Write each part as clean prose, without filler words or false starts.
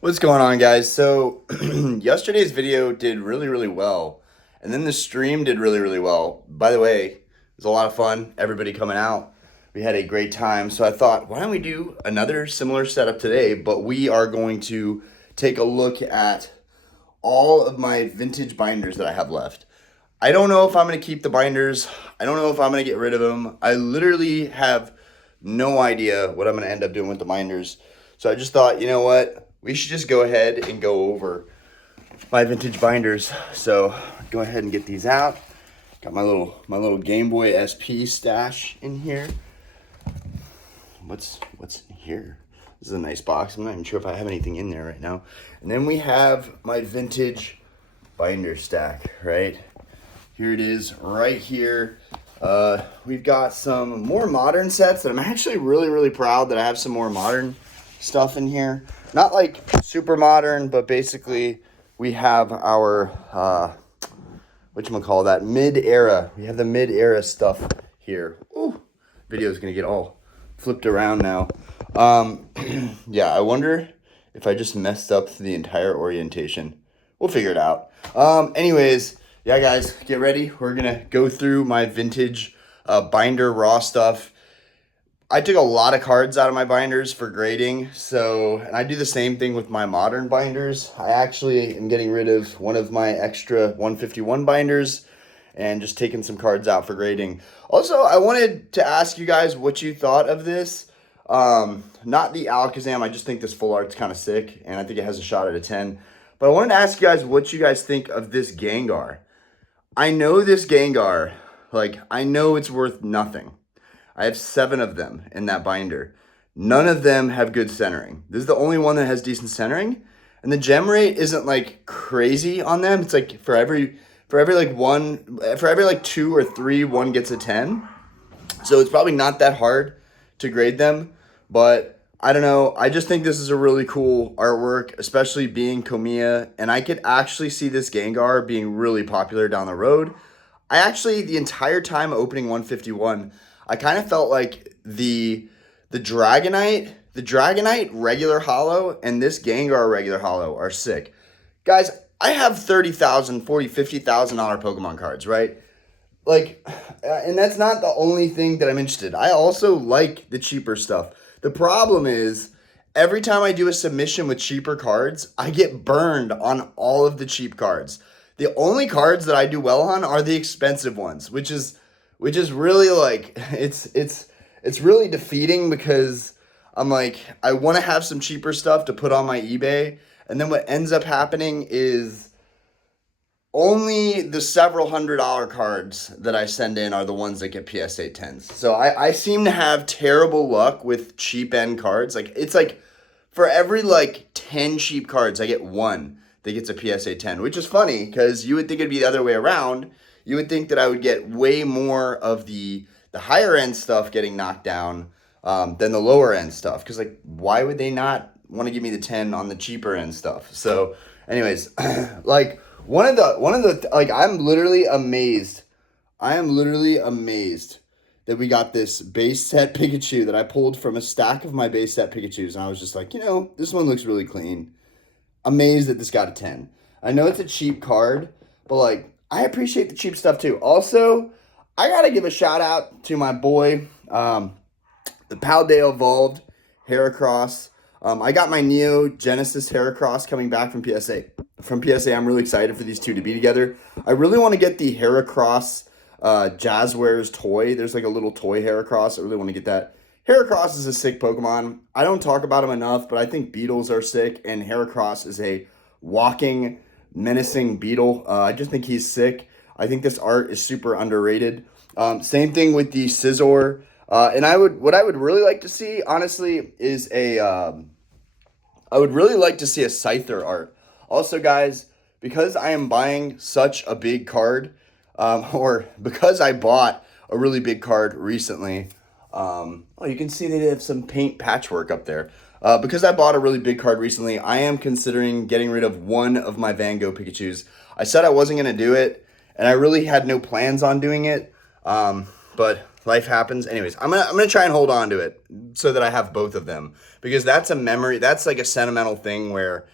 What's going on, guys? So yesterday's video did really well, and then the stream did really well. By the way, it was a lot of fun, everybody coming out. We had a great time. So I thought, why don't we do another similar setup today, but we are going to take a look at all of my vintage binders that I have left. I don't know if I'm going to keep the binders. I don't know if I'm going to get rid of them. I literally have no idea what I'm going to end up doing with the binders. So I just thought, you know what? We should just go ahead and go over my vintage binders. So go ahead and get these out. Got my little Game Boy SP stash in here. What's in here? This is a nice box. I'm not even sure if I have anything in there right now. And then we have my vintage binder stack, right? Here it is right here. We've got some more modern sets that I'm actually really proud that I have some more modern stuff in here. Not like super modern, but basically we have our whatchamacallit, mid-era. We have the mid-era stuff here. Ooh, video's gonna get all flipped around now. Yeah, I wonder if I just messed up the entire orientation. We'll figure it out. Anyways, yeah, guys, get ready. We're gonna go through my vintage binder raw stuff. I took a lot of cards out of my binders for grading, and I do the same thing with my modern binders. I actually am getting rid of one of my extra 151 binders and just taking some cards out for grading. Also, I wanted to ask you guys what you thought of this. Not the Alakazam, I just think this full art's kind of sick, and I think it has a shot at a 10. But I wanted to ask you guys what you guys think of this Gengar. I know this Gengar, I know it's worth nothing. I have 7 of them in that binder. None of them have good centering. This is the only one that has decent centering. And the gem rate isn't crazy on them. It's like for every 2 or 3, one gets a 10. So it's probably not that hard to grade them. But I don't know. I just think this is a really cool artwork, especially being Komiya. And I could actually see this Gengar being really popular down the road. I actually, the entire time opening 151, I kind of felt like the Dragonite regular holo and this Gengar regular holo are sick. Guys, I have $30,000, $40,000, $50,000 Pokemon cards, right? And that's not the only thing that I'm interested in. I also like the cheaper stuff. The problem is, every time I do a submission with cheaper cards, I get burned on all of the cheap cards. The only cards that I do well on are the expensive ones, which is really it's really defeating because I'm I want to have some cheaper stuff to put on my eBay, and then what ends up happening is only the several $100 cards that I send in are the ones that get PSA 10s. So I seem to have terrible luck with cheap end cards. It's for every 10 cheap cards I get one that gets a PSA 10, which is funny because you would think it'd be the other way around. You would think that I would get way more of the higher end stuff getting knocked down than the lower end stuff. Because why would they not want to give me the 10 on the cheaper end stuff? So, anyways, one of the I'm literally amazed. I am literally amazed that we got this base set Pikachu that I pulled from a stack of my base set Pikachus, and I was just this one looks really clean. Amazed that this got a 10. I know it's a cheap card, but I appreciate the cheap stuff too. Also, I gotta give a shout out to my boy, the Paldea Evolved Heracross. I got my Neo Genesis Heracross coming back from PSA. I'm really excited for these two to be together. I really want to get the Heracross Jazzwares toy. There's a little toy Heracross. I really want to get that. Heracross is a sick Pokemon. I don't talk about him enough, but I think Beetles are sick, and Heracross is a walking, menacing beetle. I just think he's sick. I think this art is super underrated. Same thing with the Scizor. And what I would really like to see, honestly, is I would really like to see a Scyther art. Also, guys, because I am buying such a big card, or because I bought a really big card recently, you can see they have some paint patchwork up there. Because I bought a really big card recently, I am considering getting rid of one of my Van Gogh Pikachus. I said I wasn't going to do it, and I really had no plans on doing it. But life happens. Anyways, I'm gonna try and hold on to it so that I have both of them, because that's a memory. That's like a sentimental thing where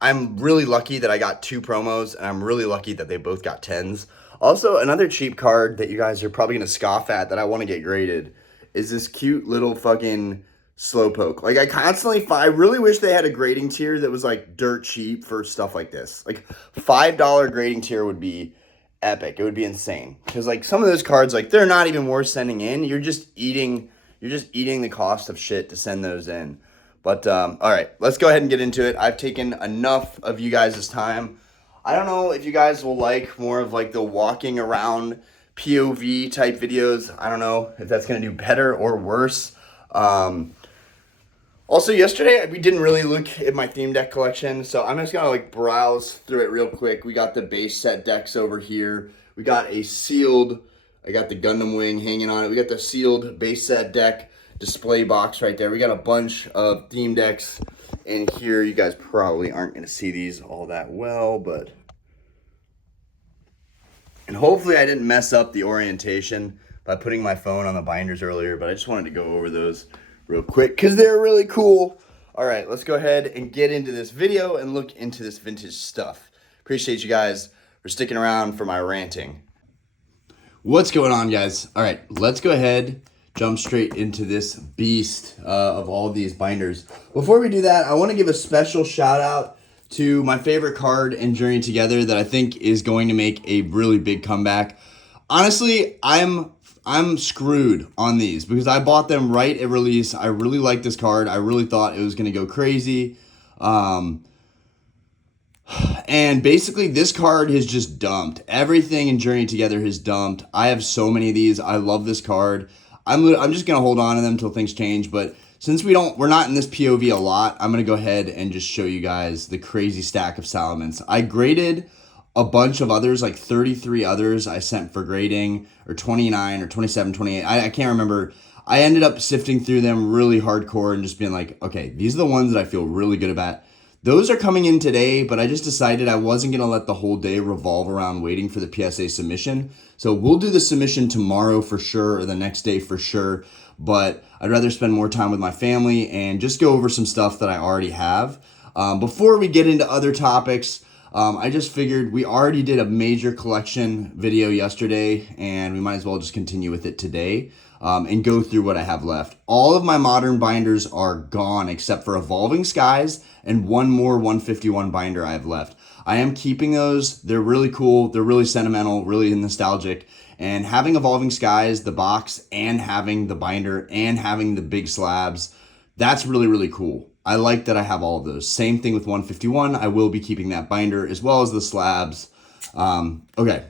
I'm really lucky that I got 2 promos, and I'm really lucky that they both got 10s. Also, another cheap card that you guys are probably gonna scoff at that I want to get graded is this cute little fucking Slowpoke. Like, I really wish they had a grading tier that was like dirt cheap for stuff like this. Like, $5 grading tier would be epic. It would be insane. Because like some of those cards, like, they're not even worth sending in. You're just eating the cost of shit to send those in. But all right, let's go ahead and get into it. I've taken enough of you guys' time. I don't know if you guys will like more of like the walking around POV type videos. I don't know if that's gonna do better or worse. Also, yesterday we didn't really look at my theme deck collection, so I'm just gonna like browse through it real quick. We got the base set decks over here. We got a sealed, I got the Gundam Wing hanging on it. We got the sealed base set deck display box right there. We got a bunch of theme decks in here. You guys probably aren't gonna see these all that well, but... And hopefully I didn't mess up the orientation by putting my phone on the binders earlier, but I just wanted to go over those real quick because they're really cool. All right, let's go ahead and get into this video and look into this vintage stuff. Appreciate you guys for sticking around for my ranting. What's going on, guys? All right, let's go ahead, jump straight into this beast of all these binders. Before we do that, I want to give a special shout out to my favorite card in Journey Together that I think is going to make a really big comeback. Honestly, I'm screwed on these because I bought them right at release. I really like this card. I really thought it was going to go crazy. And basically this card has just dumped. Everything in Journey Together has dumped. I have so many of these. I love this card. I'm just going to hold on to them until things change, but since we're not in this POV a lot, I'm going to go ahead and just show you guys the crazy stack of Salamence. I graded a bunch of others, like 33 others I sent for grading, or 29 or 27, 28. I can't remember. I ended up sifting through them really hardcore and just being like, okay, these are the ones that I feel really good about. Those are coming in today, but I just decided I wasn't going to let the whole day revolve around waiting for the PSA submission. So we'll do the submission tomorrow for sure, or the next day for sure. But I'd rather spend more time with my family and just go over some stuff that I already have. Before we get into other topics, I just figured we already did a major collection video yesterday, and we might as well just continue with it today and go through what I have left. All of my modern binders are gone except for Evolving Skies and one more 151 binder I have left. I am keeping those. They're really cool. They're really sentimental, really nostalgic. And having Evolving Skies, the box, and having the binder, and having the big slabs, that's really, really cool. I like that I have all of those. Same thing with 151. I will be keeping that binder as well as the slabs. Okay.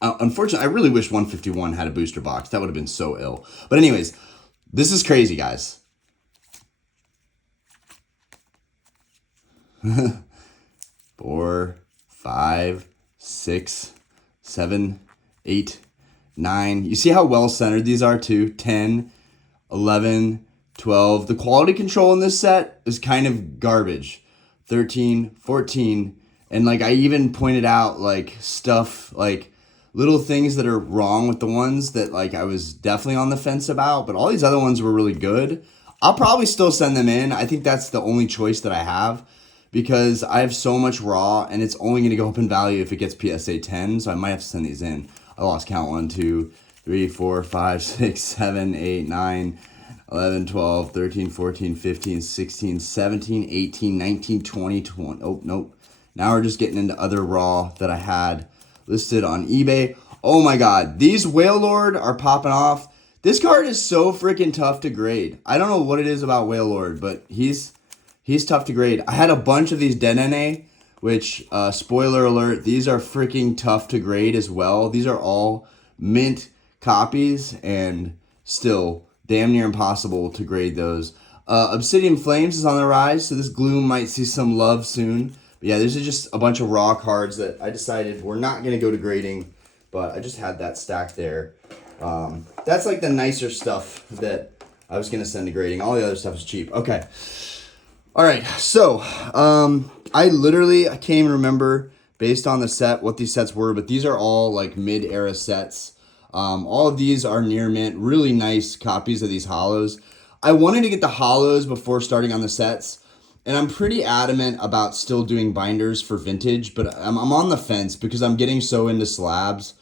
Unfortunately, I really wish 151 had a booster box. That would have been so ill. But anyways, this is crazy, guys. 4, 5, 6, 7, 8, 9. You see how well centered these are too? 10, 11, 12. The quality control in this set is kind of garbage. 13, 14. And like I even pointed out like stuff, like little things that are wrong with the ones that like I was definitely on the fence about. But all these other ones were really good. I'll probably still send them in. I think that's the only choice that I have, because I have so much raw and it's only going to go up in value if it gets PSA 10. So I might have to send these in. I lost count. 1, 2, 3, 4, 5, 6, 7, 8, 9, 11, 12, 13, 14, 15, 16, 17, 18, 19, 20, 20. Oh, nope. Now we're just getting into other raw that I had listed on eBay. Oh my God. These Wailord are popping off. This card is so freaking tough to grade. I don't know what it is about Wailord, but he's tough to grade. I had a bunch of these Denene, which, spoiler alert, these are freaking tough to grade as well. These are all mint copies and still damn near impossible to grade those. Obsidian Flames is on the rise, so this Gloom might see some love soon. But yeah, this is just a bunch of raw cards that I decided were not going to go to grading, but I just had that stacked there. That's like the nicer stuff that I was going to send to grading. All the other stuff is cheap. Okay. All right, so I can't even remember based on the set what these sets were, but these are all like mid-era sets. All of these are near mint, really nice copies of these holos. I wanted to get the holos before starting on the sets, and I'm pretty adamant about still doing binders for vintage, but I'm on the fence because I'm getting so into slabs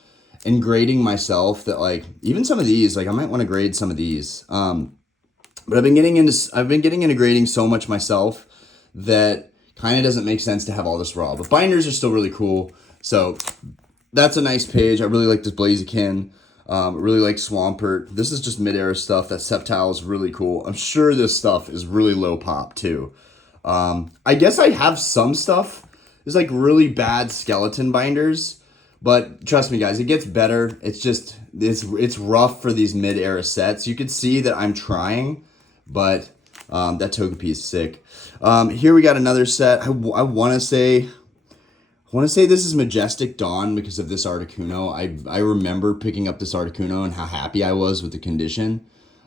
and grading myself that, like, even some of these, like, I might want to grade some of these. But I've been getting into grading so much myself that kind of doesn't make sense to have all this raw. But binders are still really cool. So that's a nice page. I really like this Blaziken. I really like Swampert. This is just mid-era stuff. That Sceptile is really cool. I'm sure this stuff is really low pop too. I guess I have some stuff. There's like really bad skeleton binders. But trust me, guys, it gets better. It's just, it's rough for these mid-era sets. You can see that I'm trying, but that Togepi is sick. Here we got another set. I want to say this is Majestic Dawn because of this Articuno. I remember picking up this Articuno and how happy I was with the condition.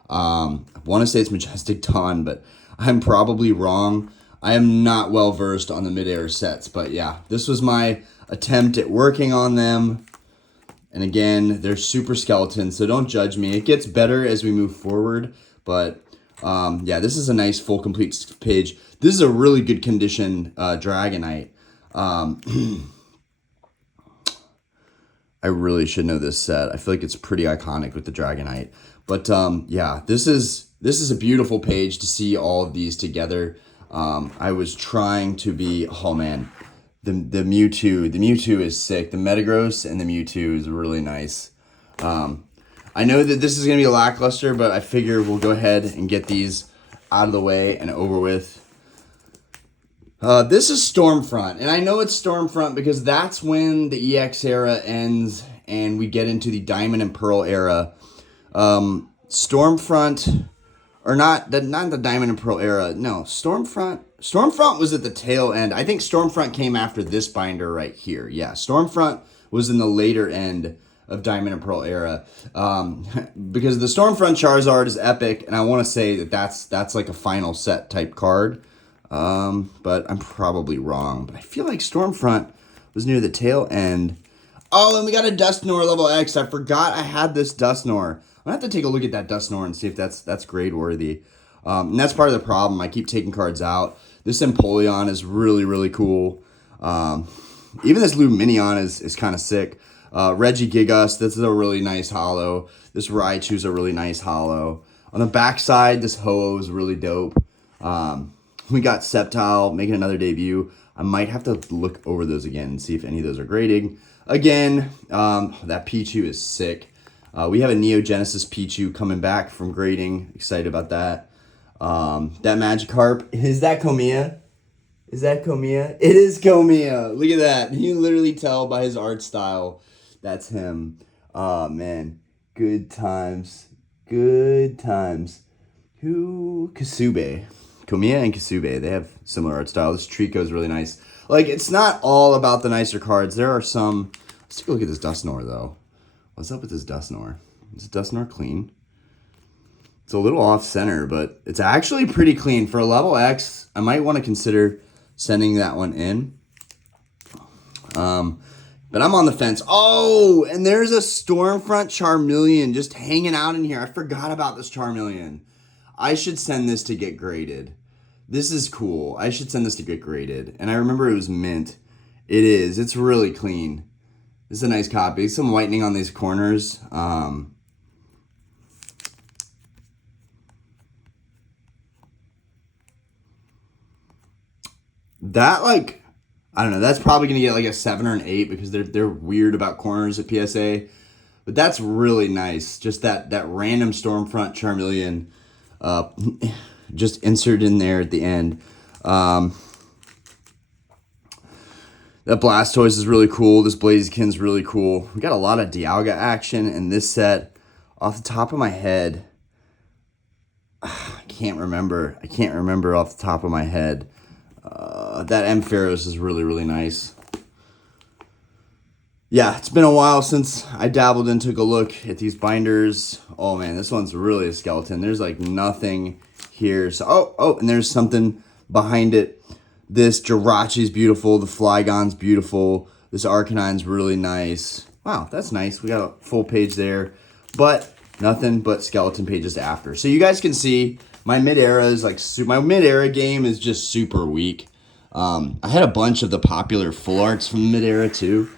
I want to say it's Majestic Dawn, but I'm probably wrong. I am not well versed on the mid-air sets, but yeah, this was my attempt at working on them. And again, they're super skeletons, so don't judge me. It gets better as we move forward, but yeah, this is a nice full complete page. This is a really good condition Dragonite. I really should know this set. I feel like it's pretty iconic with the Dragonite. But yeah, this is a beautiful page to see all of these together. I was trying to be, oh man, the Mewtwo is sick. The Metagross and the Mewtwo is really nice. I know that this is going to be lackluster, but I figure we'll go ahead and get these out of the way and over with. This is Stormfront, and I know it's Stormfront because that's when the EX era ends and we get into the Diamond and Pearl era. Stormfront, or not the Diamond and Pearl era, no, Stormfront was at the tail end. I think Stormfront came after this binder right here. Yeah, Stormfront was in the later end of Diamond and Pearl era. Because the Stormfront Charizard is epic, and I want to say that that's like a final set type card. But I'm probably wrong. But I feel like Stormfront was near the tail end. Oh, and we got a Dusknoir level X. I forgot I had this Dusknoir. I'm gonna have to take a look at that Dusknoir and see if that's grade worthy. And that's part of the problem. I keep taking cards out. This Empoleon is really, really cool. Even this Luminion is kind of sick. Regigigas, this is a really nice holo. This Raichu is a really nice holo. On the back side, this Ho-Oh is really dope. We got Sceptile making another debut. I might have to look over those again and see if any of those are grading. Again, that Pichu is sick. We have a Neogenesis Pichu coming back from grading. Excited about that. That Magikarp, is that Komiya? Is that Komiya? It is Komiya. Look at that. You can literally tell by his art style. That's him. Oh, man. Good times. Good times. Who? Kasube. Komiya and Kasube, they have similar art style. This Trico is really nice. Like, it's not all about the nicer cards. There are some... Let's take a look at this Dusknoir, though. What's up with this Dusknoir? Is Dusknoir clean? It's a little off-center, but it's actually pretty clean. For a level X, I might want to consider sending that one in. But I'm on the fence. Oh, and there's a Stormfront Charmeleon just hanging out in here. I forgot about this Charmeleon. I should send this to get graded. This is cool. I should send this to get graded. And I remember it was mint. It is. It's really clean. This is a nice copy. Some whitening on these corners. That, like, I don't know. That's probably going to get like a 7 or an 8 because they're weird about corners at PSA. But that's really nice. Just that random Stormfront Charmeleon just inserted in there at the end. That Blastoise is really cool. This Blaziken's really cool. We got a lot of Dialga action in this set. Off the top of my head, I can't remember. I can't remember off the top of my head. That Ampharos is really, really nice. Yeah, it's been a while since I dabbled and took a look at these binders. Oh man, this one's really a skeleton. There's like nothing here. So, oh, and there's something behind it. This Jirachi's beautiful. The Flygon's beautiful. This Arcanine's really nice. Wow, that's nice. We got a full page there, but nothing but skeleton pages after. So you guys can see my mid-era is like, my mid-era game is just super weak. I had a bunch of the popular full arts from mid-era too.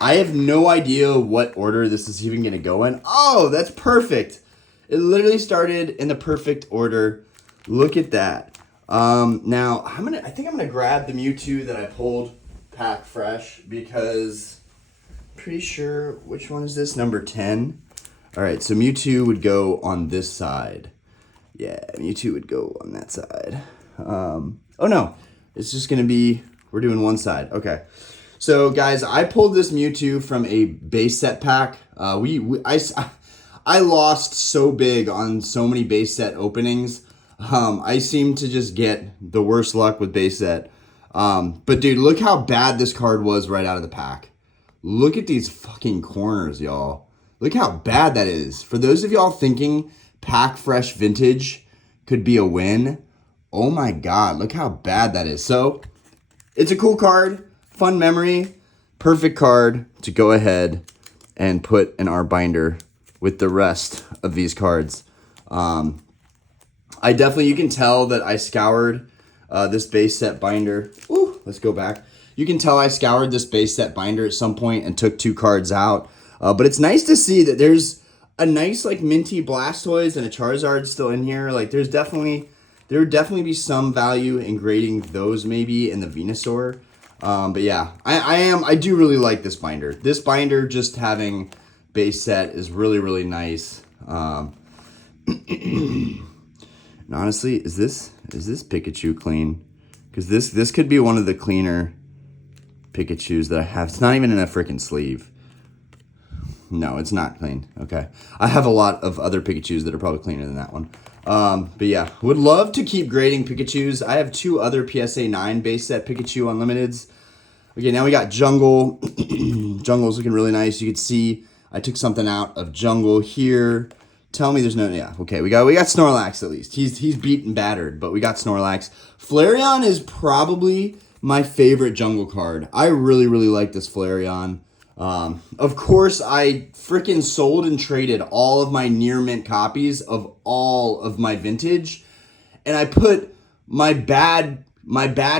I have no idea what order this is even going to go in. Oh, that's perfect. It literally started in the perfect order. Look at that. Now, I think I'm going to grab the Mewtwo that I pulled pack fresh because I'm pretty sure, which one is this? Number 10. All right, so Mewtwo would go on this side. Yeah, Mewtwo would go on that side. Oh, no. It's just going to be, we're doing one side. Okay. So, guys, I pulled this Mewtwo from a base set pack. I lost so big on so many base set openings. I seem to just get the worst luck with base set. But, dude, look how bad this card was right out of the pack. Look at these fucking corners, y'all. Look how bad that is. For those of y'all thinking pack fresh vintage could be a win, oh my god, look how bad that is. So, it's a cool card, fun memory, perfect card to go ahead and put in our binder with the rest of these cards. I definitely, you can tell that I scoured this base set binder. Ooh, let's go back. You can tell I scoured this base set binder at some point and took 2 cards out. But it's nice to see that there's a nice like minty Blastoise and a Charizard still in here. Like there would definitely be some value in grading those maybe in the Venusaur. But yeah, I do really like this binder. This binder just having base set is really, really nice. And honestly, is this Pikachu clean? Because this could be one of the cleaner Pikachus that I have. It's not even in a freaking sleeve. No, it's not clean. Okay. I have a lot of other Pikachus that are probably cleaner than that one. But yeah, would love to keep grading Pikachus. I have 2 other PSA 9 base set Pikachu Unlimiteds. Okay, now we got Jungle. Jungle's looking really nice. You can see I took something out of Jungle here. Tell me there's no, yeah, okay, we got Snorlax at least. He's beat and battered, but we got Snorlax. Flareon is probably my favorite Jungle card. I really, really like this Flareon. Of course, I freaking sold and traded all of my near mint copies of all of my vintage, and I put my bad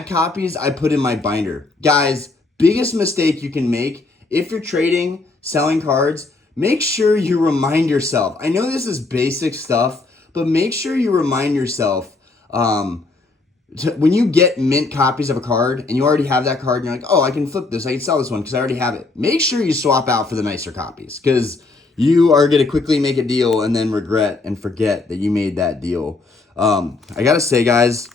copies I put in my binder. Guys, biggest mistake you can make if you're trading, selling cards, make sure you remind yourself. I know this is basic stuff, but make sure you remind yourself when you get mint copies of a card and you already have that card and you're like, oh, I can flip this, I can sell this one because I already have it. Make sure you swap out for the nicer copies because you are going to quickly make a deal and then regret and forget that you made that deal. I got to say, guys,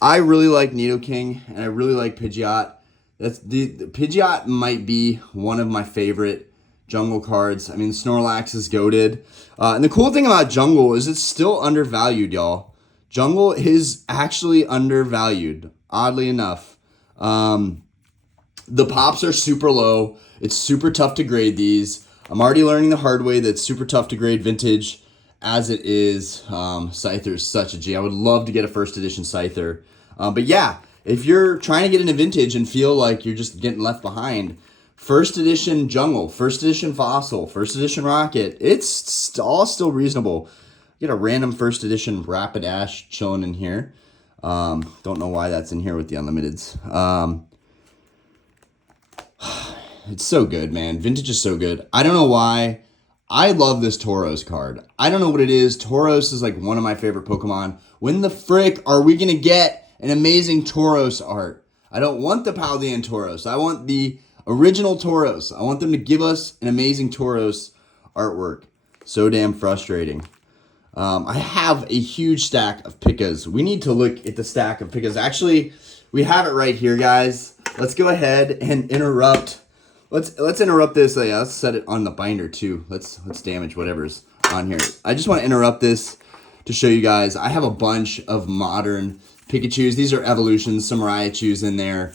I really like Nidoking and I really like Pidgeot. The Pidgeot might be one of my favorite Jungle cards. I mean, Snorlax is goated. And the cool thing about Jungle is it's still undervalued, y'all. Jungle is actually undervalued, oddly enough. The pops are super low. It's super tough to grade these. I'm already learning the hard way that it's super tough to grade vintage as it is. Scyther is such a G. I would love to get a first edition Scyther. But yeah, if you're trying to get into vintage and feel like you're just getting left behind, first edition Jungle, first edition Fossil, first edition Rocket, it's all still reasonable. Get a random first edition Rapidash chilling in here. Don't know why that's in here with the Unlimiteds. It's so good, man. Vintage is so good. I don't know why. I love this Tauros card. I don't know what it is. Tauros is like one of my favorite Pokemon. When the frick are we going to get an amazing Tauros art? I don't want the Paldean Tauros. I want the original Tauros. I want them to give us an amazing Tauros artwork. So damn frustrating. I have a huge stack of Pikas. We need to look at the stack of Pikas. Actually, we have it right here, guys. Let's go ahead and interrupt. Let's interrupt this. Yeah, let's set it on the binder too. Let's damage whatever's on here. I just want to interrupt this to show you guys. I have a bunch of modern Pikachus. These are evolutions, some Raichus in there.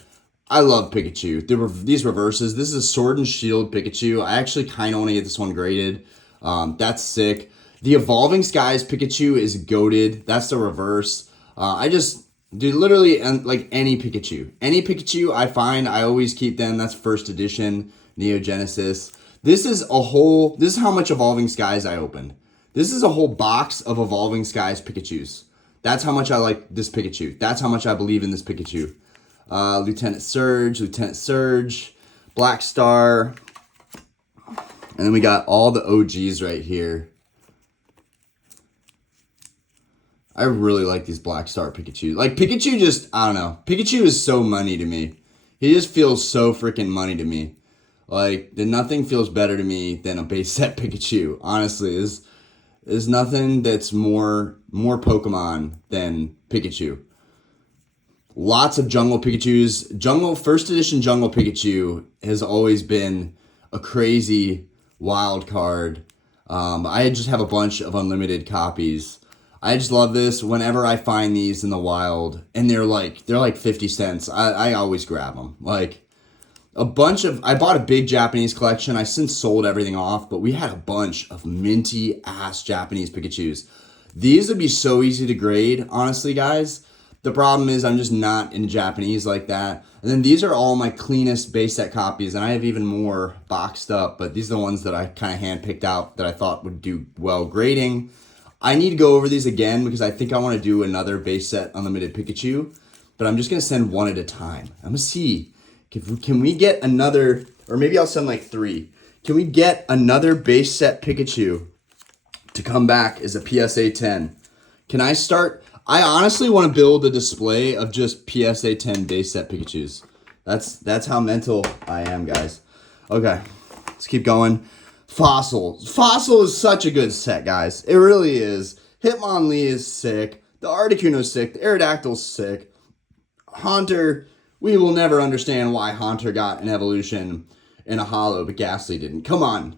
I love Pikachu. These reverses. This is a Sword and Shield Pikachu. I actually kind of want to get this one graded. That's sick. The Evolving Skies Pikachu is goated. That's the reverse. Dude, literally, like any Pikachu. Any Pikachu I find, I always keep them. That's first edition, Neo Genesis. This is how much Evolving Skies I opened. This is a whole box of Evolving Skies Pikachus. That's how much I like this Pikachu. That's how much I believe in this Pikachu. Lieutenant Surge, Black Star. And then we got all the OGs right here. I really like these Black Star Pikachu. Like, Pikachu just, I don't know. Pikachu is so money to me. He just feels so freaking money to me. Like, nothing feels better to me than a base set Pikachu. Honestly, there's nothing that's more Pokemon than Pikachu. Lots of Jungle Pikachus. First edition Jungle Pikachu has always been a crazy wild card. I just have a bunch of unlimited copies. I just love this. Whenever I find these in the wild, and they're like 50 cents, I always grab them. Like, I bought a big Japanese collection. I since sold everything off, but we had a bunch of minty ass Japanese Pikachus. These would be so easy to grade, honestly, guys. The problem is I'm just not into Japanese like that. And then these are all my cleanest base set copies, and I have even more boxed up, but these are the ones that I kind of handpicked out that I thought would do well grading. I need to go over these again because I think I want to do another base set unlimited Pikachu, but I'm just going to send one at a time. I'm going to see, can we get another, or maybe I'll send like 3. Can we get another base set Pikachu to come back as a PSA 10? Can I start? I honestly want to build a display of just PSA 10 base set Pikachus. That's how mental I am, guys. Okay, let's keep going. Fossil is such a good set, guys. It really is. Hitmonlee is sick. The Articuno's sick. The Aerodactyl's sick. Haunter, we will never understand why Haunter got an evolution in a holo, but Ghastly didn't. Come on.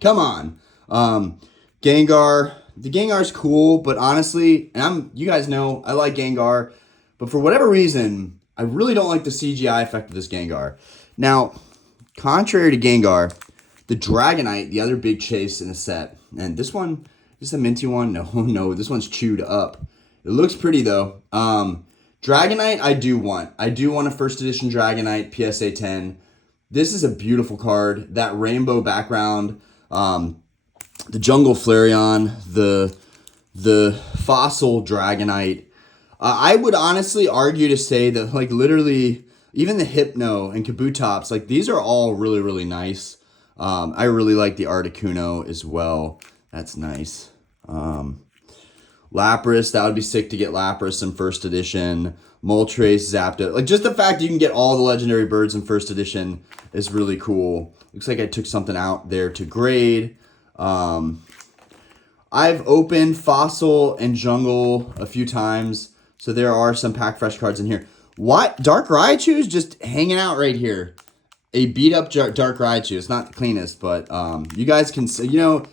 Gengar. The Gengar's cool, but honestly, and you guys know I like Gengar, but for whatever reason, I really don't like the CGI effect of this Gengar. Now, contrary to Gengar, the Dragonite, the other big chase in the set, and this one, is a minty one? No, this one's chewed up. It looks pretty though. Dragonite, I do want. I do want a first edition Dragonite PSA 10. This is a beautiful card. That rainbow background, the Jungle Flareon, the Fossil Dragonite. I would honestly argue to say that, like, literally, even the Hypno and Kabutops, like, these are all really, really nice. I really like the Articuno as well. That's nice. Lapras, that would be sick to get Lapras in first edition. Moltres, Zapdos. Like, just the fact you can get all the legendary birds in first edition is really cool. Looks like I took something out there to grade. I've opened Fossil and Jungle a few times, so there are some pack fresh cards in here. What? Dark Raichu is just hanging out right here. A beat up Dark Raichu. It's not the cleanest, but you guys can see,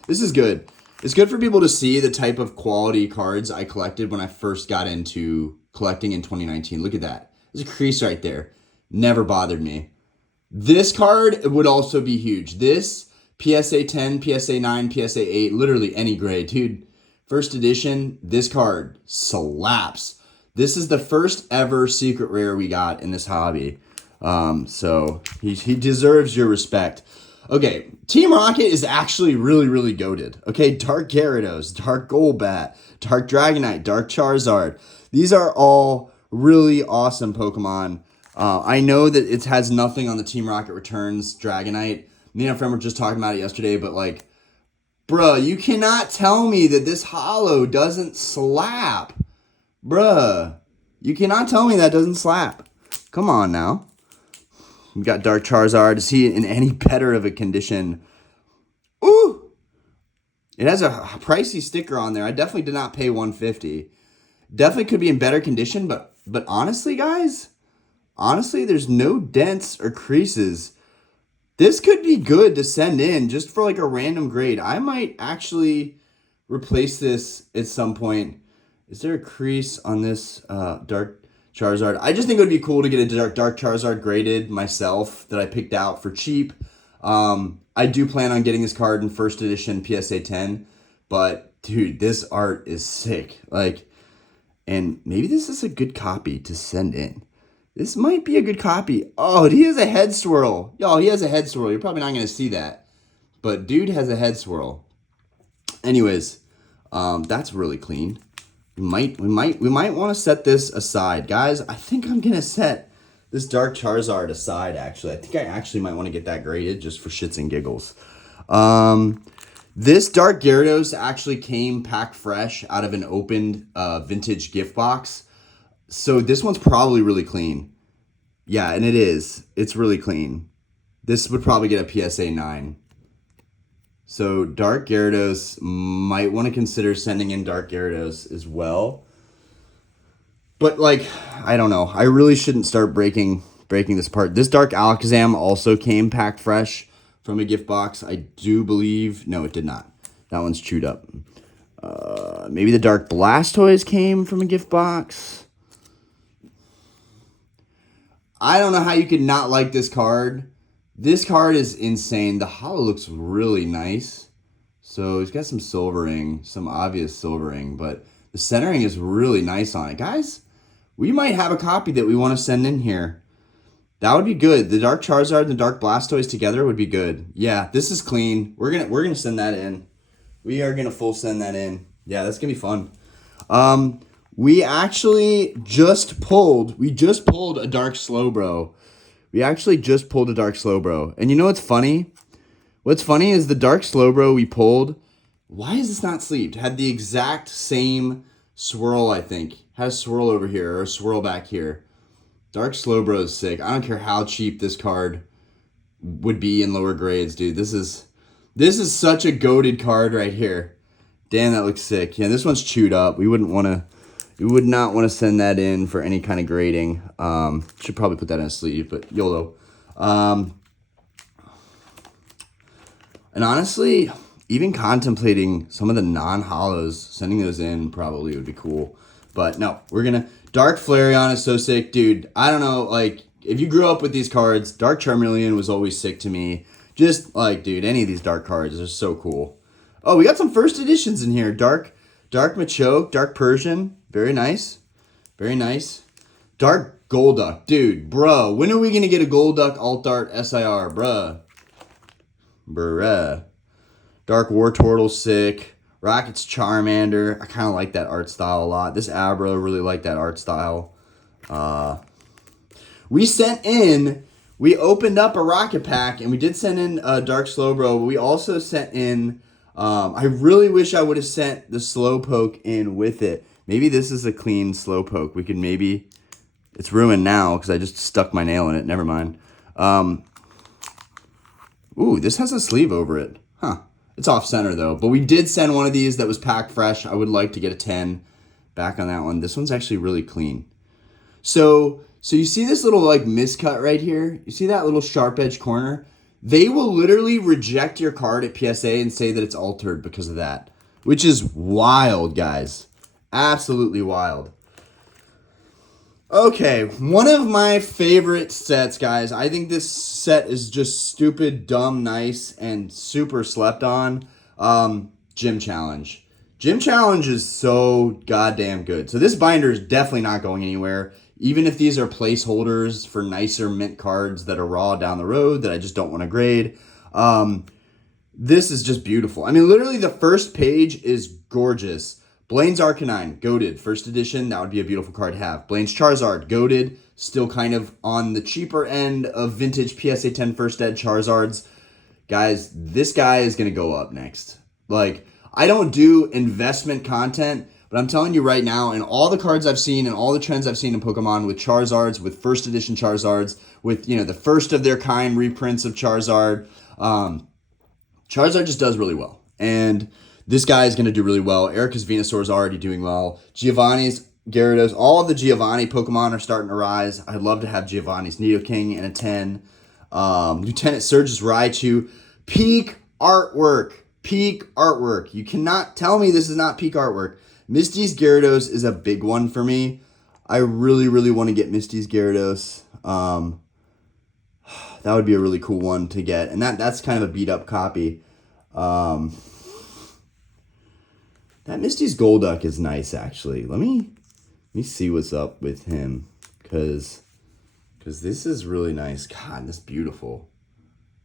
this is good. It's good for people to see the type of quality cards I collected when I first got into collecting in 2019. Look at that. There's a crease right there. Never bothered me. This card would also be huge. This PSA 10, PSA 9, PSA 8, literally any grade. Dude, first edition, this card slaps. This is the first ever secret rare we got in this hobby. So he deserves your respect. Okay, Team Rocket is actually really, really goated. Okay, Dark Gyarados, Dark Golbat, Dark Dragonite, Dark Charizard. These are all really awesome Pokemon. I know that it has nothing on the Team Rocket Returns Dragonite. Me and a friend were just talking about it yesterday, but like, bruh, you cannot tell me that this holo doesn't slap. Bruh, you cannot tell me that doesn't slap. Come on now. We got Dark Charizard. Is he in any better of a condition? Ooh! It has a pricey sticker on there. I definitely did not pay $150. Definitely could be in better condition, but honestly, guys, there's no dents or creases. This could be good to send in just for like a random grade. I might actually replace this at some point. Is there a crease on this Dark Charizard? I just think it would be cool to get a Dark Charizard graded myself that I picked out for cheap. I do plan on getting this card in first edition PSA 10, but dude, this art is sick. Like, and maybe this is a good copy to send in. This might be a good copy. Oh, he has a head swirl. Y'all, he has a head swirl. You're probably not going to see that. but dude has a head swirl. Anyways, that's really clean. We might want to set this aside. Guys, I think I'm going to set this Dark Charizard aside, actually. I think I actually might want to get that graded just for shits and giggles. This Dark Gyarados actually came packed fresh out of an opened vintage gift box. So this one's probably really clean. Yeah, and it is. It's really clean. This would probably get a PSA 9. So Dark Gyarados, might want to consider sending in Dark Gyarados as well. But like, I don't know. I really shouldn't start breaking this apart. This Dark Alakazam also came packed fresh from a gift box. I do believe. No, it did not. That one's chewed up. Maybe the Dark Blastoise came from a gift box. I don't know how you could not like this card. This card is insane. The holo looks really nice. So it's got some silvering, some obvious silvering, but the centering is really nice on it. Guys, we might have a copy that we want to send in here. That would be good. The Dark Charizard and the Dark Blastoise together would be good. Yeah, this is clean. We're gonna send that in. We are gonna full send that in. Yeah, that's gonna be fun. We actually just pulled a Dark Slowbro. We actually just pulled a Dark Slowbro. And you know what's funny? What's funny is the Dark Slowbro we pulled, why is this not sleeved? Had the exact same swirl, I think. Had a swirl over here or a swirl back here. Dark Slowbro is sick. I don't care how cheap this card would be in lower grades, dude. This is such a goated card right here. Damn, that looks sick. Yeah, this one's chewed up. We would not want to send that in for any kind of grading. Should probably put that in a sleeve, but YOLO. And honestly, even contemplating some of the non-holos, sending those in probably would be cool. But no, we're going to... Dark Flareon is so sick. Dude, I don't know, like, if you grew up with these cards, Dark Charmeleon was always sick to me. Just, like, dude, any of these dark cards are so cool. Oh, we got some first editions in here. Dark Machoke, Dark Persian. Very nice. Very nice. Dark Golduck. Dude, bro, when are we going to get a Golduck Alt Art SIR, bruh? Bruh. Dark Wartortle, sick. Rocket's Charmander. I kind of like that art style a lot. This Abra, really like that art style. We opened up a Rocket Pack, and we did send in a Dark Slowbro, but we also sent in, I really wish I would have sent the Slowpoke in with it. Maybe this is a clean Slowpoke. We could maybe, it's ruined now because I just stuck my nail in it. Never mind. Ooh, this has a sleeve over it. Huh. It's off center though, but we did send one of these that was packed fresh. I would like to get a 10 back on that one. This one's actually really clean. So you see this little like miscut right here? You see that little sharp edge corner? They will literally reject your card at PSA and say that it's altered because of that, which is wild, guys. Absolutely wild. Okay, one of my favorite sets, guys. I think this set is just stupid, dumb, nice, and super slept on. Gym Challenge. Gym Challenge is so goddamn good. So this binder is definitely not going anywhere. Even if these are placeholders for nicer mint cards that are raw down the road that I just don't want to grade. This is just beautiful. I mean, literally the first page is gorgeous. Blaine's Arcanine, goated, first edition. That would be a beautiful card to have. Blaine's Charizard, goated, still kind of on the cheaper end of vintage PSA 10 first ed Charizards. Guys, this guy is going to go up next. Like, I don't do investment content, but I'm telling you right now, in all the cards I've seen and all the trends I've seen in Pokemon with Charizards, with first edition Charizards, with, you know, the first of their kind reprints of Charizard, Charizard just does really well. And this guy is going to do really well. Erica's Venusaur is already doing well. Giovanni's Gyarados, all of the Giovanni Pokemon are starting to rise. I'd love to have Giovanni's Nidoking and a 10. Lieutenant Surge's Raichu. Peak artwork. Peak artwork. You cannot tell me this is not peak artwork. Misty's Gyarados is a big one for me. I really, really want to get Misty's Gyarados. That would be a really cool one to get. And that's kind of a beat up copy. That Misty's Golduck is nice, actually. Let me see what's up with him, because this is really nice. God, that's beautiful.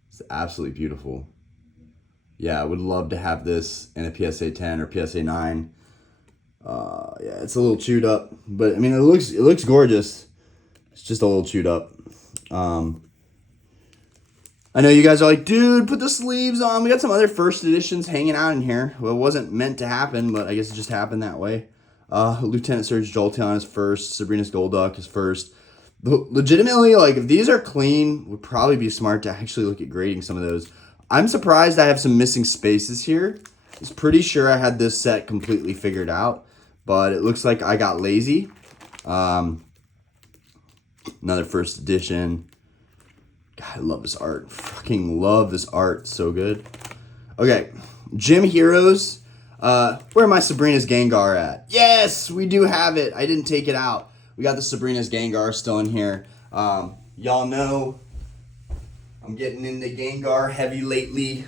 It's absolutely beautiful. yeah, I would love to have this in a PSA 10 or PSA 9. Yeah, it's a little chewed up, but I mean, it looks gorgeous. It's just a little chewed up. I know you guys are like, dude, put the sleeves on. We got some other first editions hanging out in here. Well, it wasn't meant to happen, but I guess it just happened that way. Lieutenant Surge Jolteon is first. Sabrina's Golduck is first. Legitimately, like, if these are clean, would probably be smart to actually look at grading some of those. I'm surprised I have some missing spaces here. I was pretty sure I had this set completely figured out, but it looks like I got lazy. Another first edition. God, I love this art. Fucking love this art. So good. Okay. Gym Heroes. Where my Sabrina's Gengar at? Yes, we do have it. I didn't take it out. We got the Sabrina's Gengar still in here. Y'all know I'm getting into Gengar heavy lately.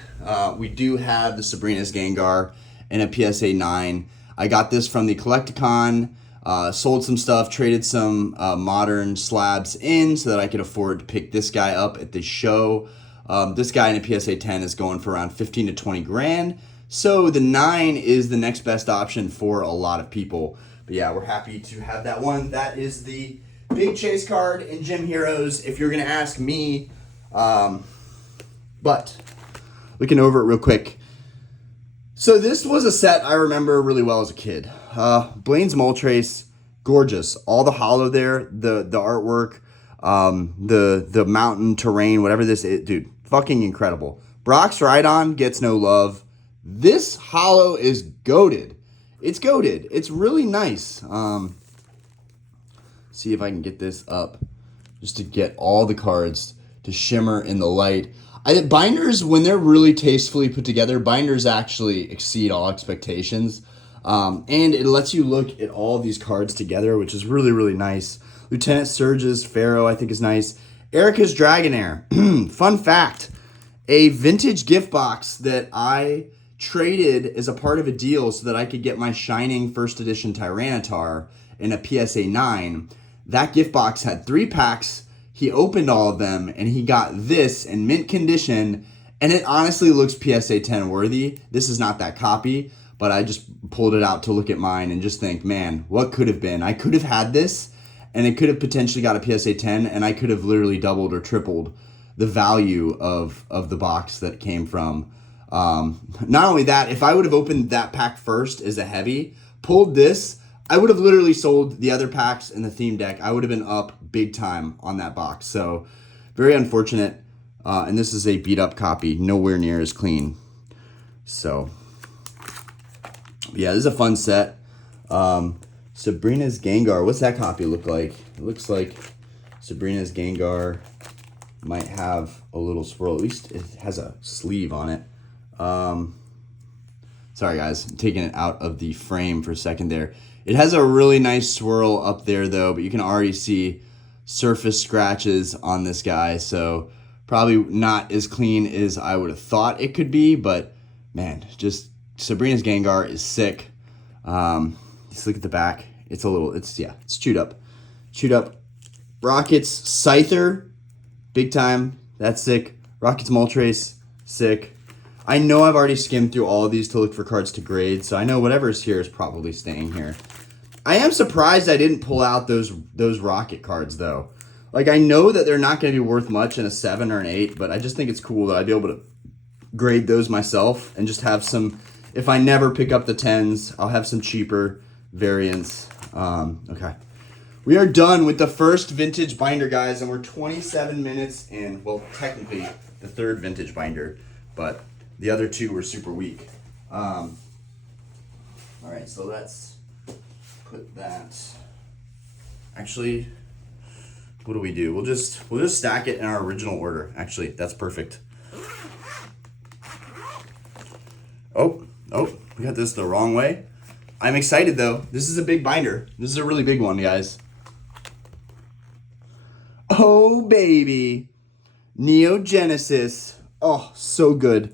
We do have the Sabrina's Gengar in a PSA 9. I got this from the Collecticon. Sold some stuff, traded some modern slabs in so that I could afford to pick this guy up at the show. This guy in a PSA 10 is going for around 15 to 20 grand. So the 9 is the next best option for a lot of people. But yeah, we're happy to have that one. That is the big chase card in Gym Heroes, if you're going to ask me. But looking over it real quick. So this was a set I remember really well as a kid. Blaine's Moltres, gorgeous. All the hollow there, the artwork, the mountain terrain, whatever this is, dude, fucking incredible. Brock's Rhydon gets no love. This hollow is goated. It's goated. It's really nice. See if I can get this up just to get all the cards to shimmer in the light. Binders, when they're really tastefully put together, binders actually exceed all expectations. And it lets you look at all these cards together, which is really, really nice. Lieutenant Surge's Pharaoh, I think, is nice. Erica's Dragonair. Fun fact, a vintage gift box that I traded as a part of a deal so that I could get my Shining First Edition Tyranitar in a PSA 9. That gift box had 3 packs. He opened all of them, and he got this in mint condition, and it honestly looks PSA 10 worthy. This is not that copy, but I just pulled it out to look at mine and just think, man, what could have been? I could have had this, and it could have potentially got a PSA 10, and I could have literally doubled or tripled the value of the box that it came from. Not only that, if I would have opened that pack first as a heavy, pulled this, I would have literally sold the other packs in the theme deck. I would have been up big time on that box. So very unfortunate. And this is a beat up copy, nowhere near as clean. So yeah, this is a fun set. Sabrina's Gengar. What's that copy look like? It looks like Sabrina's Gengar might have a little swirl. At least it has a sleeve on it. Sorry guys, I'm taking it out of the frame for a second there. It has a really nice swirl up there though, but you can already see surface scratches on this guy, so probably not as clean as I would have thought it could be, but man, just Sabrina's Gengar is sick. Just look at the back. It's chewed up. Chewed up. Rocket's Scyther, big time. That's sick. Rocket's Moltres, sick. I know I've already skimmed through all of these to look for cards to grade, so I know whatever's here is probably staying here. I am surprised I didn't pull out those Rocket cards, though. Like, I know that they're not going to be worth much in a 7 or an 8, but I just think it's cool that I'd be able to grade those myself and just have some, if I never pick up the 10s, I'll have some cheaper variants. Okay. We are done with the first vintage binder, guys, and we're 27 minutes in. Well, technically, the third vintage binder, but the other 2 were super weak. All right, so let's put that. Actually, what do? We'll just stack it in our original order. Actually, that's perfect. Oh, we got this the wrong way. I'm excited though. This is a big binder. This is a really big one, guys. Oh baby, Neogenesis. Oh, so good.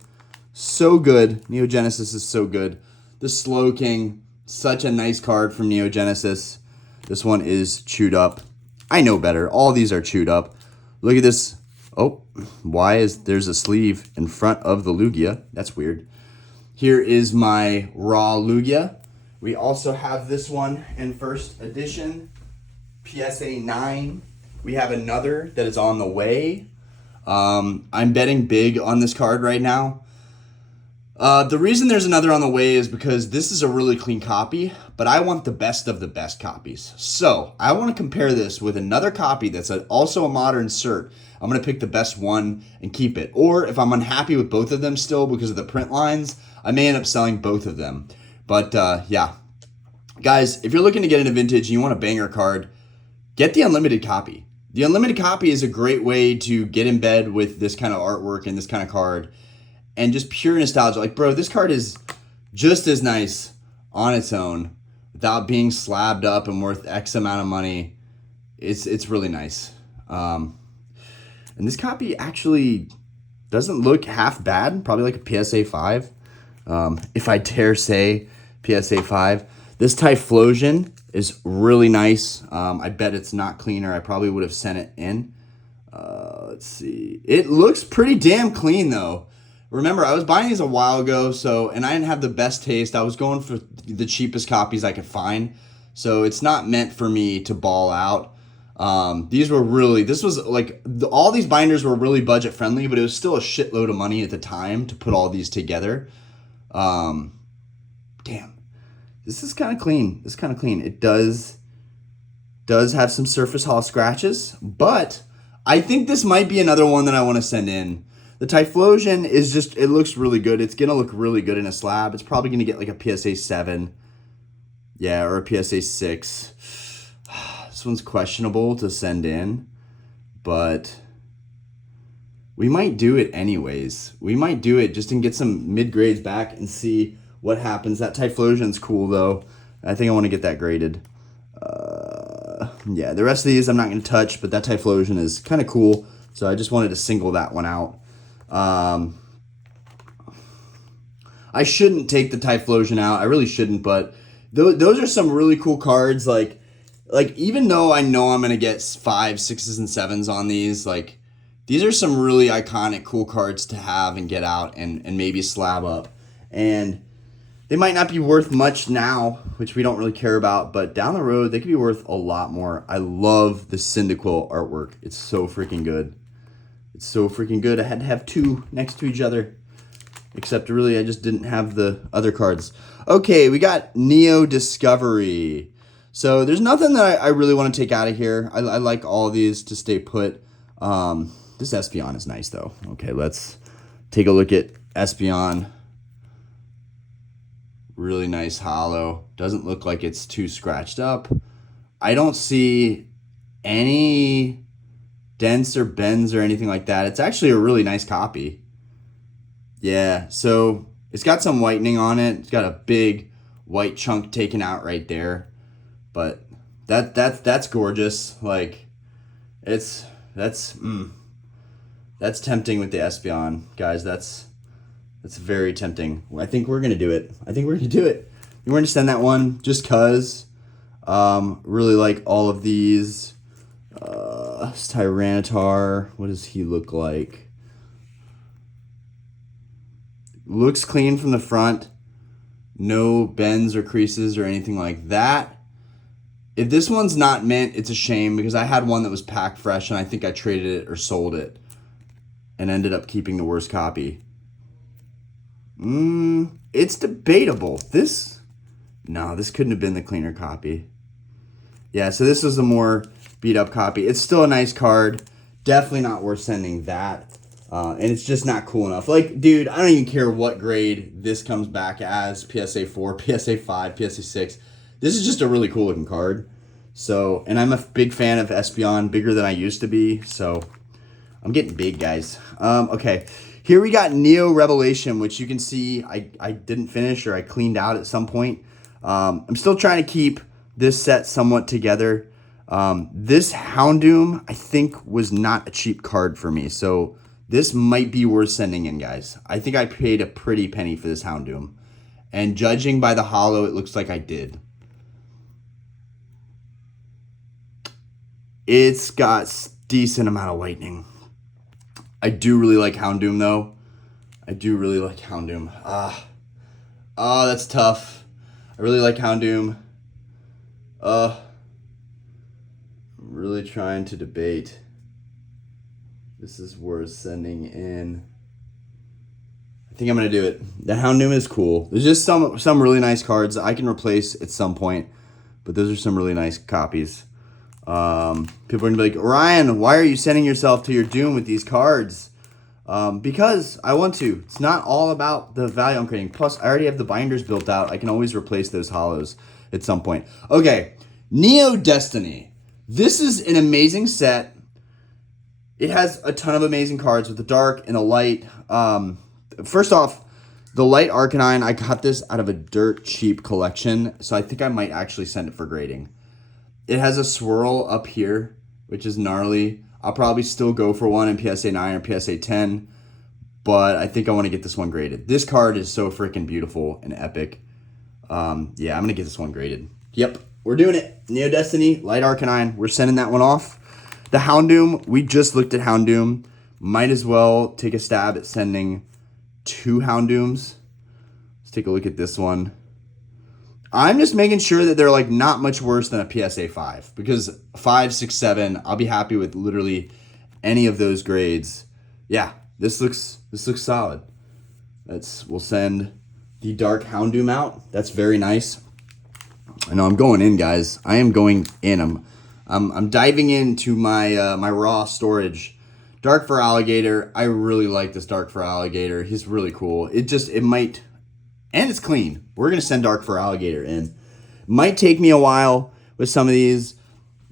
So good. Neogenesis is so good. The Slow King, such a nice card from Neogenesis. This one is chewed up. I know better. All these are chewed up. Look at this. Oh, why is there's a sleeve in front of the Lugia? That's weird. Here is my raw Lugia. We also have this one in first edition, PSA 9. We have another that is on the way. I'm betting big on this card right now. The reason there's another on the way is because this is a really clean copy, but I want the best of the best copies. So I want to compare this with another copy that's also a modern cert. I'm going to pick the best one and keep it. Or if I'm unhappy with both of them still because of the print lines, I may end up selling both of them. But yeah, guys, if you're looking to get into vintage and you want a banger card, get the unlimited copy. The unlimited copy is a great way to get in bed with this kind of artwork and this kind of card. And just pure nostalgia. Like, bro, this card is just as nice on its own without being slabbed up and worth X amount of money. It's really nice. And this copy actually doesn't look half bad. Probably like a PSA 5. If I dare say PSA 5. This Typhlosion is really nice. I bet it's not cleaner. I probably would have sent it in. Let's see. It looks pretty damn clean, though. Remember, I was buying these a while ago, and I didn't have the best taste. I was going for the cheapest copies I could find, so it's not meant for me to ball out. These were really, this was like, all these binders were really budget friendly, but it was still a shitload of money at the time to put all these together. Damn, this is kind of clean. This is kind of clean. It does have some surface hall scratches, but I think this might be another one that I want to send in. The Typhlosion is just, it looks really good. It's going to look really good in a slab. It's probably going to get like a PSA 7. Yeah, or a PSA 6. This one's questionable to send in, but we might do it anyways. We might do it just to get some mid-grades back and see what happens. That Typhlosion's cool, though. I think I want to get that graded. Yeah, the rest of these I'm not going to touch, but that Typhlosion is kind of cool, so I just wanted to single that one out. I shouldn't take the Typhlosion out. I really shouldn't, but those are some really cool cards. Like even though I know I'm going to get 5s, 6s, and 7s on these, like, these are some really iconic, cool cards to have and get out and maybe slab up. And they might not be worth much now, which we don't really care about, but down the road, they could be worth a lot more. I love the Cyndaquil artwork. It's so freaking good. It's so freaking good. I had to have two next to each other. Except really, I just didn't have the other cards. Okay, we got Neo Discovery. So there's nothing that I really want to take out of here. I like all of these to stay put. This Espeon is nice, though. Okay, let's take a look at Espeon. Really nice hollow. Doesn't look like it's too scratched up. I don't see any dents or bends or anything like that. It's actually a really nice copy. Yeah, so it's got some whitening on it. It's got a big white chunk taken out right there. But that's gorgeous. Like, that's tempting with the Espeon, guys. That's very tempting. I think we're gonna do it. We're gonna send that one just cause. Really like all of these. Tyranitar. What does he look like? Looks clean from the front. No bends or creases or anything like that. If this one's not mint, it's a shame because I had one that was packed fresh and I think I traded it or sold it and ended up keeping the worst copy. It's debatable. This couldn't have been the cleaner copy. Yeah, so this was a more beat up copy. It's still a nice card. Definitely not worth sending that. And it's just not cool enough. Like, dude, I don't even care what grade this comes back as. PSA 4, PSA 5, PSA 6. This is just a really cool looking card. So, and I'm a big fan of Espeon, bigger than I used to be. So, I'm getting big, guys. Okay, here we got Neo Revelation, which you can see I didn't finish or I cleaned out at some point. I'm still trying to keep this set somewhat together. This Houndoom, I think, was not a cheap card for me. So, this might be worth sending in, guys. I think I paid a pretty penny for this Houndoom. And judging by the hollow, it looks like I did. It's got decent amount of whitening. I do really like Houndoom, though. I do really like Houndoom. That's tough. I really like Houndoom. I'm really trying to debate. This is worth sending in. I think I'm going to do it. The Houndoom is cool. There's just some really nice cards that I can replace at some point. But those are some really nice copies. People are going to be like, Ryan, why are you sending yourself to your doom with these cards? Because I want to. It's not all about the value I'm creating. Plus, I already have the binders built out. I can always replace those holos at some point. Okay, Neo Destiny. This is an amazing set. It has a ton of amazing cards with the dark and the light. First off, the light Arcanine, I got this out of a dirt cheap collection, so I think I might actually send it for grading. It has a swirl up here, which is gnarly. I'll probably still go for one in PSA 9 or PSA 10, but I think I want to get this one graded. This card is so freaking beautiful and epic. Yeah, I'm going to get this one graded. Yep, we're doing it. Neo Destiny, Light Arcanine, we're sending that one off. The Houndoom, we just looked at Houndoom. Might as well take a stab at sending 2 Houndooms. Let's take a look at this one. I'm just making sure that they're like not much worse than a PSA 5, because 5, 6, 7, I'll be happy with literally any of those grades. Yeah, this looks solid. We'll send the Dark Houndoom out. That's very nice. I know I'm going in, guys. I am going in. I'm diving into my my raw storage. Dark for Alligator. I really like this Dark for Alligator. He's really cool. It might, and it's clean. We're gonna send Dark for Alligator in. Might take me a while with some of these.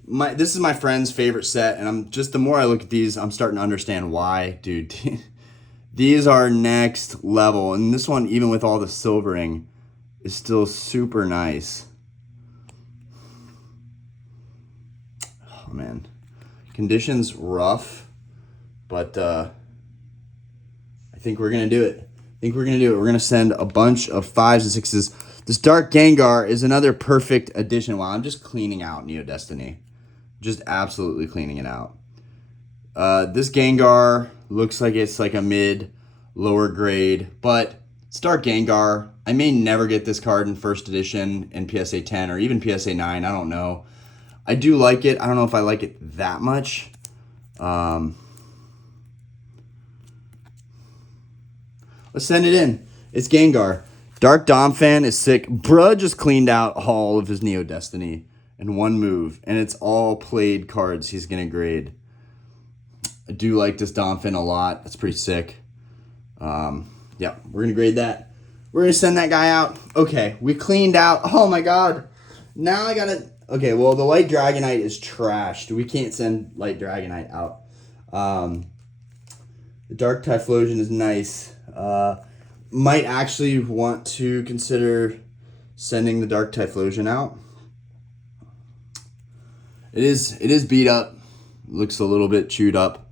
This is my friend's favorite set, and the more I look at these, I'm starting to understand why, dude. These are next level, and this one, even with all the silvering, is still super nice. Oh man, conditions rough, but I think we're gonna do it. We're gonna send a bunch of 5s and 6s. This Dark Gengar is another perfect addition. Wow, I'm just cleaning out Neo Destiny. Just absolutely cleaning it out. This Gengar looks like it's like a lower grade, but it's Dark Gengar. I may never get this card in first edition in PSA 10 or even PSA 9. I don't know. I do like it. I don't know if I like it that much. Let's send it in. It's Gengar. Dark Domfan is sick. Bruh just cleaned out all of his Neo Destiny in one move, and it's all played cards he's going to grade. I do like this Domfan a lot. That's pretty sick. Yeah, we're going to grade that. We're going to send that guy out. Okay, we cleaned out. Oh, my God. Now I got to... Okay, well, the Light Dragonite is trashed. We can't send Light Dragonite out. The Dark Typhlosion is nice. Might actually want to consider sending the Dark Typhlosion out. It is beat up. Looks a little bit chewed up.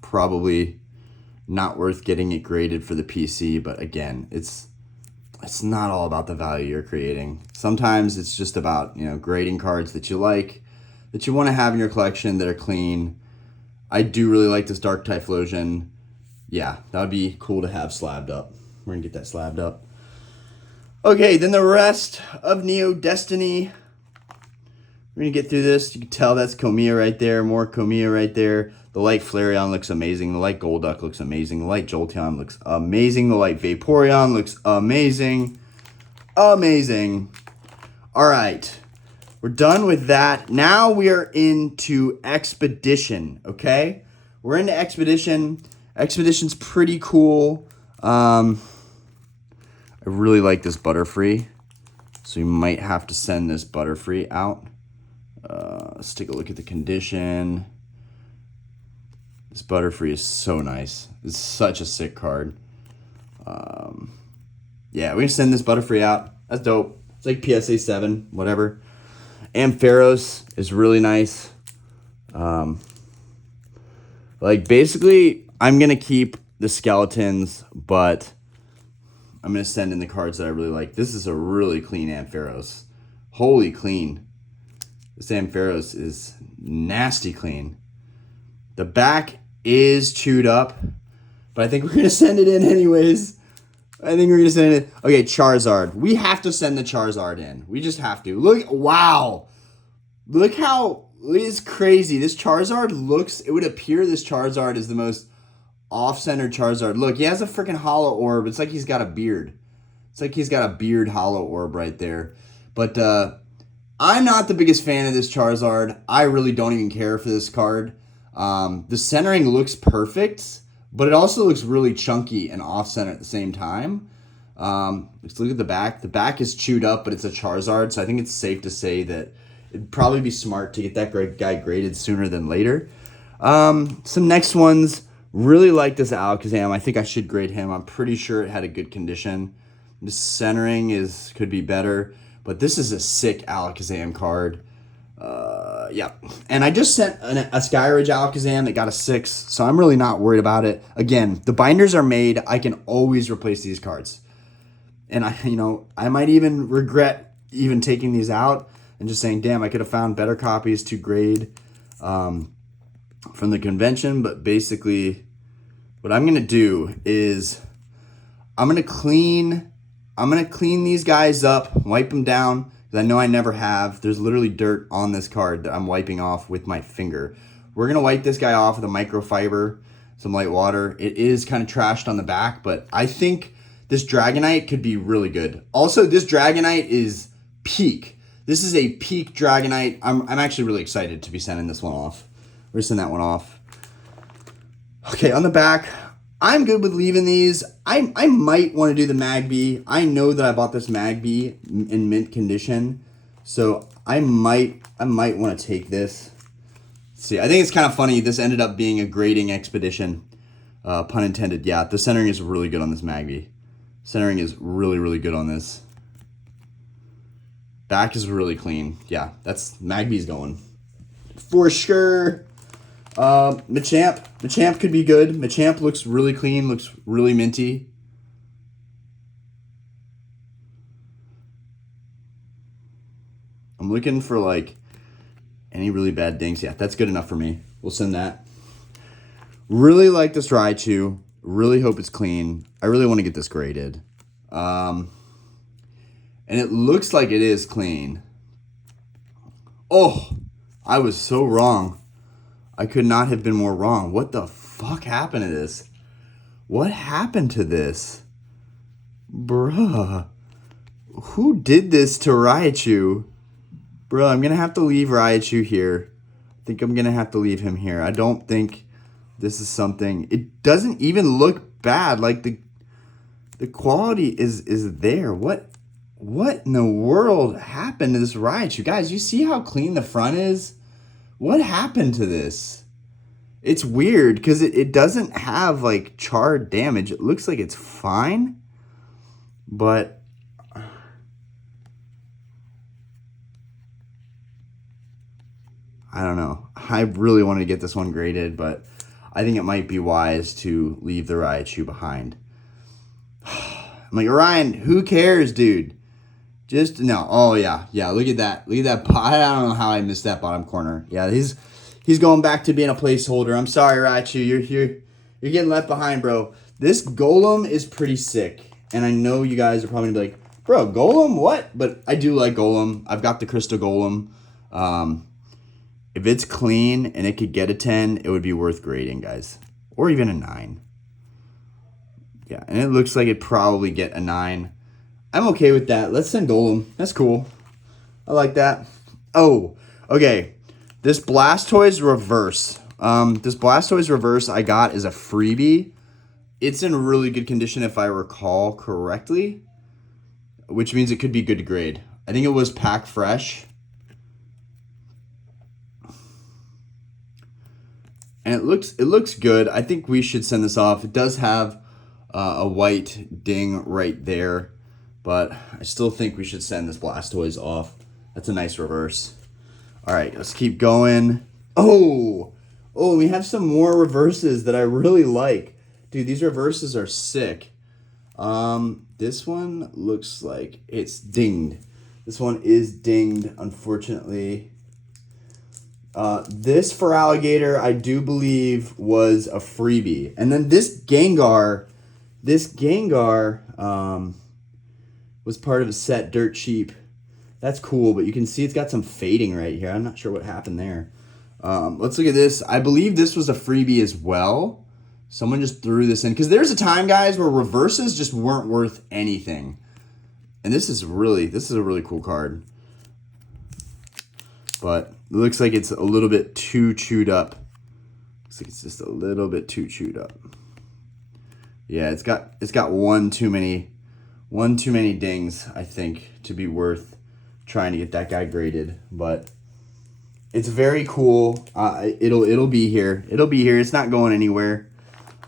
Probably not worth getting it graded for the PC, but again, it's not all about the value you're creating. Sometimes it's just about, grading cards that you like, that you want to have in your collection that are clean. I do really like this Dark Typhlosion. Yeah, that would be cool to have slabbed up. We're going to get that slabbed up. Okay, then the rest of Neo Destiny. We're going to get through this. You can tell that's Komiya right there. More Komiya right there. The Light Flareon looks amazing. The Light Golduck looks amazing. The Light Jolteon looks amazing. The Light Vaporeon looks amazing. Amazing. All right. We're done with that. Now we are into Expedition, okay? We're into Expedition. Expedition's pretty cool. I really like this Butterfree, so we might have to send this Butterfree out. Let's take a look at the condition. This Butterfree is so nice. It's such a sick card. Yeah, we're going to send this Butterfree out. That's dope. It's like PSA 7, whatever. Ampharos is really nice. Basically, I'm going to keep the skeletons, but I'm going to send in the cards that I really like. This is a really clean Ampharos. Holy clean. This Ampharos is nasty clean. The back is chewed up, but I think we're going to send it in anyways. I think we're going to send it in. Okay, Charizard. We have to send the Charizard in. We just have to. Look, wow. Look how, it's crazy. This Charizard looks, it would appear this Charizard is the most off-center Charizard. Look, he has a freaking hollow orb. It's like he's got a beard. It's like he's got a beard hollow orb right there. But I'm not the biggest fan of this Charizard. I really don't even care for this card. The centering looks perfect, but it also looks really chunky and off-center at the same time. Let's look at the back. The back is chewed up, but it's a Charizard, so I think it's safe to say that it'd probably be smart to get that guy graded sooner than later. Some next ones. Really like this Alakazam. I think I should grade him. I'm pretty sure it had a good condition. The centering could be better, but this is a sick Alakazam card. Yeah. And I just sent a Skyridge Alakazam that got a 6, so I'm really not worried about it. Again, the binders are made. I can always replace these cards. And I might even regret even taking these out and just saying, damn, I could have found better copies to grade from the convention. But basically, what I'm going to do is I'm going to clean these guys up, wipe them down, because I know I never have. There's literally dirt on this card that I'm wiping off with my finger. We're going to wipe this guy off with a microfiber, some light water. It is kind of trashed on the back, but I think this Dragonite could be really good. Also, this Dragonite is peak. This is a peak Dragonite. I'm actually really excited to be sending this one off. We're going to send that one off. Okay, on the back, I'm good with leaving these. I might want to do the Magby. I know that I bought this Magby in mint condition, so I might want to take this. Let's see, I think it's kind of funny. This ended up being a grading expedition, pun intended. Yeah, the centering is really good on this Magby. Centering is really, really good on this. Back is really clean. Yeah, that's Magby's going for sure. Machamp could be good. Machamp looks really clean, looks really minty. I'm looking for like any really bad dings. Yeah, that's good enough for me. We'll send that. Really like this Raichu. Really hope it's clean. I really want to get this graded. And it looks like it is clean. Oh, I was so wrong. I could not have been more wrong. What the fuck happened to this? What happened to this? Bruh. Who did this to Raichu? Bruh, I'm going to have to leave Raichu here. I think I'm going to have to leave him here. I don't think this is something... It doesn't even look bad. Like, the quality is there. What in the world happened to this Raichu? Guys, you see how clean the front is? What happened to this? It's weird because it doesn't have like charred damage. It looks like it's fine, but I don't know. I really wanted to get this one graded, but I think it might be wise to leave the Raichu behind. I'm like, Orion, who cares, dude? Just, no. Oh, yeah. Yeah, look at that. Look at that. I don't know how I missed that bottom corner. Yeah, he's going back to being a placeholder. I'm sorry, Raichu. You're getting left behind, bro. This Golem is pretty sick. And I know you guys are probably going to be like, bro, Golem? What? But I do like Golem. I've got the Crystal Golem. If it's clean and it could get a 10, it would be worth grading, guys. Or even a 9. Yeah, and it looks like it'd probably get a 9. I'm okay with that. Let's send Golem. That's cool. I like that. Oh, okay. This Blastoise reverse. This Blastoise reverse I got is a freebie. It's in really good condition if I recall correctly, which means it could be good to grade. I think it was pack fresh. And it looks good. I think we should send this off. It does have a white ding right there. But I still think we should send this Blastoise off. That's a nice reverse. All right, let's keep going. Oh, we have some more reverses that I really like. Dude, these reverses are sick. This one looks like it's dinged. This one is dinged, unfortunately. This for Alligator, I do believe, was a freebie. And then this Gengar was part of a set dirt cheap. That's cool, but you can see it's got some fading right here. I'm not sure what happened there. Let's look at this. I believe this was a freebie as well. Someone just threw this in. Because there's a time, guys, where reverses just weren't worth anything. And this is a really cool card. But it looks like it's a little bit too chewed up. Looks like it's just a little bit too chewed up. Yeah, it's got one too many dings, I think, to be worth trying to get that guy graded. But it's very cool. It'll be here. It'll be here. It's not going anywhere.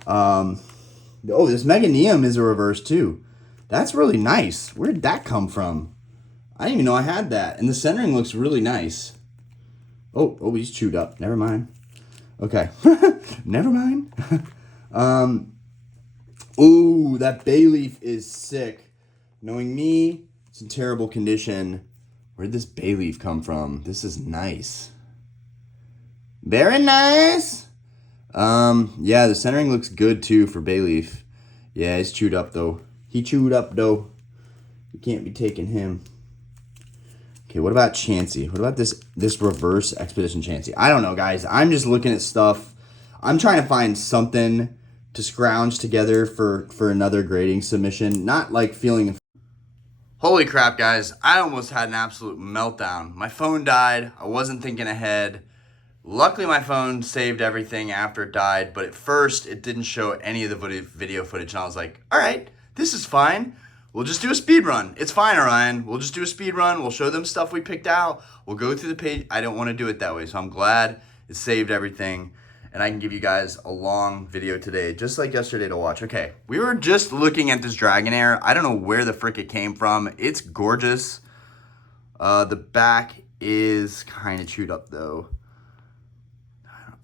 Oh, this Meganium is a reverse too. That's really nice. Where did that come from? I didn't even know I had that. And the centering looks really nice. Oh, he's chewed up. Never mind. Okay. Never mind. Ooh, that bay leaf is sick. Knowing me, it's in terrible condition. Where'd this bay leaf come from? This is nice. Very nice. Yeah, the centering looks good too for bay leaf. Yeah, he's chewed up though. He chewed up though. You can't be taking him. Okay, what about Chansey? What about this reverse Expedition Chansey? I don't know, guys. I'm just looking at stuff. I'm trying to find something to scrounge together for another grading submission. Not like feeling... Holy crap, guys. I almost had an absolute meltdown. My phone died. I wasn't thinking ahead. Luckily, my phone saved everything after it died, but at first, it didn't show any of the video footage, and I was like, all right, this is fine. We'll just do a speed run. It's fine, Orion. We'll just do a speed run. We'll show them stuff we picked out. We'll go through the page. I don't want to do it that way, so I'm glad it saved everything, and I can give you guys a long video today, just like yesterday to watch. Okay, we were just looking at this Dragonair. I don't know where the frick it came from. It's gorgeous. The back is kind of chewed up, though.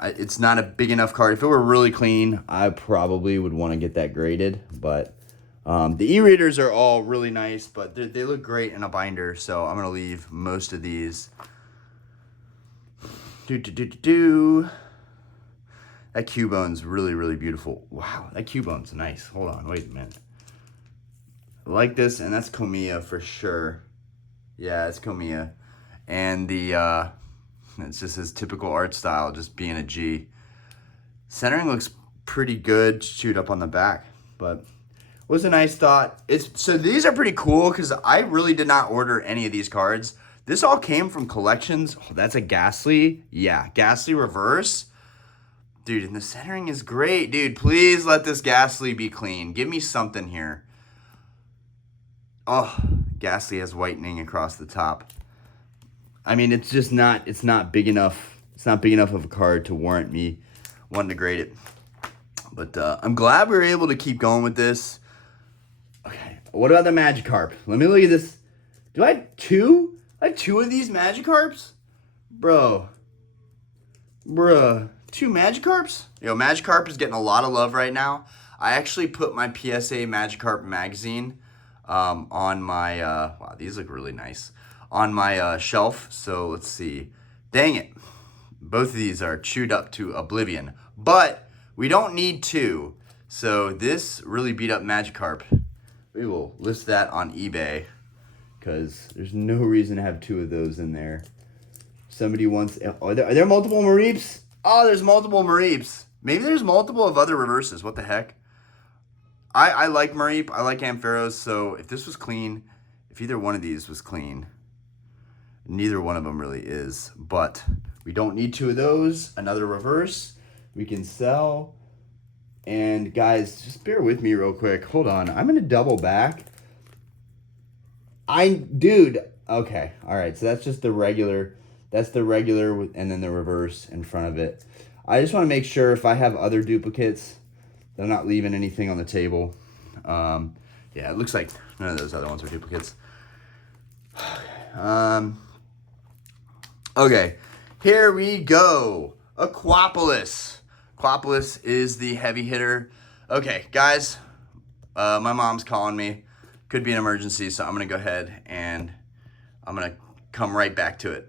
It's not a big enough card. If it were really clean, I probably would want to get that graded, but... the e-readers are all really nice, but they look great in a binder, so I'm going to leave most of these. That Cubone's really, really beautiful. Wow, that Cubone's nice. Hold on, wait a minute. I like this, and that's Komiya for sure. Yeah, it's Komiya. And it's just his typical art style, just being a G. Centering looks pretty good, chewed up on the back, but... was a nice thought. So these are pretty cool because I really did not order any of these cards. This all came from collections. Oh, that's a Ghastly. Yeah, Ghastly reverse. Dude, and the centering is great. Dude, please let this Ghastly be clean. Give me something here. Oh, Ghastly has whitening across the top. I mean, it's just not, it's not big enough. It's not big enough of a card to warrant me wanting to grade it. But I'm glad we were able to keep going with this. Okay, what about the Magikarp? Let me look at this. Do I have two? I have two of these Magikarps? Bruh, two Magikarps? Yo, Magikarp is getting a lot of love right now. I actually put my PSA Magikarp magazine on my, wow, these look really nice, on my shelf. So let's see. Dang it. Both of these are chewed up to oblivion. But we don't need two. So this really beat up Magikarp. We will list that on eBay because there's no reason to have two of those in there. Somebody wants... are there multiple Mareeps? Oh, there's multiple Mareeps. Maybe there's multiple of other reverses. What the heck? I like Mareep. I like Ampharos. So if this was clean, if either one of these was clean, neither one of them really is. But we don't need two of those. Another reverse we can sell. And guys, just bear with me real quick. Hold on. I'm going to double back. Dude. Okay. All right. So that's just the regular. That's the regular and then the reverse in front of it. I just want to make sure if I have other duplicates, that I'm not leaving anything on the table. Yeah, it looks like none of those other ones are duplicates. Okay. Here we go. Aquapolis. Aquapolis is the heavy hitter. Okay, guys, my mom's calling me. Could be an emergency, so I'm going to go ahead and I'm going to come right back to it.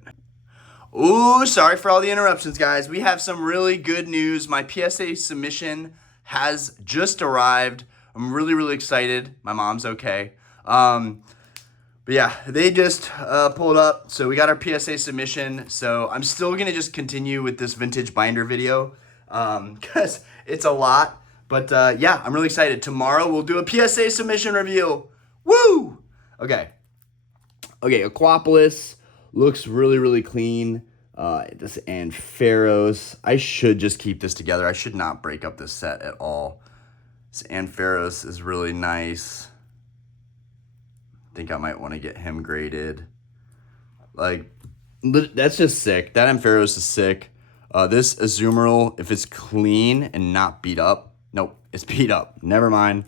Ooh, sorry for all the interruptions, guys. We have some really good news. My PSA submission has just arrived. I'm really, really excited. My mom's okay. But yeah, they just pulled up. So we got our PSA submission. So I'm still going to just continue with this vintage binder video because it's a lot. But yeah, I'm really excited. Tomorrow we'll do a PSA submission review. Woo! Okay, Aquapolis looks really, really clean. This and Pharaohs. I should just keep this together. I should not break up this set at all. This Ampharos is really nice. I think I might want to get him graded. Like, that's just sick. That Ampharos is sick. This Azumarill, if it's clean and not beat up. Nope, it's beat up. Never mind.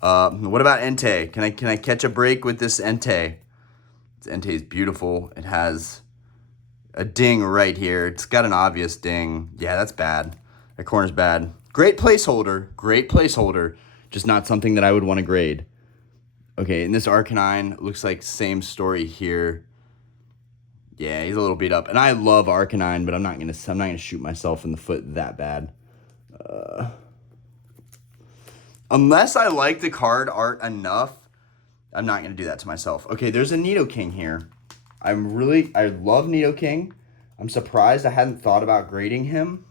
What about Entei? Can I catch a break with this Entei? This Entei is beautiful. It has a ding right here. It's got an obvious ding. Yeah, that's bad. That corner's bad. Great placeholder. Just not something that I would want to grade. Okay, and this Arcanine looks like same story here. Yeah, he's a little beat up. And I love Arcanine, but I'm not gonna shoot myself in the foot that bad. Unless I like the card art enough, I'm not gonna do that to myself. Okay, there's a Nidoking here. I love Nidoking. I'm surprised I hadn't thought about grading him.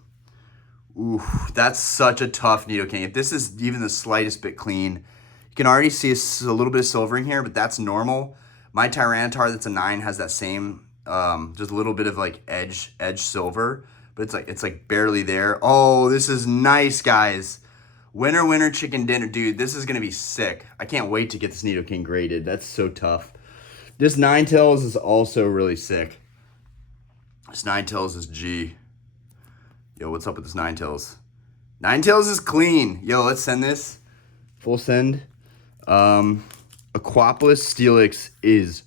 Ooh, that's such a tough Nidoking. If this is even the slightest bit clean, you can already see a little bit of silvering here, but that's normal. My Tyranitar that's a 9 has that same, just a little bit of like edge silver, but it's like barely there. Oh, this is nice, guys. Winner, chicken dinner. Dude, this is going to be sick. I can't wait to get this Nidoking graded. That's so tough. This Ninetales is also really sick. This Ninetales is G. Yo, what's up with this Ninetales? Ninetales is clean. Yo, let's send this. Full send. Aquapolis Steelix is...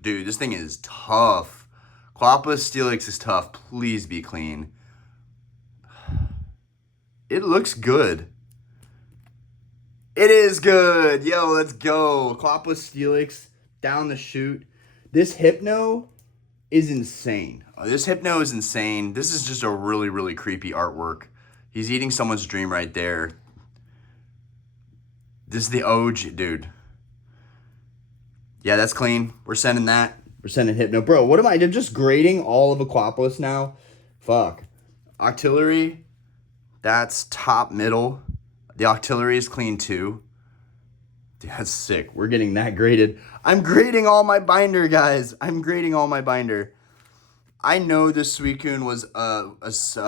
Dude, this thing is tough. Aquapolis Steelix is tough. Please be clean. It looks good. It is good. Yo, let's go. Aquapolis Steelix down the chute. This Hypno is insane. This Hypno is insane. This is just a really, really creepy artwork. He's eating someone's dream right there. This is the OG, dude. Yeah, that's clean. We're sending that. We're sending Hypno. Bro, what am I? I'm just grading all of Aquapolis now? Fuck. Octillery, that's top middle. The Octillery is clean too. Dude, that's sick. We're getting that graded. I'm grading all my binder, guys. I'm grading all my binder. I know this Suicune was a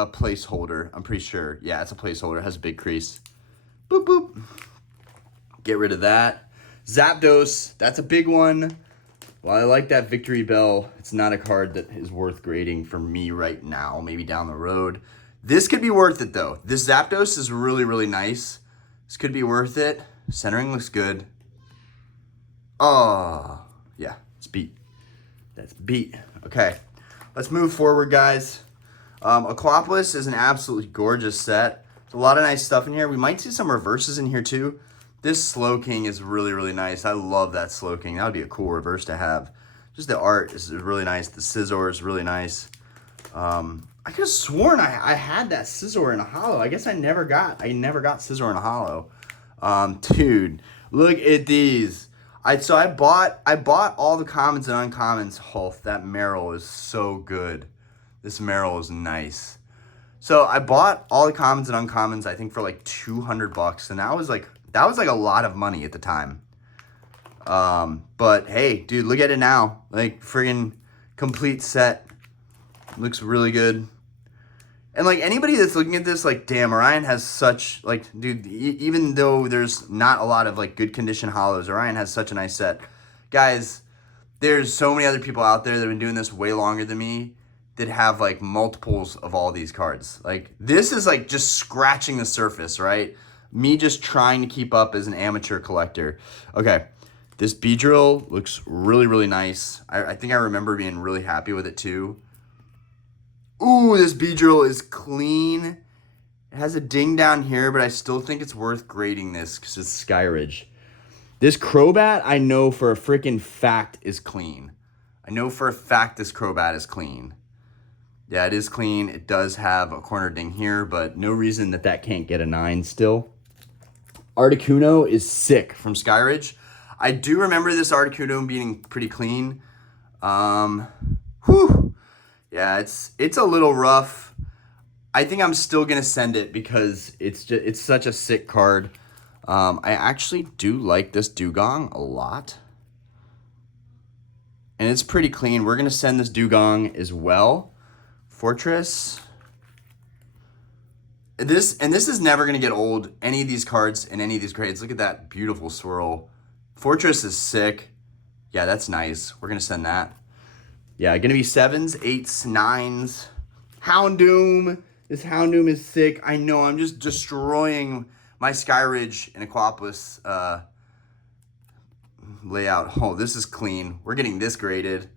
placeholder. I'm pretty sure. Yeah, it's a placeholder. It has a big crease. Boop, boop. Get rid of that. Zapdos, that's a big one. Well, I like that Victory Bell. It's not a card that is worth grading for me right now. Maybe down the road. This could be worth it, though. This Zapdos is really, really nice. This could be worth it. Centering looks good. Oh, yeah, it's beat. That's beat. Okay, let's move forward, guys. Aquapolis is an absolutely gorgeous set. There's a lot of nice stuff in here. We might see some reverses in here, too. This Slowking is really, really nice. I love that Slowking. That would be a cool reverse to have. Just the art is really nice. The Scizor is really nice. I could have sworn I had that Scizor in a holo. I guess I never got Scizor in a holo. Dude, look at these. I bought all the commons and uncommons. Oh, that Meryl is so good. This Meryl is nice. So I bought all the commons and uncommons, I think, for like $200, and that was like a lot of money at the time. But hey, dude, look at it now. Like, friggin' complete set. Looks really good. And like anybody that's looking at this, like, damn, Orion has such, like, dude, even though there's not a lot of like good condition holos, Orion has such a nice set. Guys, there's so many other people out there that have been doing this way longer than me that have like multiples of all these cards. Like, this is like just scratching the surface, right? Me just trying to keep up as an amateur collector. Okay, this Beedrill looks really, really nice. I think I remember being really happy with it too. Ooh, this Beedrill is clean. It has a ding down here, but I still think it's worth grading this because it's Skyridge. This Crobat, I know for a freaking fact is clean. I know for a fact this Crobat is clean. Yeah, it is clean. It does have a corner ding here, but no reason that that can't get a 9 still. Articuno is sick from Skyridge. I do remember this Articuno being pretty clean. Whew. Yeah, it's a little rough. I think I'm still gonna send it because it's such a sick card. I actually do like this Dugong a lot. And it's pretty clean. We're gonna send this Dugong as well. Fortress. This is never gonna get old. Any of these cards in any of these grades. Look at that beautiful swirl. Fortress is sick. Yeah, that's nice. We're gonna send that. Yeah, gonna be 7s, 8s, 9s. Houndoom. This Houndoom is sick. I know, I'm just destroying my Skyridge and Aquapolis layout. Oh, this is clean. We're getting this graded.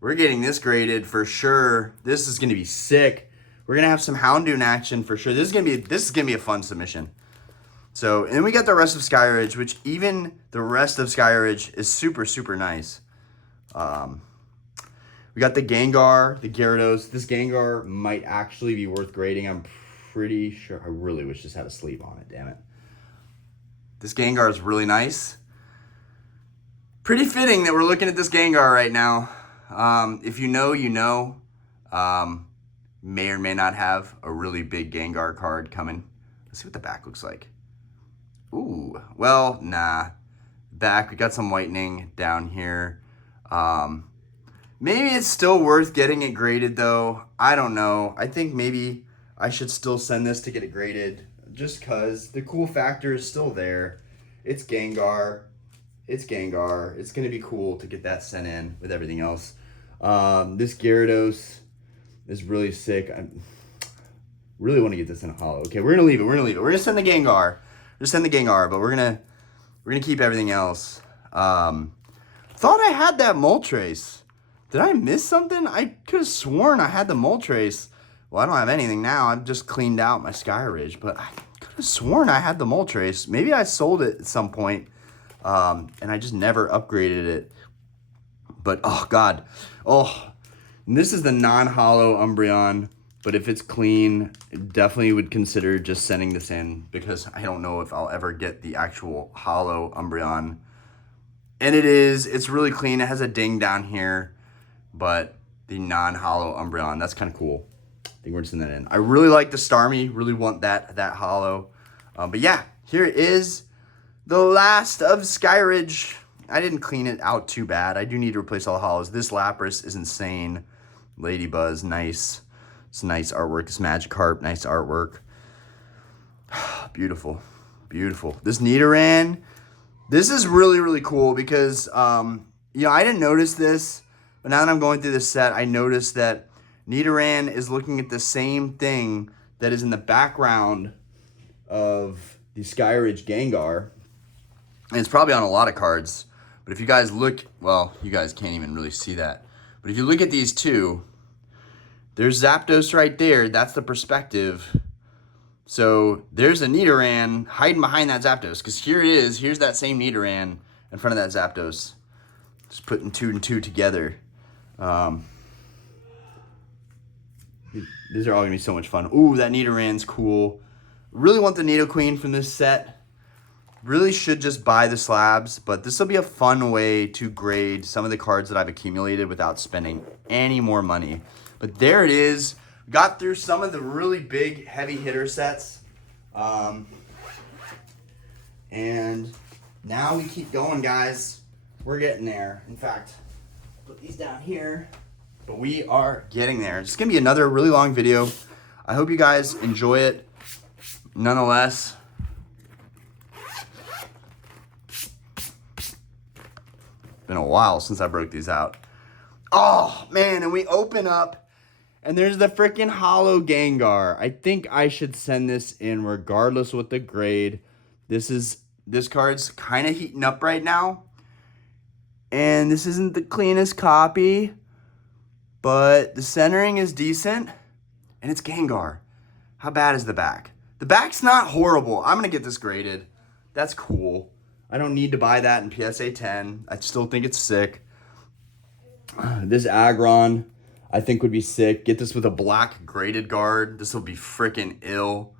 We're getting this graded for sure. This is gonna be sick. We're gonna have some Houndoom action for sure. This is gonna be a fun submission. So, and then we got the rest of Skyridge, which even the rest of Skyridge is super, super nice. We got the Gengar, the Gyarados. This Gengar might actually be worth grading. I'm pretty sure. I really wish this had a sleeve on it, damn it. This Gengar is really nice. Pretty fitting that we're looking at this Gengar right now. If you know, you know. May or may not have a really big Gengar card coming. Let's see what the back looks like. Ooh, well, nah. Back, we got some whitening down here. Maybe it's still worth getting it graded though. I don't know. I think maybe I should still send this to get it graded just because the cool factor is still there. It's Gengar. It's Gengar. It's going to be cool to get that sent in with everything else. This Gyarados is really sick. I really want to get this in a holo. Okay, we're going to leave it. We're going to send the Gengar. Just send the Gengar, but we're going to keep everything else. Thought I had that Moltres. Did I miss something? I could have sworn I had the Moltres. Well, I don't have anything now. I've just cleaned out my Skyridge, but I could have sworn I had the Moltres. Maybe I sold it at some point, and I just never upgraded it. But, oh, God. Oh, and this is the non-holo Umbreon, but if it's clean, definitely would consider just sending this in because I don't know if I'll ever get the actual holo Umbreon. And it's really clean. It has a ding down here. But the non-holo Umbreon, that's kind of cool. I think we're just sending that in. I really like the Starmie. Really want that holo. But yeah, here is the last of Skyridge. I didn't clean it out too bad. I do need to replace all the holos. This Lapras is insane. Ladybuzz, nice. It's nice artwork. This Magikarp, nice artwork. Beautiful. Beautiful. This Nidoran, this is really, really cool because, you know, I didn't notice this. But now that I'm going through this set, I noticed that Nidoran is looking at the same thing that is in the background of the Skyridge Gengar. And it's probably on a lot of cards. But if you guys look, well, you guys can't even really see that. But if you look at these two, there's Zapdos right there. That's the perspective. So there's a Nidoran hiding behind that Zapdos. Because here it is. Here's that same Nidoran in front of that Zapdos. Just putting 2 and 2 together. These are all gonna be so much fun. Ooh, that Nidoran's cool. Really want the Nidoqueen from this set. Really should just buy the slabs, but this will be a fun way to grade some of the cards that I've accumulated without spending any more money. But there it is. Got through some of the really big heavy hitter sets. And now we keep going, guys. We're getting there. In fact, put these down here, but we are getting there. It's gonna be another really long video. I hope you guys enjoy it. Nonetheless, been a while since I broke these out. Oh man, and we open up and there's the freaking holo Gengar. I think I should send this in regardless what the grade. This card's kind of heating up right now. And this isn't the cleanest copy, but the centering is decent, and it's Gengar. How bad is the back? The back's not horrible. I'm going to get this graded. That's cool. I don't need to buy that in PSA 10. I still think it's sick. This Aggron, I think would be sick. Get this with a black graded guard. This will be freaking ill.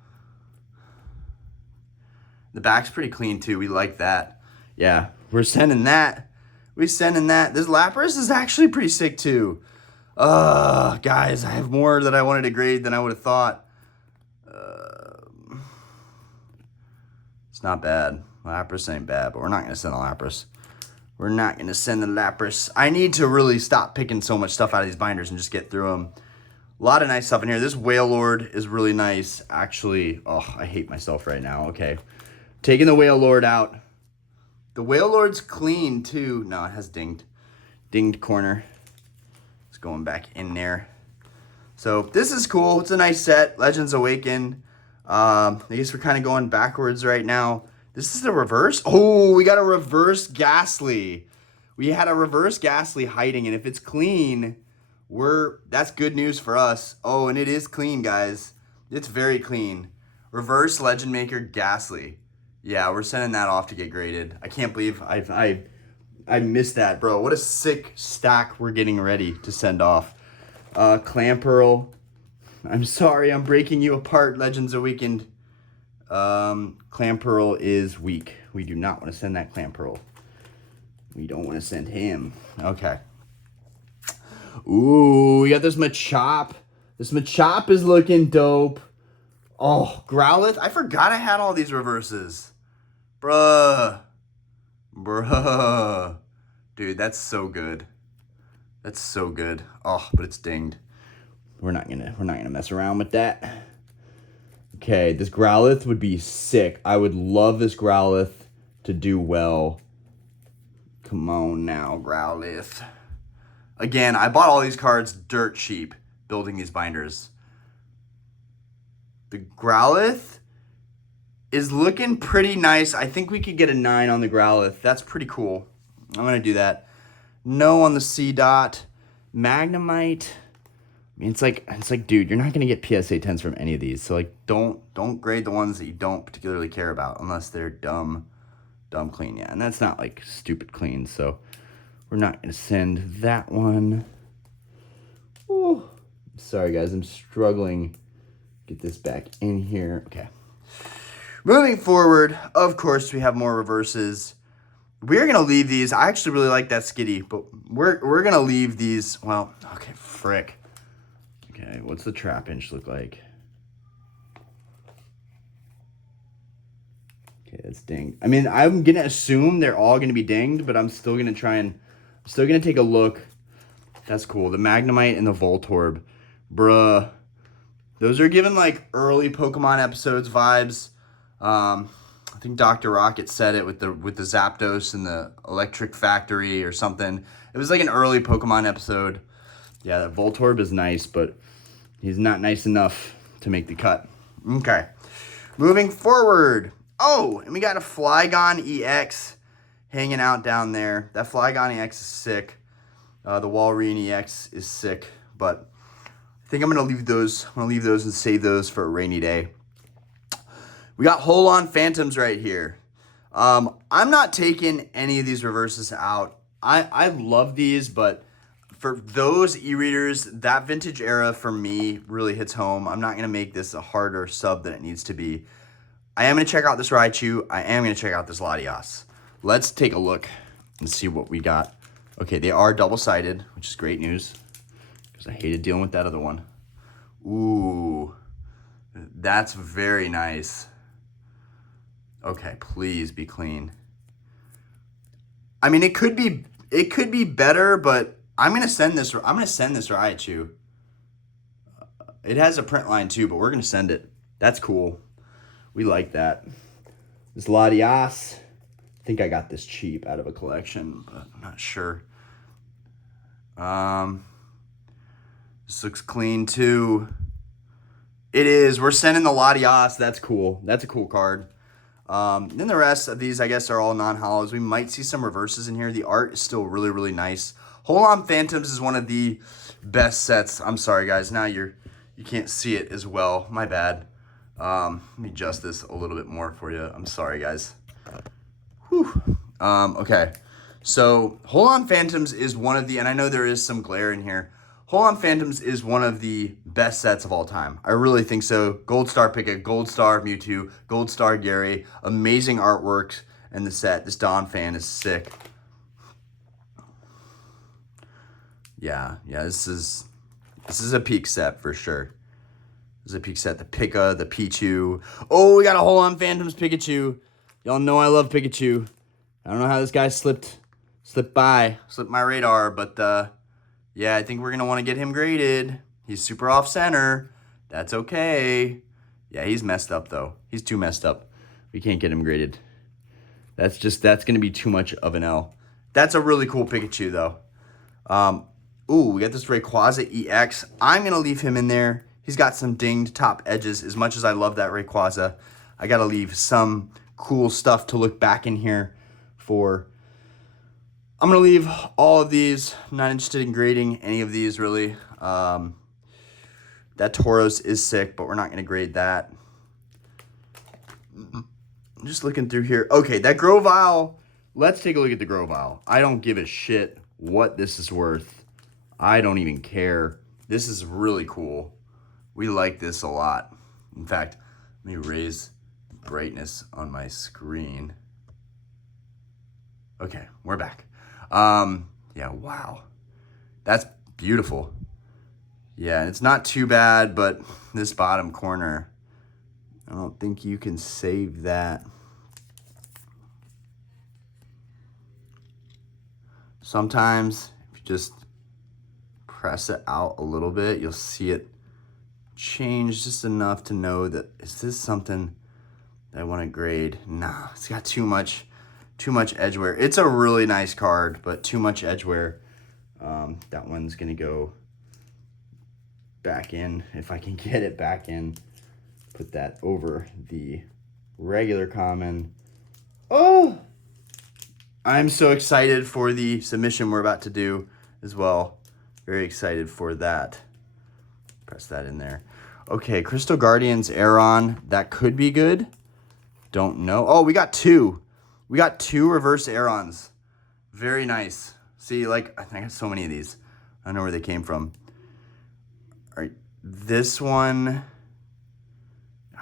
The back's pretty clean too. We like that. Yeah, we're sending that. We're sending that. This Lapras is actually pretty sick too. Guys, I have more that I wanted to grade than I would have thought. It's not bad. Lapras ain't bad, but we're not going to send the Lapras. We're not going to send the Lapras. I need to really stop picking so much stuff out of these binders and just get through them. A lot of nice stuff in here. This Whale Lord is really nice. Actually, oh, I hate myself right now. Okay. Taking the Whale Lord out. The Whale Lord's clean, too. No, it has dinged. Dinged corner. It's going back in there. So, this is cool. It's a nice set. Legends Awaken. I guess we're kind of going backwards right now. This is the reverse. Oh, we got a reverse Ghastly. We had a reverse Ghastly hiding, and if it's clean, that's good news for us. Oh, and it is clean, guys. It's very clean. Reverse Legend Maker Ghastly. Yeah, we're sending that off to get graded. I can't believe I missed that, bro. What a sick stack we're getting ready to send off. Clamperl. I'm sorry, I'm breaking you apart, Legends Awakened. Clamperl is weak. We do not want to send that Clamperl. We don't want to send him. Okay. Ooh, we got this Machop. This Machop is looking dope. Oh, Growlithe. I forgot I had all these reverses. Bruh. Dude, that's so good. That's so good. Oh, but it's dinged. We're not gonna mess around with that. Okay, this Growlithe would be sick. I would love this Growlithe to do well. Come on now, Growlithe. Again, I bought all these cards dirt cheap building these binders. The Growlithe is looking pretty nice. I think we could get a 9 on the Growlithe. That's pretty cool. I'm going to do that. No on the C dot. Magnemite. I mean, it's like, dude, you're not going to get PSA 10s from any of these. So, like, don't grade the ones that you don't particularly care about unless they're dumb clean. Yeah, and that's not, like, stupid clean. So, we're not going to send that one. Ooh. Sorry, guys. I'm struggling. Get this back in here. Okay. Moving forward, of course, we have more reverses. We're going to leave these. I actually really like that Skitty, but we're going to leave these. Well, okay, frick. Okay, what's the Trapinch look like? Okay, that's dinged. I mean, I'm going to assume they're all going to be dinged, but I'm still going to take a look. That's cool. The Magnemite and the Voltorb. Bruh. Those are given, like, early Pokemon episodes vibes. I think Dr. Rocket said it with the Zapdos and the Electric Factory or something. It was like an early Pokemon episode. Yeah, that Voltorb is nice, but he's not nice enough to make the cut. Okay. Moving forward. Oh, and we got a Flygon EX hanging out down there. That Flygon EX is sick. The Walrein EX is sick, but I think I'm going to leave those. I'm going to leave those and save those for a rainy day. We got Holon Phantoms right here. I'm not taking any of these reverses out. I love these, but for those e-readers, that vintage era for me really hits home. I'm not going to make this a harder sub than it needs to be. I am going to check out this Raichu. I am going to check out this Latias. Let's take a look and see what we got. Okay, they are double-sided, which is great news, because I hated dealing with that other one. Ooh, that's very nice. Okay, please be clean. I mean, it could be better, but I'm gonna send this Raichu. It has a print line too, but we're gonna send it. That's cool. We like that. This Latias. I think I got this cheap out of a collection, but I'm not sure. This looks clean too. It is. We're sending the Latias. That's cool. That's a cool card. Then the rest of these, I guess, are all non-hollows. We might see some reverses in here. The art is still really, really nice. Holon Phantoms is one of the best sets. I'm sorry, guys. Now you can't see it as well. My bad. Let me adjust this a little bit more for you. I'm sorry, guys. Whew. Okay. So, Holon Phantoms is one of the, and I know there is some glare in here. Holon Phantoms is one of the best sets of all time. I really think so. Gold Star Pika, Gold Star Mewtwo, Gold Star Gary. Amazing artwork in the set. This Dawn fan is sick. Yeah, this is a peak set for sure. This is a peak set. The Pika, the Pichu. Oh, we got a Holon Phantoms Pikachu. Y'all know I love Pikachu. I don't know how this guy slipped my radar, but yeah, I think we're gonna want to get him graded. He's super off center. That's okay. Yeah, he's messed up though. He's too messed up. We can't get him graded. That's gonna be too much of an L. That's a really cool Pikachu though. Ooh, we got this Rayquaza EX. I'm gonna leave him in there. He's got some dinged top edges. As much as I love that Rayquaza, I gotta leave some cool stuff to look back in here for. I'm going to leave all of these. I'm not interested in grading any of these, really. That Tauros is sick, but we're not going to grade that. I'm just looking through here. Okay, that Grovyle. Let's take a look at the Grovyle. I don't give a shit what this is worth. I don't even care. This is really cool. We like this a lot. In fact, let me raise the brightness on my screen. Okay, we're back. Yeah, wow. That's beautiful. Yeah, it's not too bad, but this bottom corner, I don't think you can save that. Sometimes, if you just press it out a little bit, you'll see it change just enough to know that, is this something that I want to grade? Nah, it's got too much edge wear. It's a really nice card, but too much edge wear. That one's gonna go back in if I can get it back in. Put that over the regular common. Oh, I'm so excited for the submission we're about to do as well. Very excited for that. Press that in there. Okay, Crystal Guardians Aeron. That could be good. Don't know. Oh, we got two. We got two reverse Aerons. Very nice. See, like, I got so many of these. I don't know where they came from. All right, this one,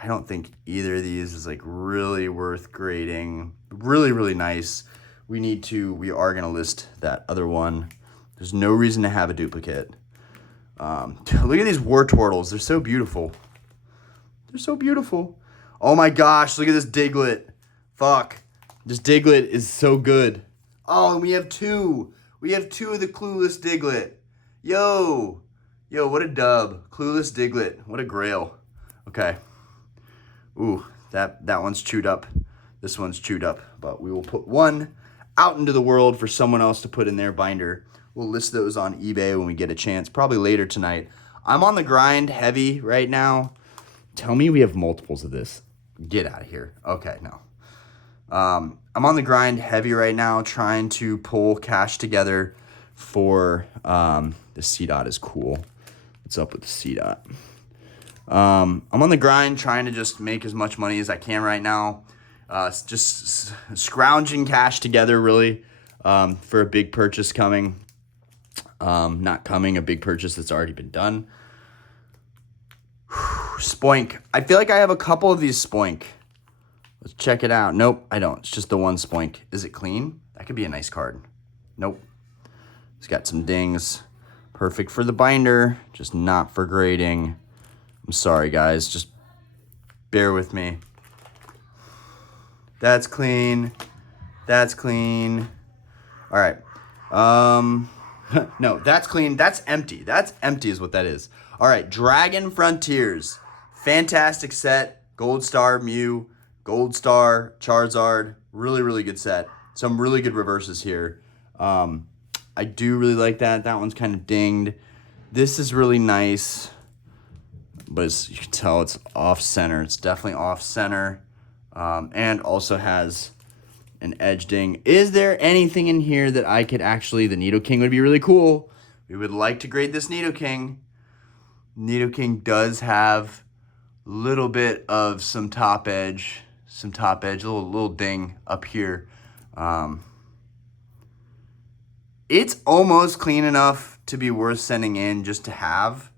I don't think either of these is like really worth grading. Really, really nice. We are gonna list that other one. There's no reason to have a duplicate. Look at these Wartortles. They're so beautiful. They're so beautiful. Oh my gosh, look at this Diglett. Fuck. This Diglett is so good. Oh, and we have two. We have two of the Clueless Diglett. Yo, what a dub. Clueless Diglett. What a grail. Okay. Ooh, that one's chewed up. This one's chewed up. But we will put one out into the world for someone else to put in their binder. We'll list those on eBay when we get a chance. Probably later tonight. I'm on the grind heavy right now. Tell me we have multiples of this. Get out of here. Okay, no. I'm on the grind heavy right now, trying to pull cash together for the C-Dot is cool. What's up with the C-Dot? I'm on the grind trying to just make as much money as I can right now. Just scrounging cash together, really, for a big purchase coming. Not coming, a big purchase that's already been done. Spoink. I feel like I have a couple of these Spoink. Let's check it out. Nope, I don't. It's just the one Spoink. Is it clean? That could be a nice card. Nope. It's got some dings. Perfect for the binder, just not for grading. I'm sorry, guys. Just bear with me. That's clean. That's clean. All right. No, that's clean. That's empty. That's empty is what that is. All right, Dragon Frontiers. Fantastic set. Gold Star Mew. Gold Star Charizard. Really, really good set. Some really good reverses here. I do really like that. That one's kind of dinged. This is really nice. But as you can tell, it's off-center. It's definitely off-center. And also has an edge ding. Is there anything in here that I could actually... The Nidoking would be really cool. We would like to grade this Nidoking. Nidoking does have a little bit of some top edge. A little ding up here. It's almost clean enough to be worth sending in just to have.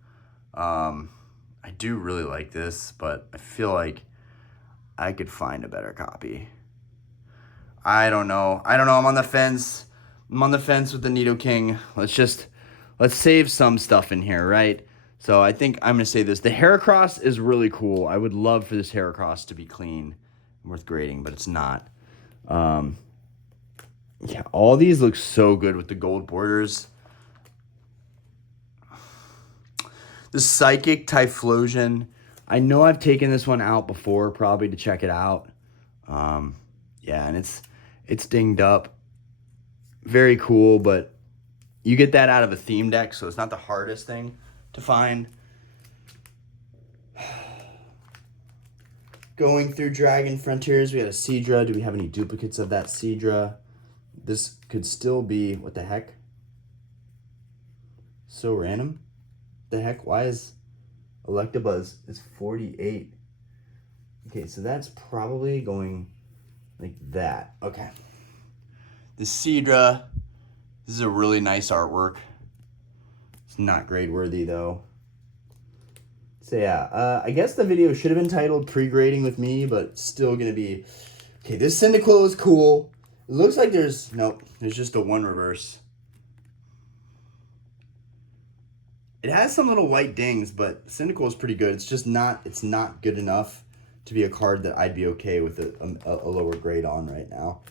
I do really like this, but I feel like I could find a better copy. I don't know. I'm on the fence. I'm on the fence with the Nidoking. Let's save some stuff in here, right? So I think I'm going to say this. The Heracross is really cool. I would love for this Heracross to be clean and worth grading, but it's not. Yeah, all these look so good with the gold borders. The Psychic Typhlosion. I know I've taken this one out before, probably to check it out. Yeah, and it's dinged up. Very cool, but you get that out of a theme deck, so it's not the hardest thing to find. Going through Dragon Frontiers, we had a Seadra. Do we have any duplicates of that Seadra? This could still be, what the heck? So random. The heck? Why is Electabuzz is 48? Okay, so that's probably going like that. Okay. The Seadra. This is a really nice artwork. It's not grade worthy though. So yeah, I guess the video should have been titled Pre-Grading with me, but still gonna be... Okay, this Cyndaquil is cool. It looks like there's... Nope, there's just a one reverse. It has some little white dings, but Cyndaquil is pretty good. It's just not... It's not good enough to be a card that I'd be okay with a lower grade on right now.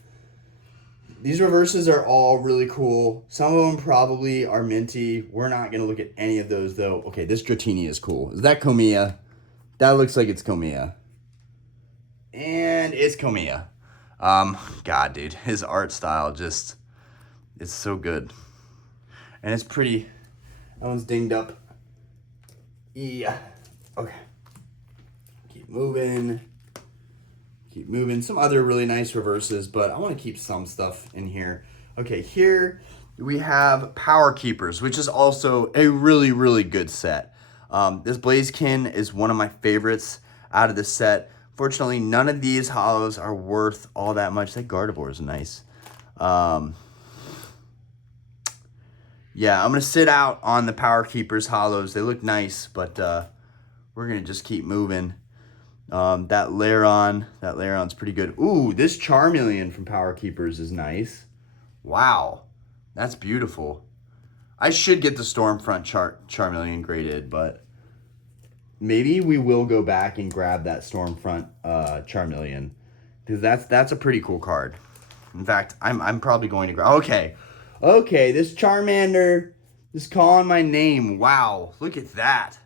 These reverses are all really cool. Some of them probably are minty. We're not going to look at any of those, though. Okay, this Dratini is cool. Is that Komiya? That looks like it's Komiya. And it's Komiya. God, dude. His art style just... It's so good. And it's pretty... That one's dinged up. Yeah. Okay. Keep moving. Keep moving. Some other really nice reverses, but I want to keep some stuff in here. Okay, here we have Power Keepers, which is also a really, really good set. This Blaziken is one of my favorites out of the set. Fortunately, none of these holos are worth all that much. That Gardevoir is nice. Yeah, I'm going to sit out on the Power Keepers holos. They look nice, but we're going to just keep moving. That Lairon's pretty good. Ooh, this Charmeleon from Power Keepers is nice. Wow, that's beautiful. I should get the Stormfront Charmeleon graded, but maybe we will go back and grab that Stormfront Charmeleon, because that's a pretty cool card. In fact, I'm probably going to grab... Okay, this Charmander is calling my name. Wow, look at that.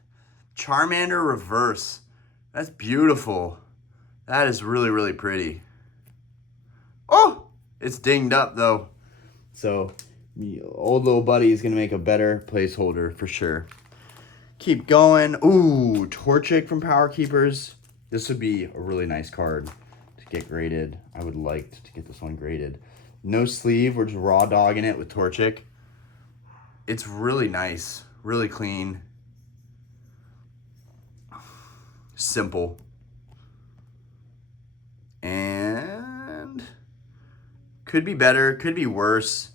Charmander reverse. That's beautiful. That is really, really pretty. Oh, it's dinged up though. So, old little buddy is going to make a better placeholder for sure. Keep going. Ooh, Torchic from Power Keepers. This would be a really nice card to get graded. I would like to get this one graded. No sleeve. We're just raw dogging it with Torchic. It's really nice. Really clean. Simple. And could be better, could be worse.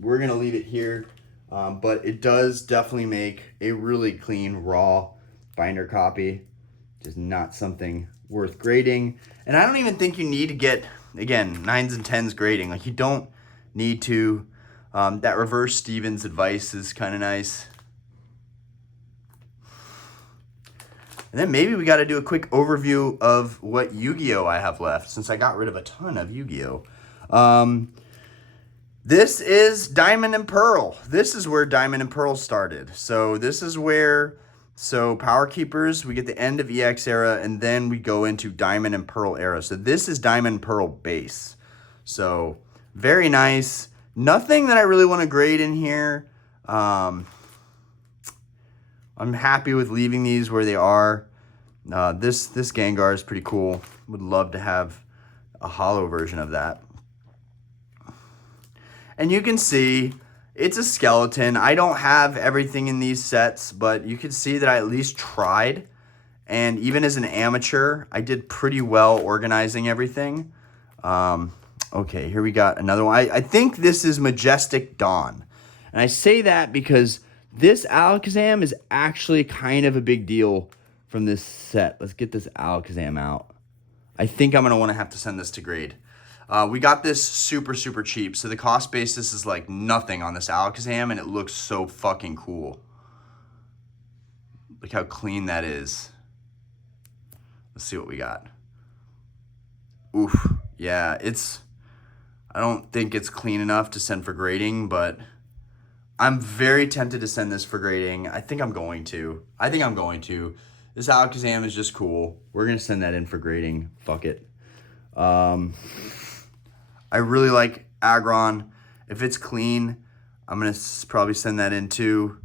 We're going to leave it here. But it does definitely make a really clean, raw binder copy. Just not something worth grading. And I don't even think you need to get, again, 9s and 10s grading. Like, you don't need to. That reverse Stevens advice is kind of nice. And then maybe we got to do a quick overview of what Yu-Gi-Oh! I have left, since I got rid of a ton of Yu-Gi-Oh! This is Diamond and Pearl. This is where Diamond and Pearl started. So this is where, Power Keepers, we get the end of EX era, and then we go into Diamond and Pearl era. So this is Diamond and Pearl base. So very nice. Nothing that I really want to grade in here. I'm happy with leaving these where they are. This Gengar is pretty cool. Would love to have a holo version of that. And you can see it's a skeleton. I don't have everything in these sets, but you can see that I at least tried. And even as an amateur, I did pretty well organizing everything. Okay, here we got another one. I think this is Majestic Dawn. And I say that because This Alakazam is actually kind of a big deal from this set. Let's get this Alakazam out. I think I'm going to want to have to send this to grade. We got this super, super cheap. So the cost basis is like nothing on this Alakazam, and it looks so fucking cool. Look how clean that is. Let's see what we got. Oof. Yeah, I don't think it's clean enough to send for grading, but I'm very tempted to send this for grading. I think I'm going to. This Alakazam is just cool. We're going to send that in for grading. Fuck it. I really like Aggron. If it's clean, I'm going to probably send that in too.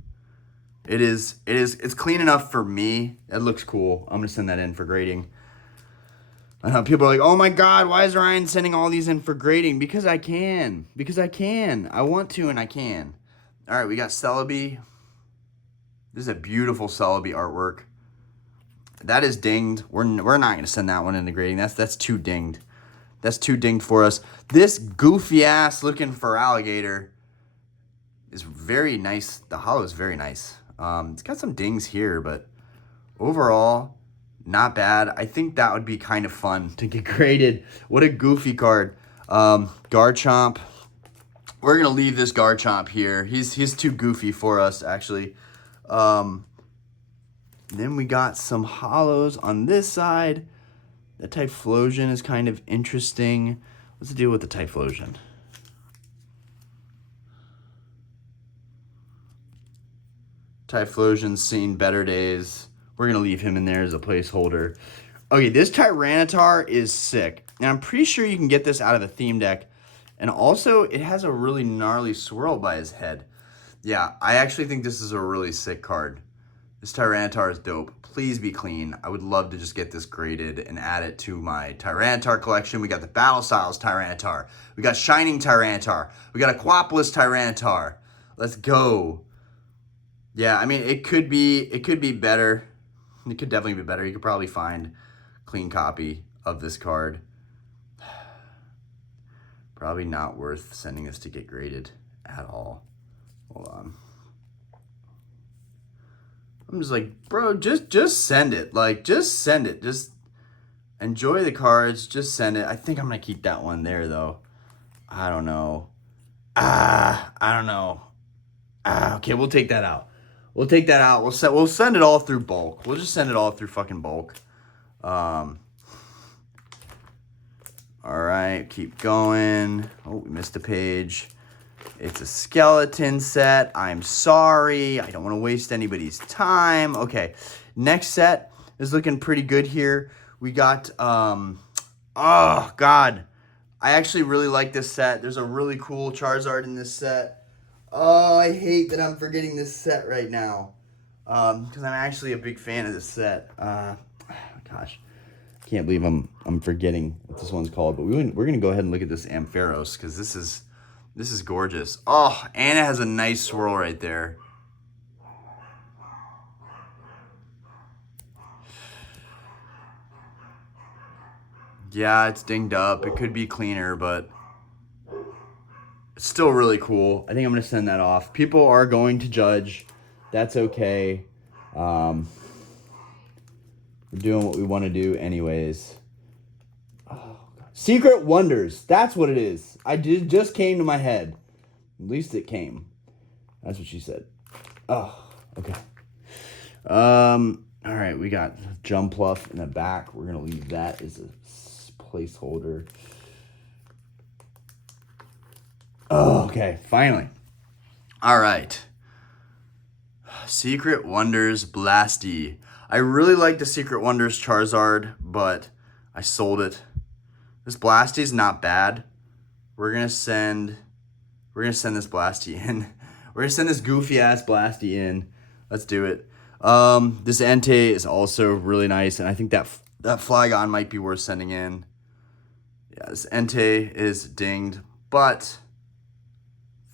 It's clean enough for me. It looks cool. I'm going to send that in for grading. I know people are like, oh my God, why is Ryan sending all these in for grading? Because I can. I want to and I can. All right, we got Celebi. This is a beautiful Celebi artwork. That is dinged. We're not going to send that one into grading. That's too dinged. That's too dinged for us. This goofy ass looking for alligator is very nice. The hollow is very nice. It's got some dings here, but overall, not bad. I think that would be kind of fun to get graded. What a goofy card. Garchomp. We're going to leave this Garchomp here. He's too goofy for us, actually. Then we got some hollows on this side. The Typhlosion is kind of interesting. Let's deal with the Typhlosion. Typhlosion's seen better days. We're going to leave him in there as a placeholder. Okay, this Tyranitar is sick. And I'm pretty sure you can get this out of the theme deck. And also, it has a really gnarly swirl by his head. Yeah, I actually think this is a really sick card. This Tyranitar is dope. Please be clean. I would love to just get this graded and add it to my Tyranitar collection. We got the Battle Styles Tyranitar. We got Shining Tyranitar. We got Aquapolis Tyranitar. Let's go. Yeah, I mean, it could be better. It could definitely be better. You could probably find a clean copy of this card. Probably not worth sending this to get graded at all. Hold on. I'm just like, bro, just send it. Like, just send it. Just enjoy the cards. Just send it. I think I'm going to keep that one there, though. I don't know. I don't know. Okay, we'll take that out. We'll send it all through bulk. We'll just send it all through fucking bulk. All right, keep going. Oh, we missed a page. It's a skeleton set. I'm sorry. I don't want to waste anybody's time. Okay, next set is looking pretty good here. We got, oh, God. I actually really like this set. There's a really cool Charizard in this set. Oh, I hate that I'm forgetting this set right now. Because I'm actually a big fan of this set. Gosh. Can't believe I'm forgetting what this one's called. But we're going to go ahead and look at this Ampharos, because this is gorgeous. Oh, and it has a nice swirl right there. Yeah, it's dinged up. It could be cleaner, but it's still really cool. I think I'm going to send that off. People are going to judge. That's okay. We're doing what we want to do anyways. Oh, God. Secret Wonders. That's what it is. Just came to my head. At least it came. That's what she said. Oh, okay. All right, we got Jumpluff in the back. We're going to leave that as a placeholder. Oh, okay, finally. All right. Secret Wonders Blasty. I really like the Secret Wonders Charizard, but I sold it. This Blasty's not bad. We're gonna send this Blasty in. We're gonna send this goofy ass Blasty in. Let's do it. This Entei is also really nice, and I think that Flygon might be worth sending in. Yeah, this Entei is dinged, but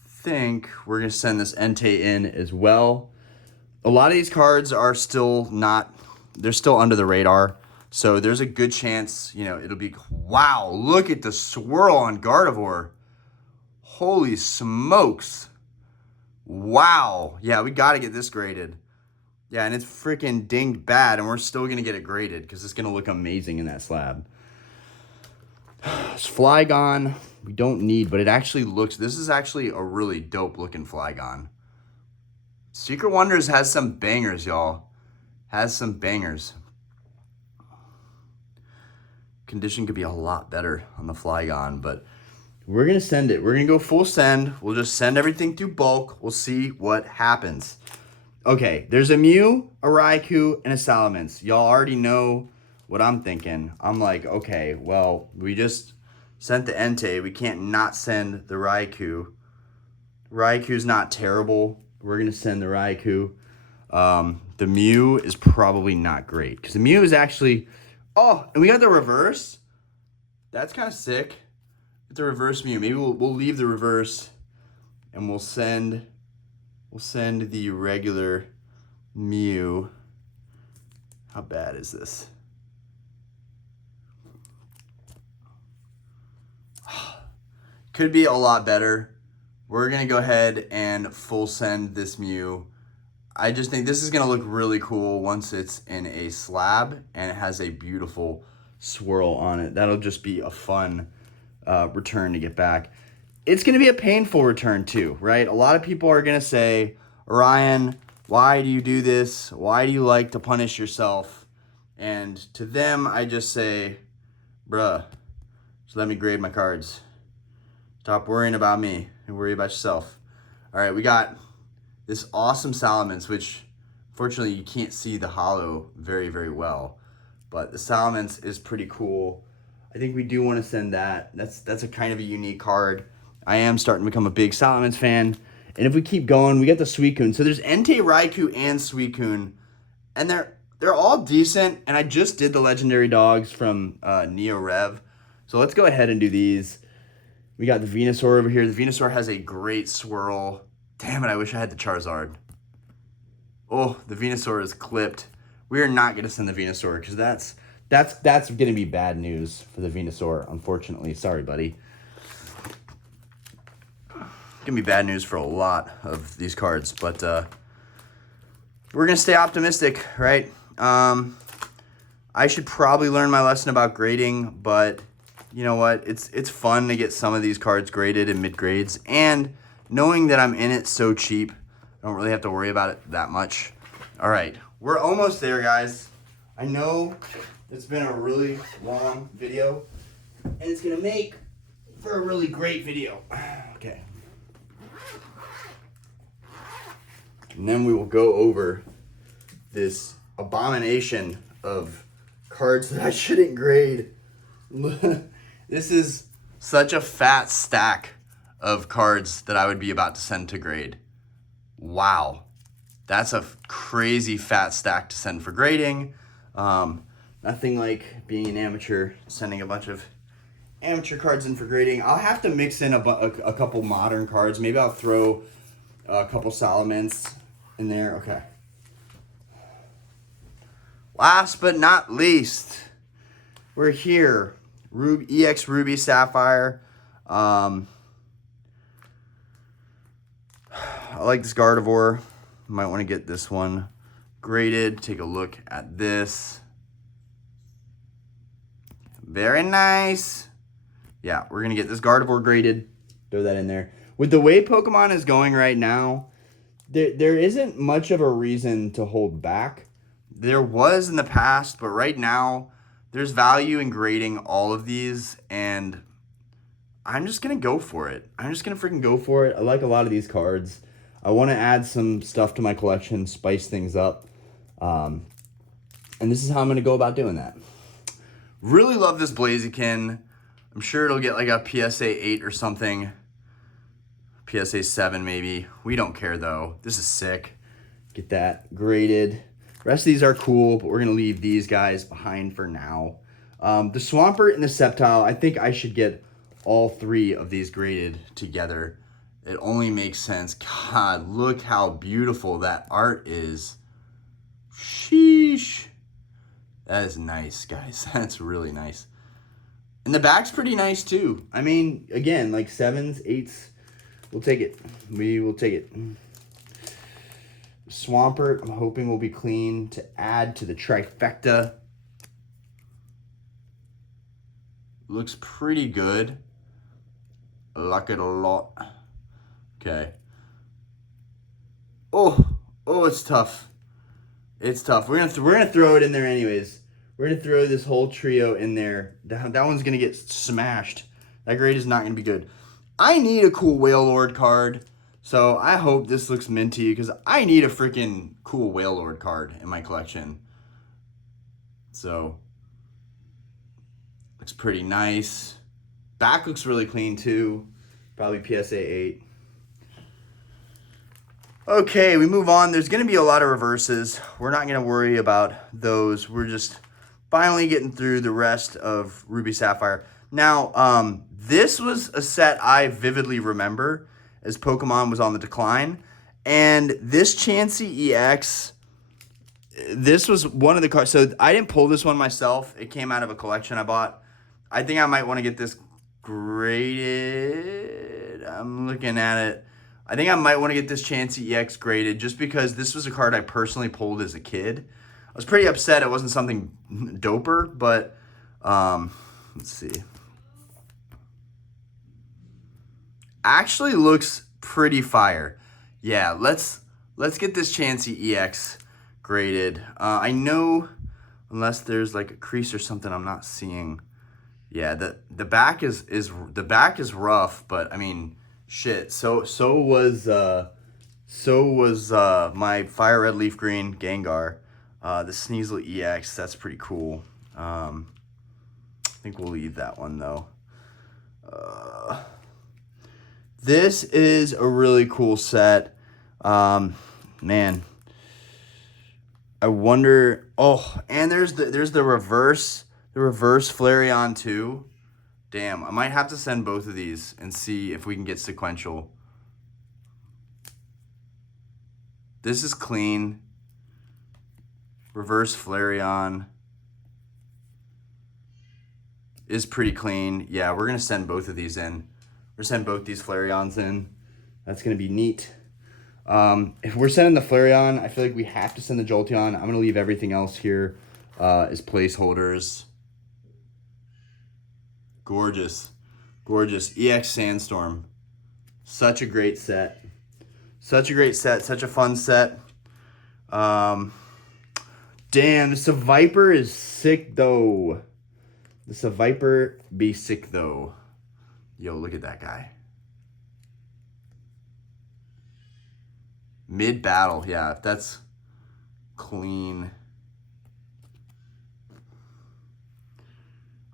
I think we're gonna send this Entei in as well. A lot of these cards are still they're still under the radar. So there's a good chance, it'll be, wow, look at the swirl on Gardevoir. Holy smokes. Wow. Yeah, we got to get this graded. Yeah, and it's freaking dinged bad, and we're still going to get it graded because it's going to look amazing in that slab. It's Flygon. We don't need, but it actually looks, this is actually a really dope looking Flygon. Secret Wonders has some bangers, y'all. Has some bangers. Condition could be a lot better on the Flygon, but we're going to send it. We're going to go full send. We'll just send everything through bulk. We'll see what happens. Okay, there's a Mew, a Raikou, and a Salamence. Y'all already know what I'm thinking. I'm like, okay, well, we just sent the Entei. We can't not send the Raikou. Raikou's not terrible. We're going to send the Raikou. The Mew is probably not great because the Mew is actually... Oh, and we got the reverse. That's kind of sick. The reverse Mew. Maybe we'll leave the reverse and we'll send the regular Mew. How bad is this? Could be a lot better. We're going to go ahead and full send this Mew. I just think this is going to look really cool once it's in a slab and it has a beautiful swirl on it. That'll just be a fun return to get back. It's going to be a painful return too, right? A lot of people are going to say, Orion, why do you do this? Why do you like to punish yourself? And to them, I just say, bruh, just let me grade my cards. Stop worrying about me and worry about yourself. All right, we got this awesome Salamence, which fortunately you can't see the holo very, very well. But the Salamence is pretty cool. I think we do want to send that. That's a kind of a unique card. I am starting to become a big Salamence fan. And if we keep going, we got the Suicune. So there's Entei, Raikou, and Suicune. And they're all decent. And I just did the Legendary Dogs from Neo Rev. So let's go ahead and do these. We got the Venusaur over here. The Venusaur has a great swirl. Damn it, I wish I had the Charizard. Oh, the Venusaur is clipped. We are not going to send the Venusaur because that's going to be bad news for the Venusaur, unfortunately. Sorry, buddy. Going to be bad news for a lot of these cards, but we're going to stay optimistic, right? I should probably learn my lesson about grading, but you know what? It's fun to get some of these cards graded in mid-grades, and knowing that I'm in it so cheap, I don't really have to worry about it that much. All right, we're almost there, guys. I know it's been a really long video, and it's going to make for a really great video. Okay. And then we will go over this abomination of cards that I shouldn't grade. This is such a fat stack of cards that I would be about to send to grade. Wow. That's a crazy fat stack to send for grading. Nothing like being an amateur, sending a bunch of amateur cards in for grading. I'll have to mix in a couple modern cards. Maybe I'll throw a couple Salamence in there. Okay. Last but not least, we're here. EX Ruby Sapphire. I like this Gardevoir. Might want to get this one graded. Take a look at this. Very nice. Yeah, we're going to get this Gardevoir graded. Throw that in there. With the way Pokemon is going right now, there isn't much of a reason to hold back. There was in the past, but right now, there's value in grading all of these, and I'm just going to go for it. I'm just going to freaking go for it. I like a lot of these cards. I want to add some stuff to my collection, spice things up. And this is how I'm going to go about doing that. Really love this Blaziken. I'm sure it'll get like a PSA 8 or something. PSA 7 maybe. We don't care though. This is sick. Get that graded. The rest of these are cool, but we're going to leave these guys behind for now. The Swampert and the Sceptile, I think I should get all three of these graded together. It only makes sense. God, look how beautiful that art is. Sheesh. That is nice, guys. That's really nice. And the back's pretty nice, too. I mean, again, like 7s, 8s. We'll take it. We will take it. Swampert, I'm hoping will be clean to add to the trifecta. Looks pretty good. I like it a lot. Okay. Oh, it's tough. It's tough. We're gonna throw it in there anyways. We're gonna throw this whole trio in there. That one's gonna get smashed. That grade is not gonna be good. I need a cool Whale Lord card, so I hope this looks minty because I need a freaking cool Whale Lord card in my collection. So looks pretty nice. Back looks really clean too. Probably PSA 8. Okay, we move on. There's going to be a lot of reverses. We're not going to worry about those. We're just finally getting through the rest of Ruby Sapphire. Now, this was a set I vividly remember as Pokemon was on the decline. And this Chansey EX, this was one of the cards. So I didn't pull this one myself. It came out of a collection I bought. I think I might want to get this graded. I'm looking at it. I think I might want to get this Chansey EX graded just because this was a card I personally pulled as a kid. I was pretty upset it wasn't something doper, but let's see. Actually looks pretty fire. Yeah, let's get this Chansey EX graded. I know unless there's like a crease or something I'm not seeing. Yeah, the back is rough, but I mean, shit. So was my FireRed LeafGreen Gengar, the Sneasel EX. That's pretty cool. I think we'll leave that one though. This is a really cool set. Man, I wonder. Oh, and there's the reverse Flareon too. Damn, I might have to send both of these and see if we can get sequential. This is clean. Reverse Flareon is pretty clean. Yeah, we're going to send both of these in. We're send both these Flareons in. That's going to be neat. If we're sending the Flareon, I feel like we have to send the Jolteon. I'm going to leave everything else here as placeholders. Gorgeous. Gorgeous. EX Sandstorm. Such a great set. Such a great set. Such a fun set. Damn, the Seviper is sick though. The Seviper be sick though. Yo, look at that guy. Mid-battle. Yeah, that's clean.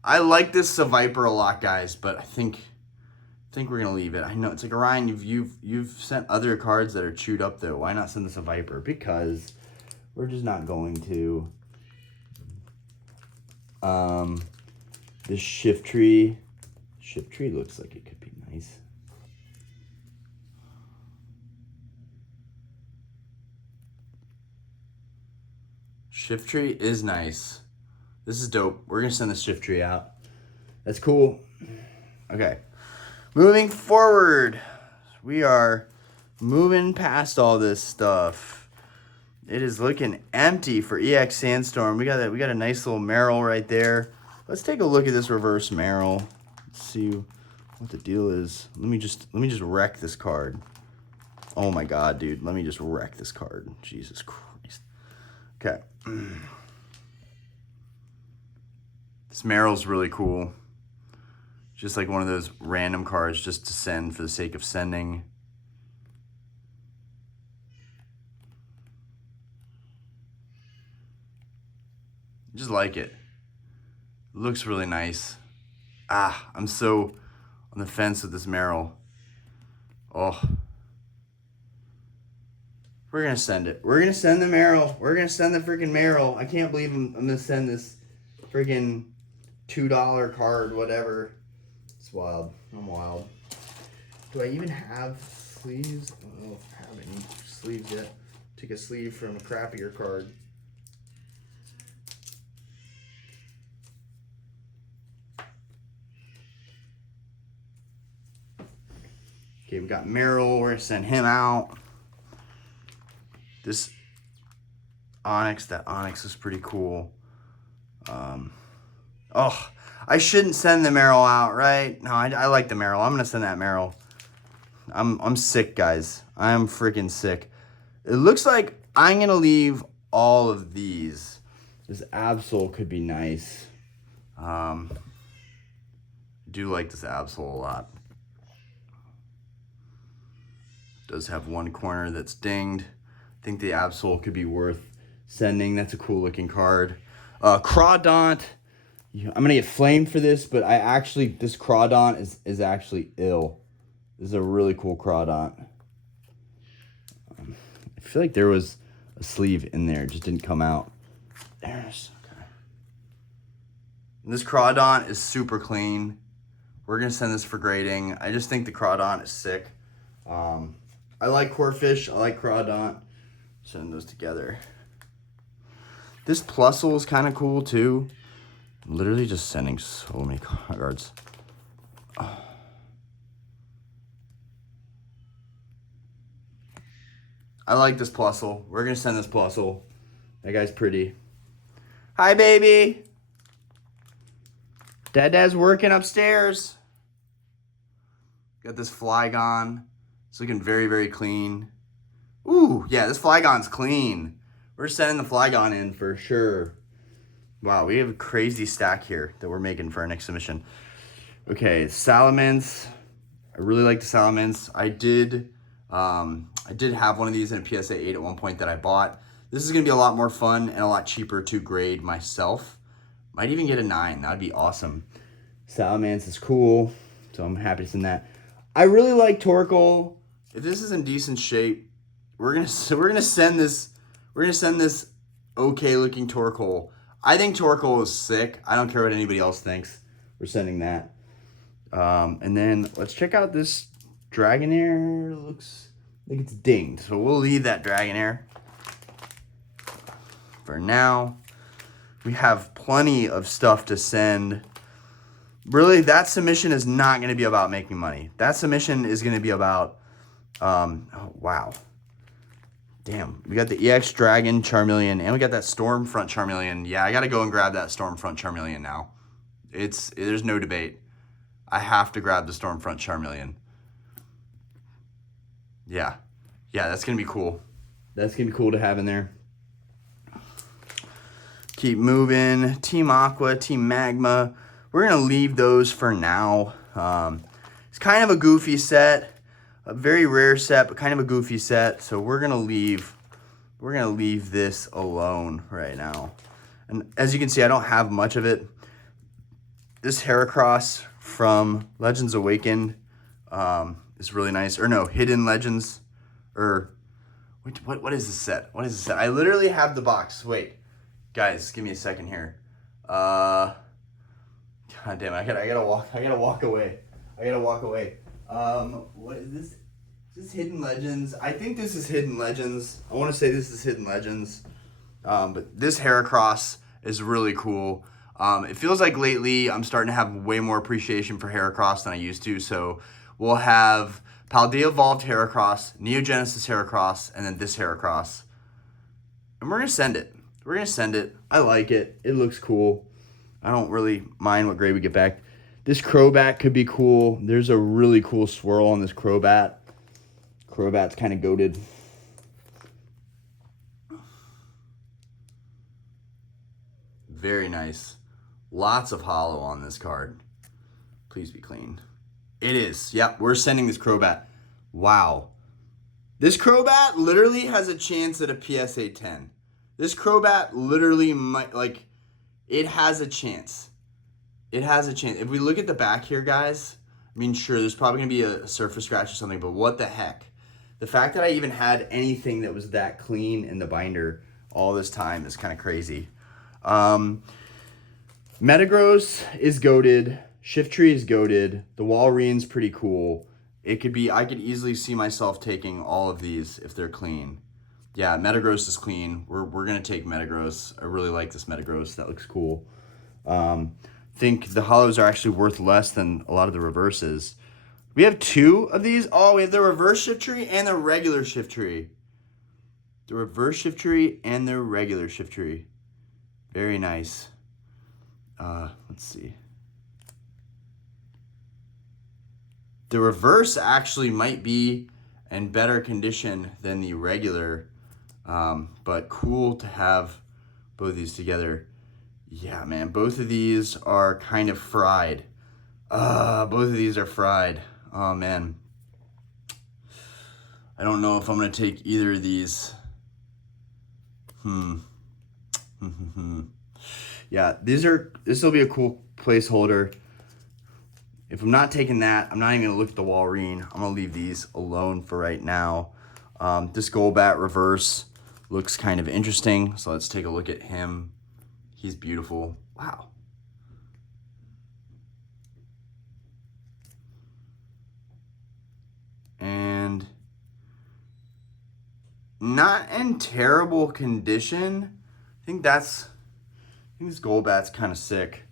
I like this Seviper a lot, guys, but I think we're gonna leave it. I know it's like Orion. You've sent other cards that are chewed up though. Why not send the Seviper? Because we're just not going to. This Shiftry looks like it could be nice. Shiftry is nice. This is dope. We're going to send the Shiftry out. That's cool. Okay. Moving forward. We are moving past all this stuff. It is looking empty for EX Sandstorm. We got a nice little Meryl right there. Let's take a look at this reverse Meryl. Let's see what the deal is. Let me just wreck this card. Oh my god, dude. Let me just wreck this card. Jesus Christ. Okay. This Meryl's really cool. Just like one of those random cards just to send for the sake of sending. Just like it. Looks really nice. Ah, I'm so on the fence with this Meryl. Oh. We're going to send it. We're going to send the Meryl. We're going to send the freaking Meryl. I can't believe I'm going to send this freaking $2 card, whatever. It's wild. I'm wild. Do I even have sleeves? I don't know if I have any sleeves yet. Take a sleeve from a crappier card. Okay, we got Meryl. We're going to send him out. This Onyx, that Onyx is pretty cool. Oh, I shouldn't send the Meryl out, right? No, I like the Meryl. I'm gonna send that Meryl. I'm sick, guys. I am freaking sick. It looks like I'm gonna leave all of these. This Absol could be nice. I do like this Absol a lot. Does have one corner that's dinged. I think the Absol could be worth sending. That's a cool looking card. Crawdaunt. I'm gonna get flamed for this, but this Crawdaunt is actually ill. This is a really cool Crawdaunt. I feel like there was a sleeve in there, it just didn't come out. There's okay. And this Crawdaunt is super clean. We're gonna send this for grading. I just think the Crawdaunt is sick. I like Corphish, I like Crawdaunt. Send those together. This Plusle is kind of cool too. I'm literally just sending so many cards. I like this Plusle. We're gonna send this Plusle. That guy's pretty. Hi, baby. Dad's working upstairs. Got this Flygon. It's looking very, very clean. Ooh, yeah, this Flygon's clean. We're sending the Flygon in for sure. Wow, we have a crazy stack here that we're making for our next submission. Okay, Salamence. I really like the Salamence. I did have one of these in a PSA 8 at one point that I bought. This is gonna be a lot more fun and a lot cheaper to grade myself. Might even get a 9, that'd be awesome. Salamence is cool, so I'm happy to send that. I really like Torkoal. If this is in decent shape, we're gonna send this okay looking Torkoal. I think Torkoal is sick. I don't care what anybody else thinks. We're sending that. And then let's check out this Dragonair. Looks like it's dinged, so we'll leave that Dragonair for now. We have plenty of stuff to send. Really, that submission is not going to be about making money. That submission is going to be about, oh, wow. Damn, we got the EX Dragon Charmeleon, and we got that Stormfront Charmeleon. Yeah, I got to go and grab that Stormfront Charmeleon now. There's no debate. I have to grab the Stormfront Charmeleon. Yeah, that's going to be cool. That's going to be cool to have in there. Keep moving. Team Aqua, Team Magma. We're going to leave those for now. It's kind of a goofy set. A very rare set, but kind of a goofy set. So we're going to leave this alone right now. And as you can see, I don't have much of it. This Heracross from Legends Awakened is really nice. Or no, Hidden Legends. Or what is this set? What is this set? I literally have the box. Wait. Guys, give me a second here. God damn it, I gotta walk away. What is this? Is this Hidden Legends? I think this is Hidden Legends. I want to say this is Hidden Legends. But this Heracross is really cool. It feels like lately I'm starting to have way more appreciation for Heracross than I used to. So we'll have Paldea Evolved Heracross, Neogenesis Heracross, and then this Heracross. And we're going to send it. I like it. It looks cool. I don't really mind what grade we get back. This Crobat could be cool. There's a really cool swirl on this Crobat. Crobat's kind of goated. Very nice. Lots of holo on this card. Please be clean. It is. Yep, we're sending this Crobat. Wow. This Crobat literally has a chance at a PSA 10. This Crobat literally might, like, it has a chance. It has a chance. If we look at the back here, guys, I mean, sure, there's probably going to be a surface scratch or something, but what the heck? The fact that I even had anything that was that clean in the binder all this time is kind of crazy. Metagross is goated. Shiftry is goated. The Walrein's pretty cool. I could easily see myself taking all of these if they're clean. Yeah, Metagross is clean. We're going to take Metagross. I really like this Metagross. That looks cool. Think the holos are actually worth less than a lot of the reverses. We have 2 of these. Oh, we have the reverse Shiftry and the regular Shiftry. the reverse Shiftry and the regular Shiftry. Very nice. Let's see. The reverse actually might be in better condition than the regular, but cool to have both of these together. Yeah, man, both of these are kind of fried. Both of these are fried. Oh, man. I don't know if I'm going to take either of these. Yeah, this will be a cool placeholder. If I'm not taking that, I'm not even gonna look at the Walrein. I'm gonna leave these alone for right now. This Golbat reverse looks kind of interesting, so let's take a look at him. He's beautiful. Wow. And not in terrible condition. I think this Golbat's kind of sick.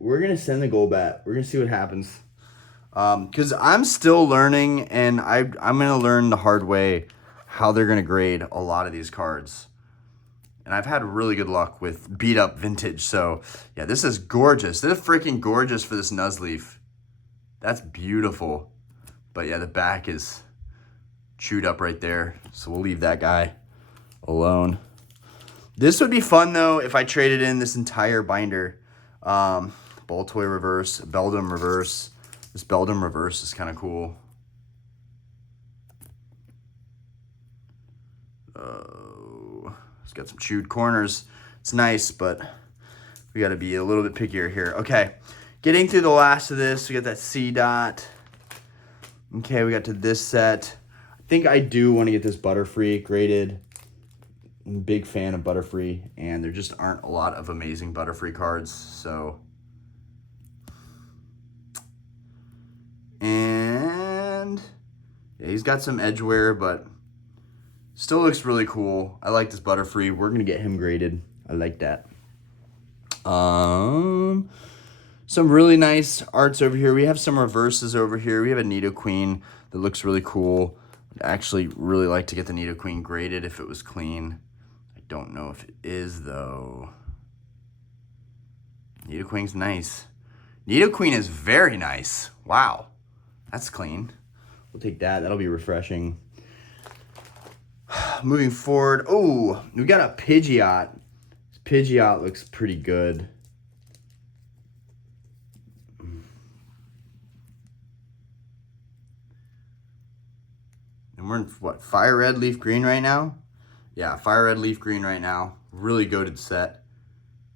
We're going to send the Golbat. We're going to see what happens. Because I'm still learning, and I'm going to learn the hard way how they're going to grade a lot of these cards. And I've had really good luck with beat-up vintage. So, yeah, this is gorgeous. This is freaking gorgeous for this Nuzleaf. That's beautiful. But, yeah, the back is chewed up right there. So we'll leave that guy alone. This would be fun, though, if I traded in this entire binder. Boltoy reverse, Beldum reverse. This Beldum reverse is kind of cool. It's got some chewed corners. It's nice, but we got to be a little bit pickier here. Okay, getting through the last of this, we got that C dot. Okay, we got to this set. I think I do want to get this Butterfree graded. I'm a big fan of Butterfree, and there just aren't a lot of amazing Butterfree cards, so. And yeah, he's got some edge wear, but still looks really cool. I like this Butterfree. We're gonna get him graded. I like that. Some really nice arts over here. We have some reverses over here. We have a Nidoqueen that looks really cool. I'd actually really like to get the Nidoqueen graded if it was clean. I don't know if it is, though. Nidoqueen's nice. Nidoqueen is very nice. Wow. That's clean. We'll take that. That'll be refreshing. Moving forward. Oh, we got a Pidgeot. This Pidgeot looks pretty good. And we're in, what, FireRed LeafGreen right now? Yeah, FireRed LeafGreen right now. Really goated set.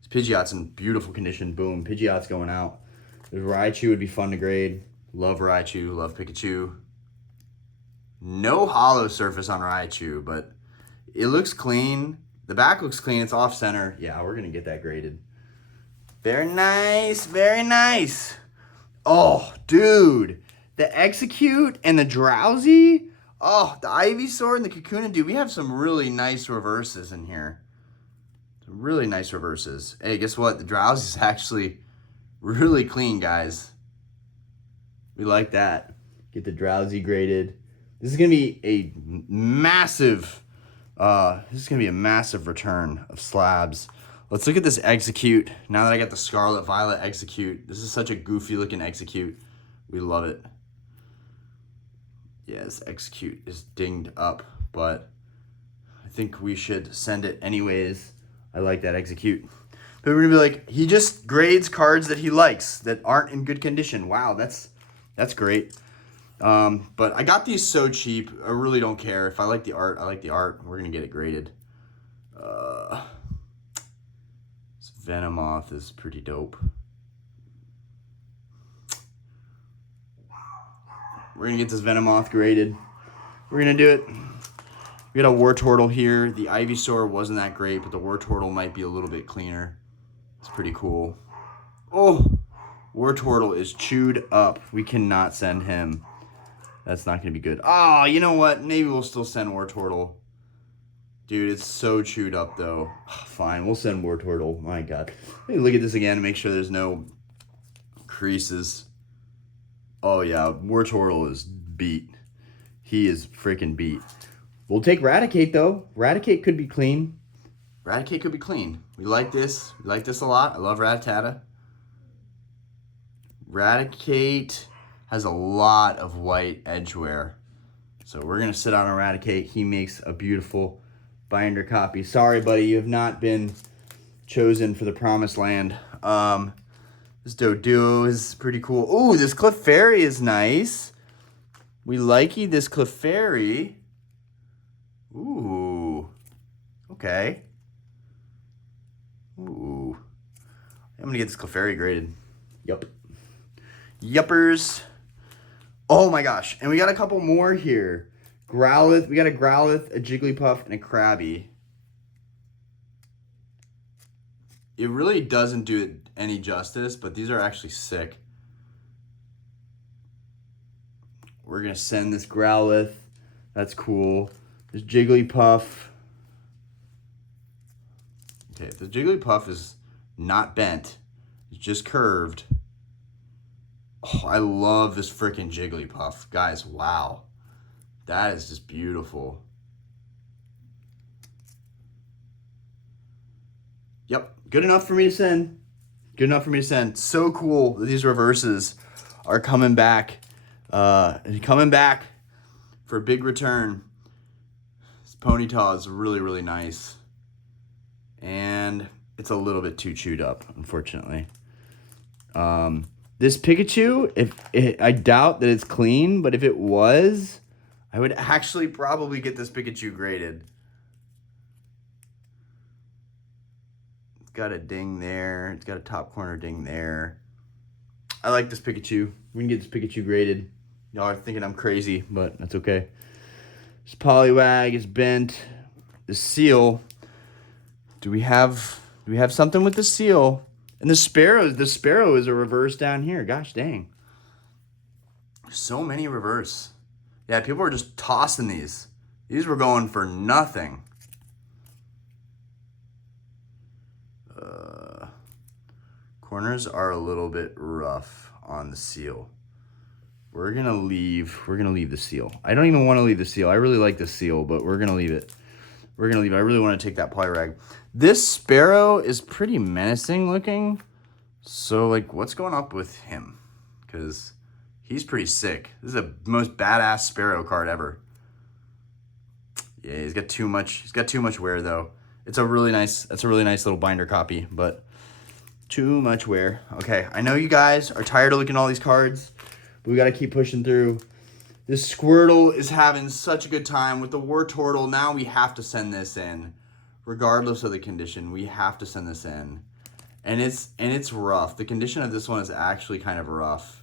This Pidgeot's in beautiful condition. Boom, Pidgeot's going out. This Raichu would be fun to grade. Love Raichu, love Pikachu. No hollow surface on Raichu, but it looks clean. The back looks clean. It's off center. Yeah, we're going to get that graded. Very nice. Very nice. Oh, dude. The Execute and the Drowsy. Oh, the Ivysaur and the Kakuna. Dude, we have some really nice reverses in here. Some really nice reverses. Hey, guess what? The Drowsy is actually really clean, guys. We like that. Get the Drowsy graded. This is gonna be a massive. Return of slabs. Let's look at this Execute. Now that I got the Scarlet Violet Execute, this is such a goofy looking Execute. We love it. Yeah, this Execute is dinged up, but I think we should send it anyways. I like that Execute. But we're gonna be like, he just grades cards that he likes that aren't in good condition. Wow, that's great. But I got these so cheap. I really don't care. If I like the art, I like the art. We're gonna get it graded. This Venomoth is pretty dope. We're gonna get this Venomoth graded. We're gonna do it. We got a Wartortle here. The Ivysaur wasn't that great, but the Wartortle might be a little bit cleaner. It's pretty cool. Oh, Wartortle is chewed up. We cannot send him. That's not going to be good. Oh, you know what? Maybe we'll still send Wartortle. Dude, it's so chewed up, though. Oh, fine, we'll send Wartortle. My God. Let me look at this again and make sure there's no creases. Oh, yeah, Wartortle is beat. he is freaking beat. We'll take Raticate, though. Raticate could be clean. Raticate could be clean. We like this. We like this a lot. I love Rattata. Raticate has a lot of white edge wear. So we're going to sit on Raticate. He makes a beautiful binder copy. Sorry, buddy. You have not been chosen for the promised land. This Doduo is pretty cool. Ooh, this Clefairy is nice. We likey this Clefairy. Ooh. Okay. Ooh. I'm going to get this Clefairy graded. Yup. Yuppers. Oh my gosh. And we got a couple more here. Growlithe. We got a Growlithe, a Jigglypuff, and a Krabby. It really doesn't do it any justice, but these are actually sick. We're going to send this Growlithe. That's cool. This Jigglypuff. Okay, if the Jigglypuff is not bent, it's just curved. Oh, I love this freaking Jigglypuff. Guys, wow. That is just beautiful. Yep, good enough for me to send. Good enough for me to send. So cool that these reverses are coming back. Coming back for a big return. This Ponyta is really, really nice. And it's a little bit too chewed up, unfortunately. This Pikachu, I doubt that it's clean, but if it was, I would actually probably get this Pikachu graded. It's got a ding there. It's got a top corner ding there. I like this Pikachu. We can get this Pikachu graded. Y'all are thinking I'm crazy, but that's okay. This Poliwag is bent. The seal. Do we have something with the seal? And the Sparrow is a reverse down here. Gosh dang. So many reverse. Yeah, people were just tossing these. These were going for nothing. Corners are a little bit rough on the seal. We're gonna leave the seal. I don't even want to leave the seal. I really like the seal, but we're gonna leave it. We're gonna leave it. I really want to take that Poliwag. This Sparrow is pretty menacing looking. So like, what's going up with him? Because he's pretty sick. This is the most badass Sparrow card ever. Yeah, he's got too much. He's got too much wear though. It's a really nice. That's a really nice little binder copy, but too much wear. Okay, I know you guys are tired of looking at all these cards, but we got to keep pushing through. This Squirtle is having such a good time with the Wartortle. Now we have to send this in, regardless of the condition. We have to send this in, and it's rough. The condition of this one is actually kind of rough.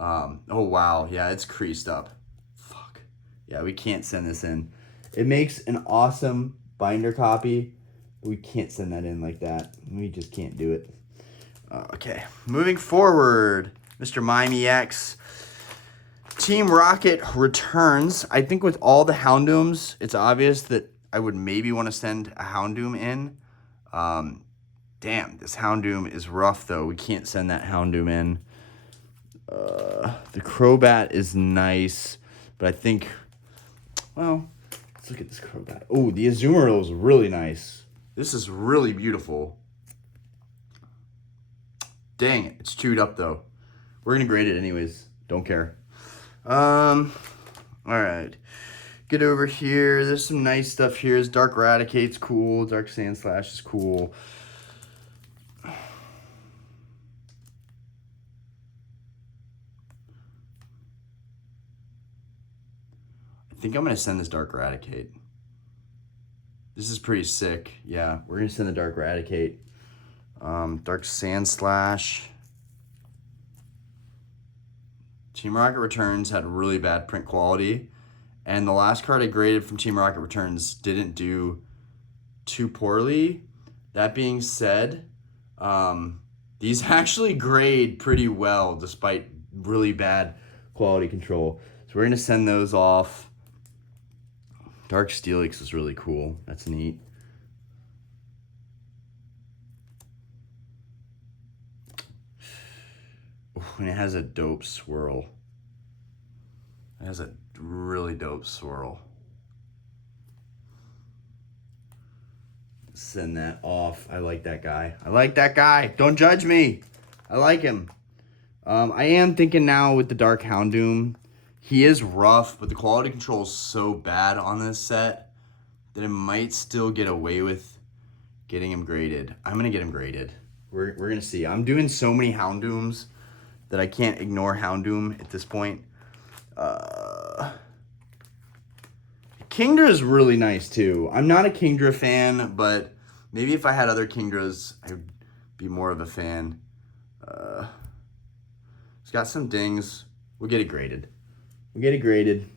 Oh wow, yeah, it's creased up. Fuck. Yeah, we can't send this in. It makes an awesome binder copy. We can't send that in like that. We just can't do it. Okay, moving forward, Mr. Mimey X. Team Rocket returns. I think with all the Houndooms, it's obvious that I would maybe want to send a Houndoom in. Damn, this Houndoom is rough, though. We can't send that Houndoom in. The Crobat is nice, but I think, well, let's look at this Crobat. Oh, the Azumarill is really nice. This is really beautiful. Dang it, it's chewed up, though. We're going to grade it anyways. Don't care. All right. Get over here. There's some nice stuff here. This Dark Raticate's cool. Dark Sandslash is cool. I think I'm going to send this Dark Raticate. This is pretty sick. Yeah, we're going to send the Dark Raticate. Dark Sandslash. Team Rocket Returns had really bad print quality. And the last card I graded from Team Rocket Returns didn't do too poorly. That being said, these actually grade pretty well despite really bad quality control. So we're going to send those off. Dark Steelix is really cool. That's neat. Ooh, and it has a dope swirl. It has a really dope swirl. Send that off. I like that guy. I like that guy. Don't judge me. I like him. I am thinking now with the Dark Houndoom, he is rough, but the quality control is so bad on this set that it might still get away with getting him graded. I'm going to get him graded. We're going to see. I'm doing so many Houndooms that I can't ignore Houndoom at this point. Kingdra is really nice too. I'm not a Kingdra fan, but maybe if I had other Kingdras, I'd be more of a fan. It's got some dings. We'll get it graded. We'll get it graded.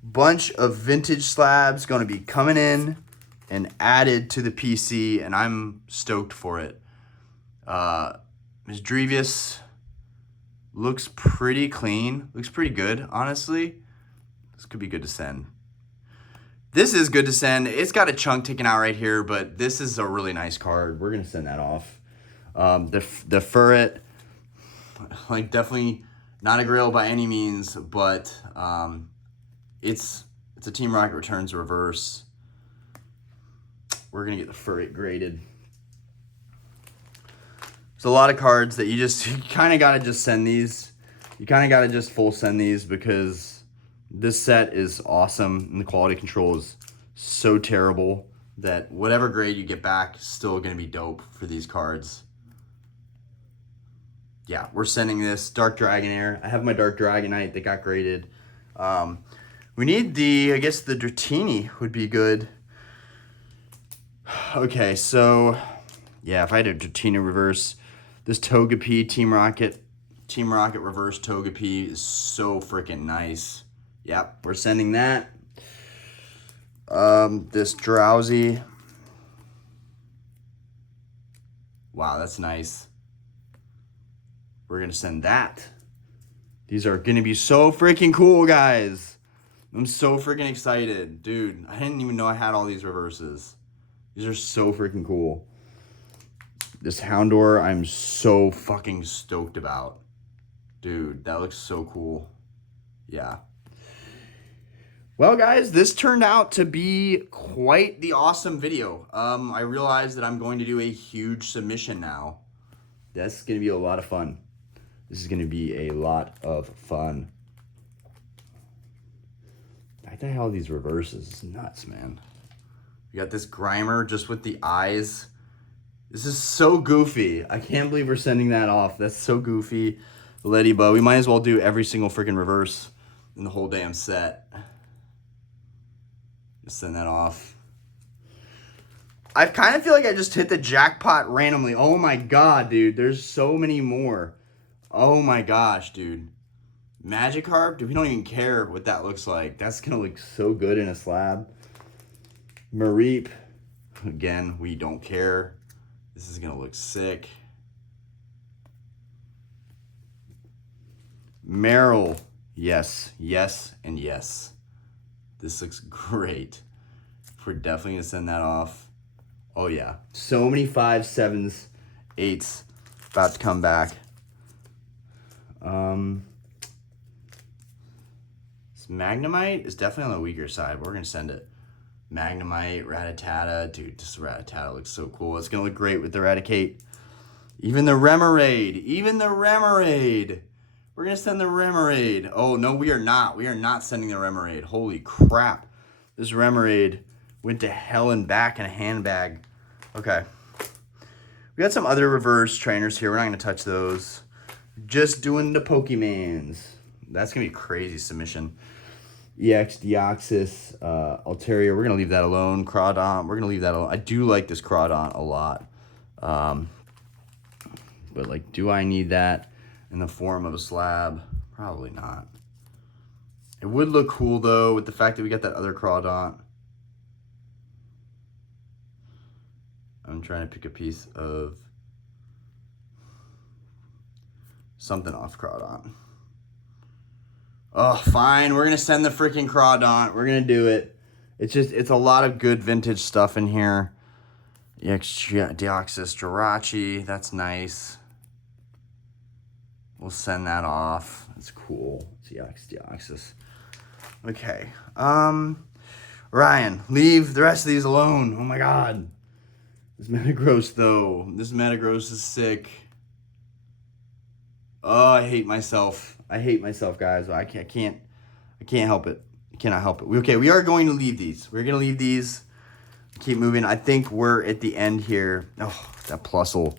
Bunch of vintage slabs going to be coming in and added to the PC, and I'm stoked for it. Ms. Drevius looks pretty clean. Looks pretty good, honestly. This could be good to send. This is good to send. It's got a chunk taken out right here, but this is a really nice card. We're going to send that off. The Furret, like, definitely not a grail by any means, but it's a Team Rocket Returns reverse. We're going to get the Furret graded. There's a lot of cards that you kind of got to just send these. You kind of got to just full send these because this set is awesome and the quality control is so terrible that whatever grade you get back is still going to be dope for these cards. Yeah, we're sending this Dark Dragonair. I have my Dark Dragonite that got graded. We need I guess the Dratini would be good. Okay, so yeah, if I had a Dratini reverse, this Togepi Team Rocket reverse Togepi is so freaking nice. Yep, we're sending that. This Drowsy. Wow, that's nice. We're going to send that. These are going to be so freaking cool, guys. I'm so freaking excited. Dude, I didn't even know I had all these reverses. These are so freaking cool. This Houndour, I'm so fucking stoked about. Dude, that looks so cool. Yeah. Well, guys, this turned out to be quite the awesome video. I realized that I'm going to do a huge submission now. That's going to be a lot of fun. This is going to be a lot of fun. I think all these reverses is nuts, man. We got this Grimer just with the eyes. This is so goofy. I can't believe we're sending that off. That's so goofy. Ladybug. We might as well do every single freaking reverse in the whole damn set. Just send that off. I kind of feel like I just hit the jackpot randomly. Oh my god, dude. There's so many more. Oh my gosh, dude. Magikarp? Dude, we don't even care what that looks like. That's going to look so good in a slab. Mareep. Again, we don't care. This is going to look sick. Meryl. Yes, yes, and yes. This looks great. We're definitely going to send that off. Oh, yeah. So many 5s, 7s, 8s about to come back. This Magnemite is definitely on the weaker side, but we're going to send it. Magnemite, Rattata. Dude, this Rattata looks so cool. It's going to look great with the Eradicate. Even the Remoraid. Even the Remoraid. We're going to send the Remoraid. Oh, no, we are not. We are not sending the Remoraid. Holy crap. This Remoraid went to hell and back in a handbag. Okay. We got some other reverse trainers here. We're not going to touch those. Just doing the Pokemans. That's going to be a crazy submission. EX, Deoxys, Altaria. We're going to leave that alone. Crawdont. We're going to leave that alone. I do like this Crawdont a lot. But, like, do I need that in the form of a slab? Probably not. It would look cool, though, with the fact that we got that other Crawdont. I'm trying to pick a piece of something off Crawdont. Oh, fine. We're going to send the freaking Crawdont. We're going to do it. It's a lot of good vintage stuff in here. EX, Deoxys, Jirachi. That's nice. We'll send that off. That's cool. Deoxys. Okay. Ryan, leave the rest of these alone. Oh my god. This Metagross though. This Metagross is sick. Oh, I hate myself. I hate myself, guys. I can't help it. I cannot help it. Okay, we are going to leave these. We're gonna leave these. Keep moving. I think we're at the end here. Oh, that Plusle.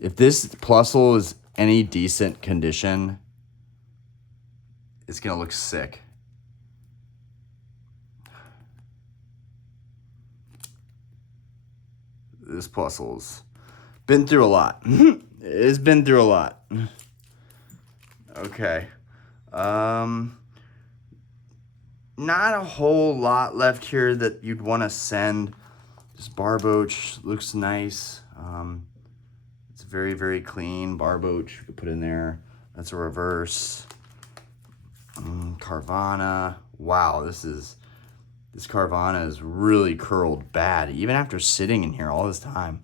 If this Plusle is any decent condition, it's gonna look sick. This Plusle's been through a lot. It's been through a lot. Okay. Not a whole lot left here that you'd want to send. This Barboach looks nice. It's very, very clean. Barboach, you could put in there. That's a reverse. Carvana. Wow, this Carvana is really curled bad, even after sitting in here all this time.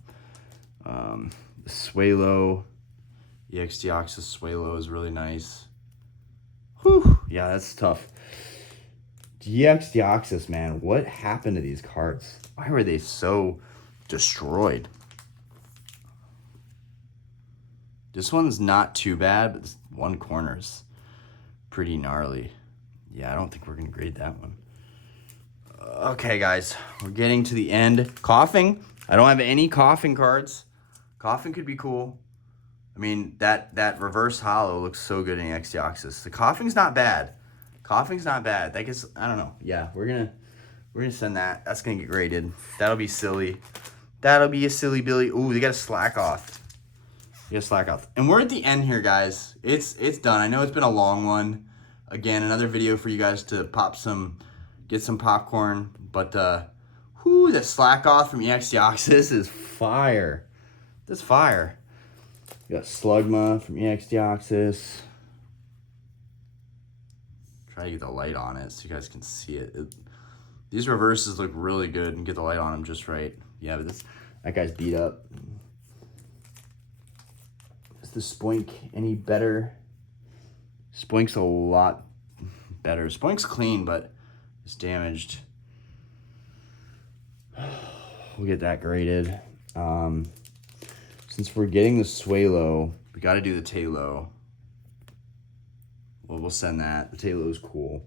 The Swalo. EX Deoxys Swalo is really nice. Whew. Yeah, that's tough. EX Deoxys, man. What happened to these cards? Why were they so destroyed? This one's not too bad, but this one corner's pretty gnarly. Yeah, I don't think we're going to grade that one. Okay, guys. We're getting to the end. Coughing. I don't have any coughing cards. Coughing could be cool. I mean, that reverse hollow looks so good in EX Deoxys. The coughing's not bad. Coughing's not bad. That gets, I don't know. Yeah, we're gonna send that. That's gonna get graded. That'll be silly. That'll be a silly Billy. Ooh, they got a slack off. They got a slack off. And we're at the end here, guys. It's done. I know it's been a long one. Again, another video for you guys to get some popcorn. But whoo, the slack off from EX Deoxys is fire. That's fire. We got Slugma from EX Deoxys. Try to get the light on it so you guys can see it. These reverses look really good and get the light on them just right. Yeah, but that guy's beat up. Is the Spoink any better? Spoink's a lot better. Spoink's clean, but it's damaged. We'll get that graded. Since we're getting the Swalo, we got to do the Talo. Well, we'll send that. The Talo is cool.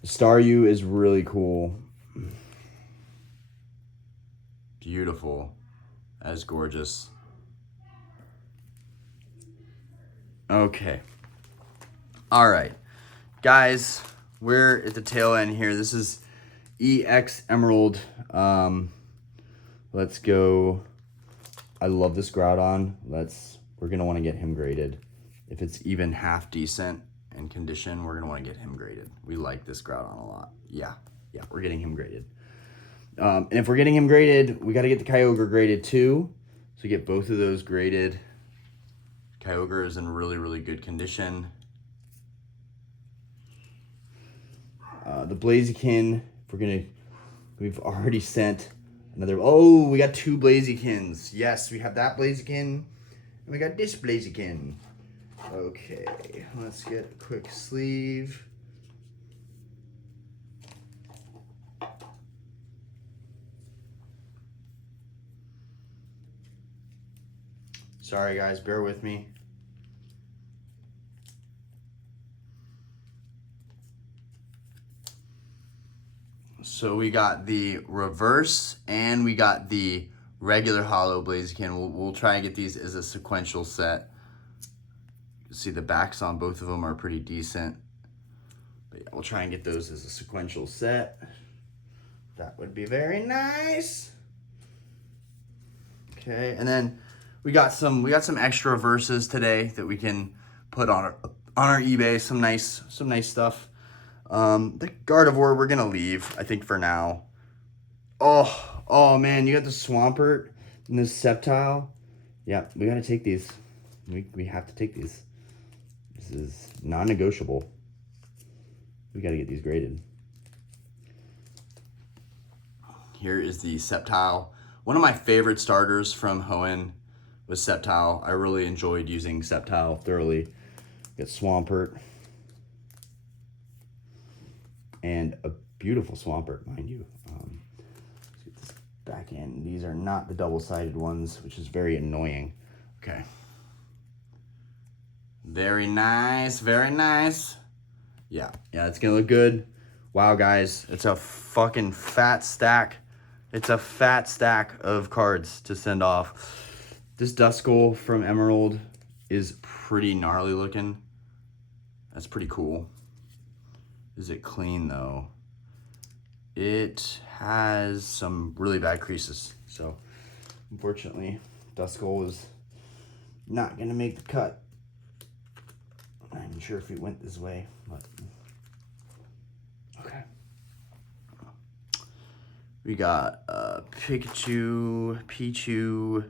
The Staryu is really cool. Beautiful. That is gorgeous. Okay. All right. Guys, we're at the tail end here. This is EX Emerald. Let's go. I love this Groudon. We're gonna want to get him graded. If it's even half decent in condition, we're gonna want to get him graded. We like this Groudon a lot. Yeah, we're getting him graded. And if we're getting him graded, we got to get the Kyogre graded too. So get both of those graded. Kyogre is in really, really good condition. The Blaziken, we've already sent another. Oh, we got two Blazikens. Yes, we have that Blaziken, and we got this Blaziken. Okay, let's get a quick sleeve. Sorry guys, bear with me. So we got the reverse and we got the regular hollow Blaziken. We'll try and get these as a sequential set. You see the backs on both of them are pretty decent. But yeah, we'll try and get those as a sequential set. That would be very nice. Okay, and then we got some extra reverses today that we can put on our eBay. Some nice stuff. The Gardevoir we're gonna leave, I think, for now. Oh man, you got the Swampert and the Sceptile. Yeah, we gotta take these. We have to take these. This is non-negotiable. We gotta get these graded. Here is the Sceptile. One of my favorite starters from Hoenn was Sceptile. I really enjoyed using Sceptile thoroughly. Got Swampert. And a beautiful Swampert, mind you. Let's get this back in. These are not the double-sided ones, which is very annoying. Okay. Very nice, very nice. Yeah, it's gonna look good. Wow, guys, it's a fucking fat stack. It's a fat stack of cards to send off. This Duskull from Emerald is pretty gnarly looking. That's pretty cool. Is it clean though? It has some really bad creases. So unfortunately, Duskull is not gonna make the cut. I'm not even sure if it went this way, but okay. We got Pikachu, Pichu.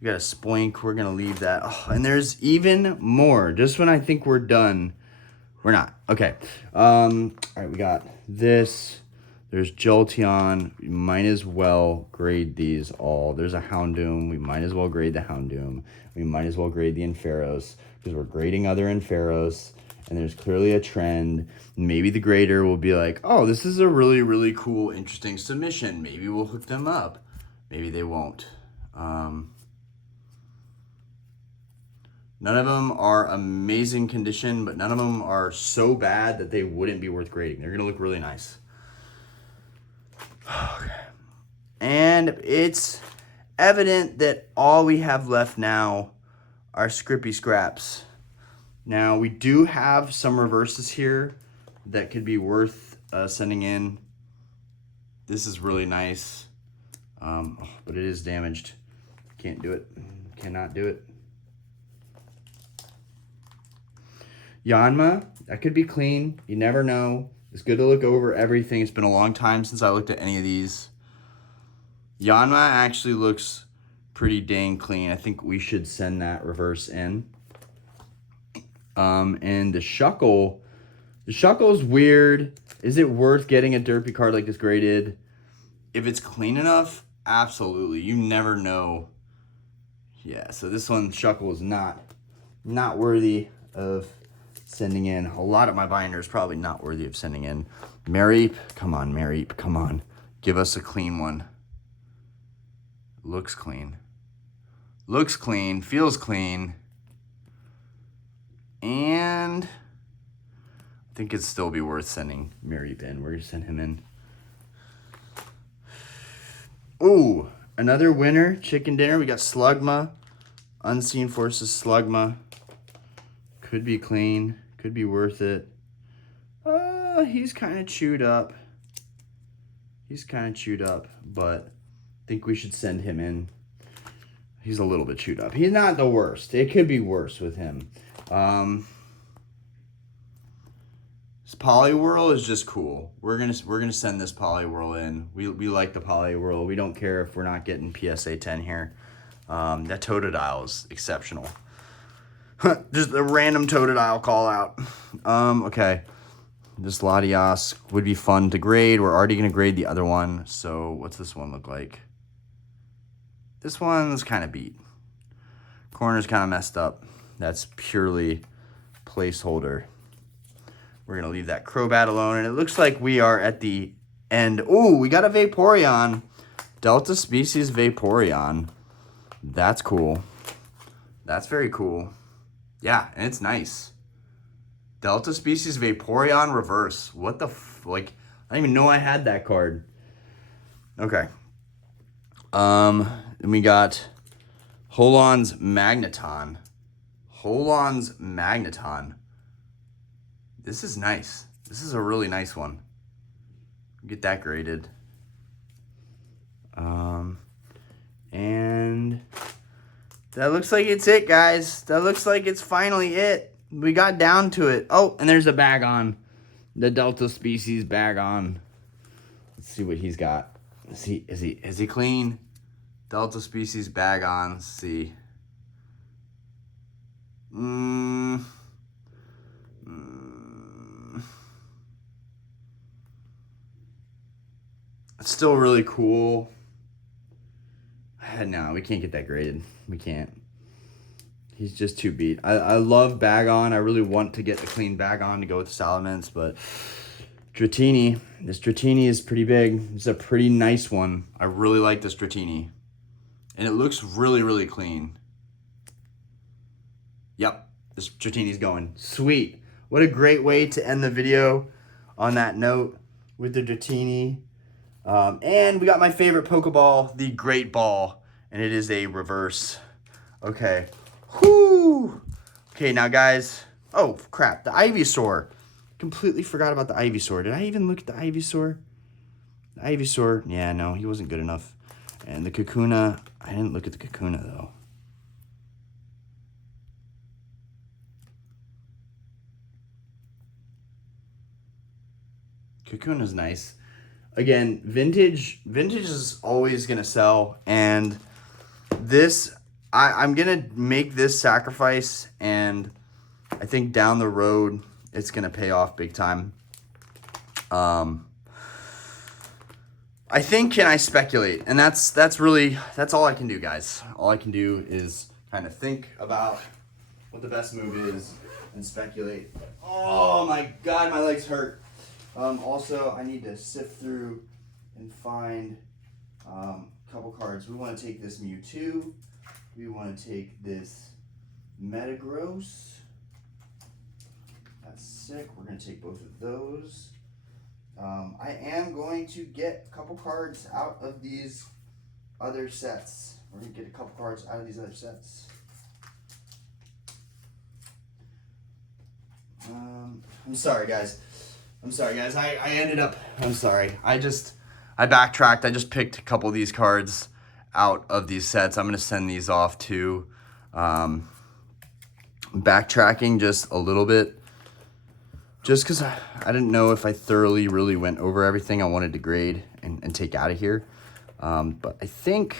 We got a Spoink. We're gonna leave that. Oh, and there's even more. Just when I think we're done, we're not. Okay. All right, we got this. There's Jolteon. We might as well grade these all. There's a Houndoom. We might as well grade the Houndoom. We might as well grade the Inferos because we're grading other Inferos. And there's clearly a trend. Maybe the grader will be like, oh, this is a really, really cool, interesting submission. Maybe we'll hook them up. Maybe they won't. None of them are amazing condition, but none of them are so bad that they wouldn't be worth grading. They're going to look really nice. Okay. And it's evident that all we have left now are Scrippy Scraps. Now, we do have some reverses here that could be worth sending in. This is really nice, but it is damaged. Can't do it. Cannot do it. Yanma, that could be clean. You never know. It's good to look over everything. It's been a long time since I looked at any of these. Yanma actually looks pretty dang clean. I think we should send that reverse in. And the Shuckle is weird. Is it worth getting a derpy card like this graded? If it's clean enough, absolutely. You never know. Yeah, so this one, Shuckle, is not worthy of sending in. A lot of my binders probably not worthy of sending in. Mareep, come on, Mareep, come on. Give us a clean one. Looks clean. Looks clean, feels clean. And I think it'd still be worth sending Mareep in. We're gonna send him in. Ooh, another winner, chicken dinner. We got Slugma, Unseen Forces Slugma. Could be clean, could be worth it. He's kind of chewed up. But I think we should send him in. He's a little bit chewed up. He's not the worst. It could be worse with him. This Poliwhirl is just cool. We're gonna send this Poliwhirl in. We like the Poliwhirl. We don't care if we're not getting PSA 10 here. That Totodile is exceptional. Just a random Totodile call out. Okay. This Latias would be fun to grade. We're already gonna grade the other one. So what's this one look like? This one's kind of beat. Corner's kind of messed up. That's purely placeholder. We're going to leave that Crobat alone. And it looks like we are at the end. Ooh, we got a Vaporeon. Delta Species Vaporeon. That's cool. That's very cool. Yeah, and it's nice. Delta Species Vaporeon reverse. What the like, I didn't even know I had that card. Okay. And we got Holon's Magneton. Holon's Magneton. This is nice. This is a really nice one. Get that graded. And that looks like it's it, guys. That looks like it's finally it. We got down to it. Oh, and there's a bag on. The Delta Species bag on. Let's see what he's got. Is he clean? Delta Species bag on. Let's see. It's still really cool. No, we can't get that graded. We can't. he's just too beat. I love Bagon. I really want to get the clean Bagon to go with the Salamence, but Dratini, this Dratini is pretty big. It's a pretty nice one. I really like this Dratini. And it looks really, really clean. Yep, this Dratini's going. Sweet. What a great way to end the video on that note with the Dratini. And we got my favorite Pokeball, the Great Ball. And it is a reverse. Okay. Whoo! Okay, now guys. Oh, crap. The Ivysaur. Completely forgot about the Ivysaur. Did I even look at the Ivysaur? The Ivysaur. Yeah, no, he wasn't good enough. And the Kakuna. I didn't look at the Kakuna, though. Kakuna's nice. Again, vintage is always going to sell. And this, I'm going to make this sacrifice. And I think down the road, it's going to pay off big time. I think, can I speculate? And that's all I can do, guys. All I can do is kind of think about what the best move is and speculate. Oh my God, my legs hurt. Also, I need to sift through and find a couple cards. We want to take this Mewtwo. We want to take this Metagross. That's sick. We're going to take both of those. I am going to get a couple cards out of these other sets. We're going to get a couple cards out of these other sets. I'm sorry, guys. I ended up, I'm sorry. I backtracked. I just picked a couple of these cards out of these sets. I'm going to send these off to backtracking just a little bit. Just because I didn't know if I thoroughly really went over everything I wanted to grade and take out of here. But I think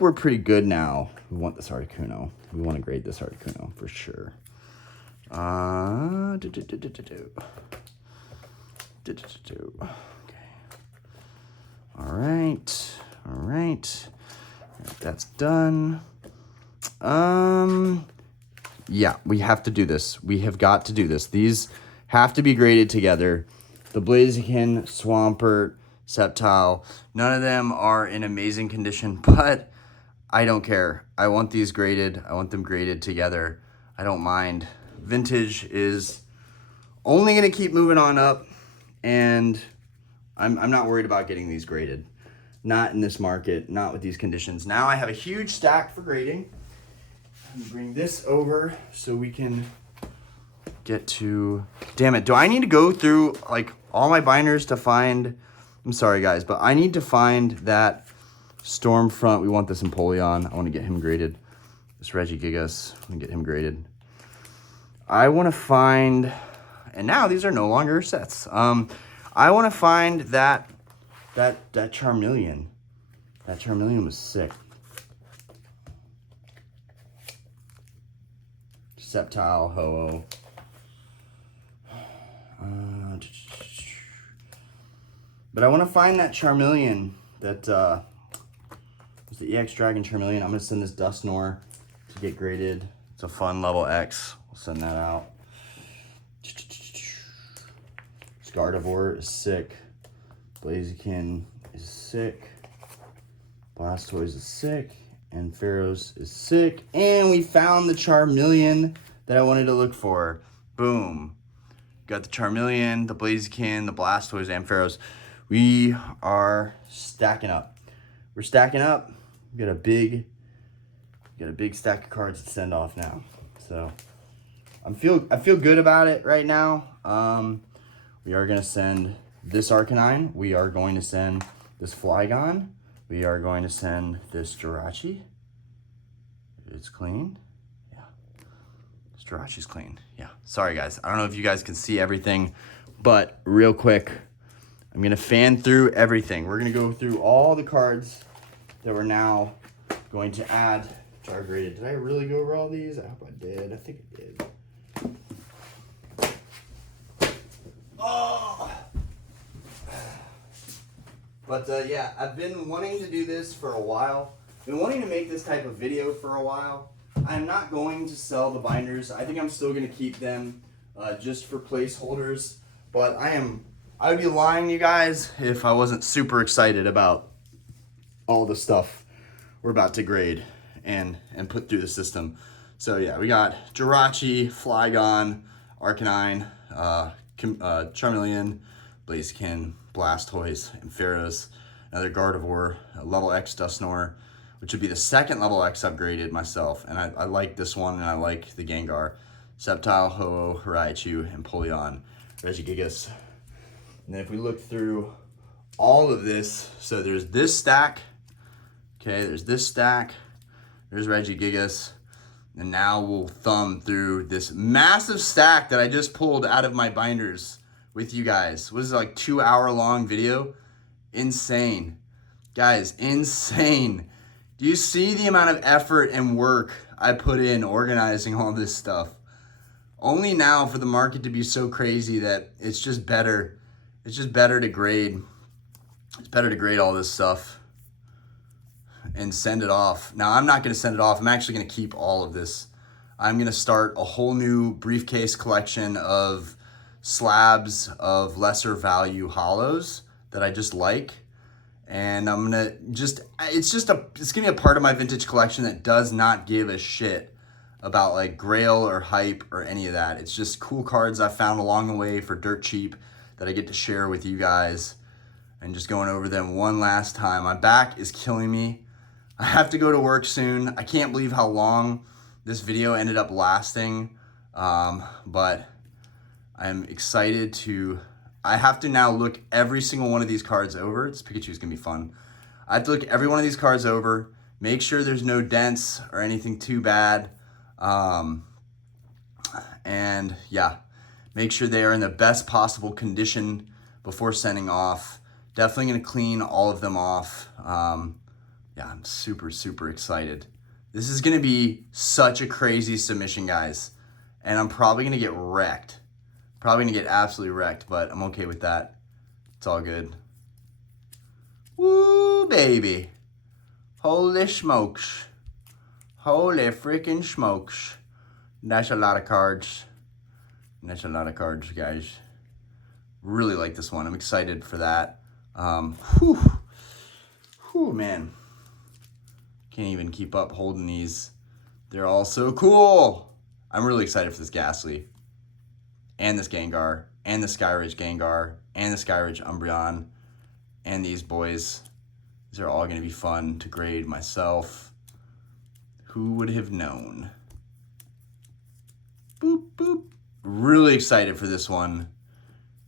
we're pretty good now. We want this Articuno. We want to grade this Articuno for sure. Okay. All right. That's done. Yeah, we have to do this. We have got to do this. These have to be graded together. The Blaziken, Swampert, Sceptile, none of them are in amazing condition, but I don't care. I want these graded. I want them graded together. I don't mind. Vintage is only going to keep moving on up, and I'm not worried about getting these graded. Not in this market, not with these conditions. Now I have a huge stack for grading. Bring this over so we can get to, damn it, do I need to go through like all my binders to find, I'm sorry guys, but I need to find that Stormfront. We want this Empoleon. I want to get him graded. This Regigigas, I want to get him graded. I want to find, and now these are no longer sets. I want to find that Charmeleon. That Charmeleon was sick. Sceptile, Ho-Oh. But I want to find that Charmeleon, that was the EX Dragon Charmeleon. I'm going to send this Dusknoir to get graded. It's a fun level X. We'll send that out. Scarnivore is sick. Blaziken is sick. Blastoise is sick. And Pharaohs is sick. And we found the Charmeleon that I wanted to look for. Boom. Got the Charmeleon, the Blaziken, the Blastoise, and Pharaohs. We are stacking up. We're stacking up. We got a big stack of cards to send off now. So I feel good about it right now. We are gonna send this Arcanine. We are going to send this Flygon. We are going to send this Jirachi. It's clean. Yeah. This Jirachi's clean. Yeah. Sorry, guys. I don't know if you guys can see everything, but real quick, I'm going to fan through everything. We're going to go through all the cards that we're now going to add to our graded. Did I really go over all these? I hope I did. I think I did. Oh! But yeah, I've been wanting to do this for a while. Been wanting to make this type of video for a while. I I'm not going to sell the binders. I think I'm still going to keep them just for placeholders. But I would be lying to you guys if I wasn't super excited about all the stuff we're about to grade and put through the system. So yeah, we got Jirachi, Flygon, Arcanine, Charmeleon, Blaziken, Blastoise, and Pharaohs, another Gardevoir, a level X Dusknoir, which would be the second level X upgraded myself, and I like this one, and I like the Gengar, Sceptile, Ho-Oh, Raichu, and Polion, Regigigas. And then if we look through all of this, so there's this stack, okay, there's this stack, there's Regigigas, and now we'll thumb through this massive stack that I just pulled out of my binders with you guys. What is it, like 2 hour long video? Insane. Guys, insane. Do you see the amount of effort and work I put in organizing all this stuff? Only now for the market to be so crazy that it's just better. It's just better to grade. It's better to grade all this stuff and send it off. Now, I'm not going to send it off. I'm actually going to keep all of this. I'm going to start a whole new briefcase collection of slabs of lesser value holos that I just like. And I'm going to it's going to be a part of my vintage collection that does not give a shit about like grail or hype or any of that. It's just cool cards I found along the way for dirt cheap that I get to share with you guys and just going over them one last time. My back is killing me. I have to go to work soon. I can't believe how long this video ended up lasting, but I'm excited to, I have to now look every single one of these cards over. This Pikachu's gonna be fun. I have to look every one of these cards over, make sure there's no dents or anything too bad, and yeah, make sure they are in the best possible condition before sending off. Definitely gonna clean all of them off. Yeah, I'm super, super excited. This is gonna be such a crazy submission, guys. And I'm probably gonna get wrecked. Probably gonna get absolutely wrecked, but I'm okay with that. It's all good. Woo, baby. Holy smokes. Holy freaking smokes. That's a lot of cards. That's a lot of cards, guys. Really like this one. I'm excited for that. Whew, man. Can't even keep up holding these. They're all so cool. I'm really excited for this Ghastly and this Gengar and the Skyridge Gengar and the Skyridge Umbreon and these boys. These are all going to be fun to grade myself. Who would have known? Boop, boop. Really excited for this one.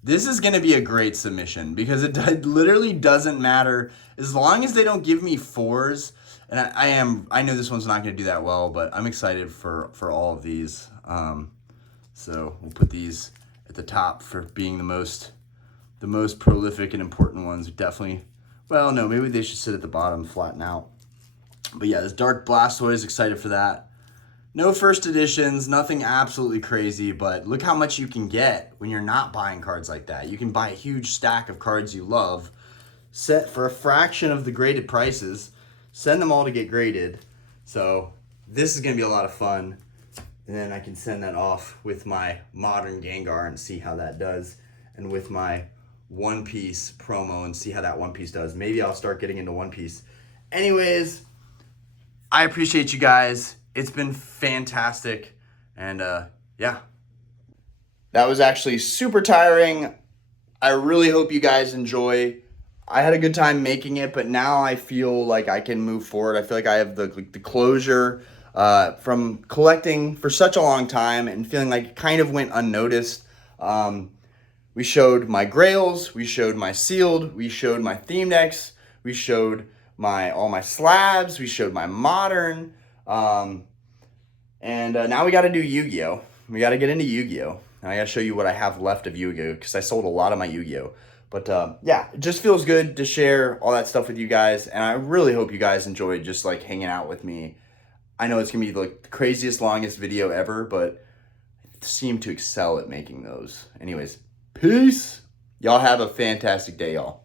This is going to be a great submission because it literally doesn't matter as long as they don't give me fours. And I know this one's not going to do that well, but I'm excited for all of these. So we'll put these at the top for being the most prolific and important ones. Definitely. Well, no, maybe they should sit at the bottom, flatten out. But yeah, this Dark Blastoise, excited for that. No first editions, nothing absolutely crazy, but look how much you can get when you're not buying cards like that. You can buy a huge stack of cards you love, set for a fraction of the graded prices, send them all to get graded. So this is going to be a lot of fun. And then I can send that off with my modern Gengar and see how that does. And with my One Piece promo and see how that One Piece does. Maybe I'll start getting into One Piece. Anyways, I appreciate you guys. It's been fantastic. And yeah. That was actually super tiring. I really hope you guys enjoy. I had a good time making it, but now I feel like I can move forward. I feel like I have the closure from collecting for such a long time and feeling like it kind of went unnoticed. We showed my grails, we showed my sealed, we showed my theme decks, we showed all my slabs, we showed my modern, and now we got to do Yu-Gi-Oh! We got to get into Yu-Gi-Oh! And I got to show you what I have left of Yu-Gi-Oh! Because I sold a lot of my Yu-Gi-Oh! But yeah, it just feels good to share all that stuff with you guys. And I really hope you guys enjoyed just like hanging out with me. I know it's going to be like the craziest, longest video ever, but I seem to excel at making those. Anyways, peace. Y'all have a fantastic day, y'all.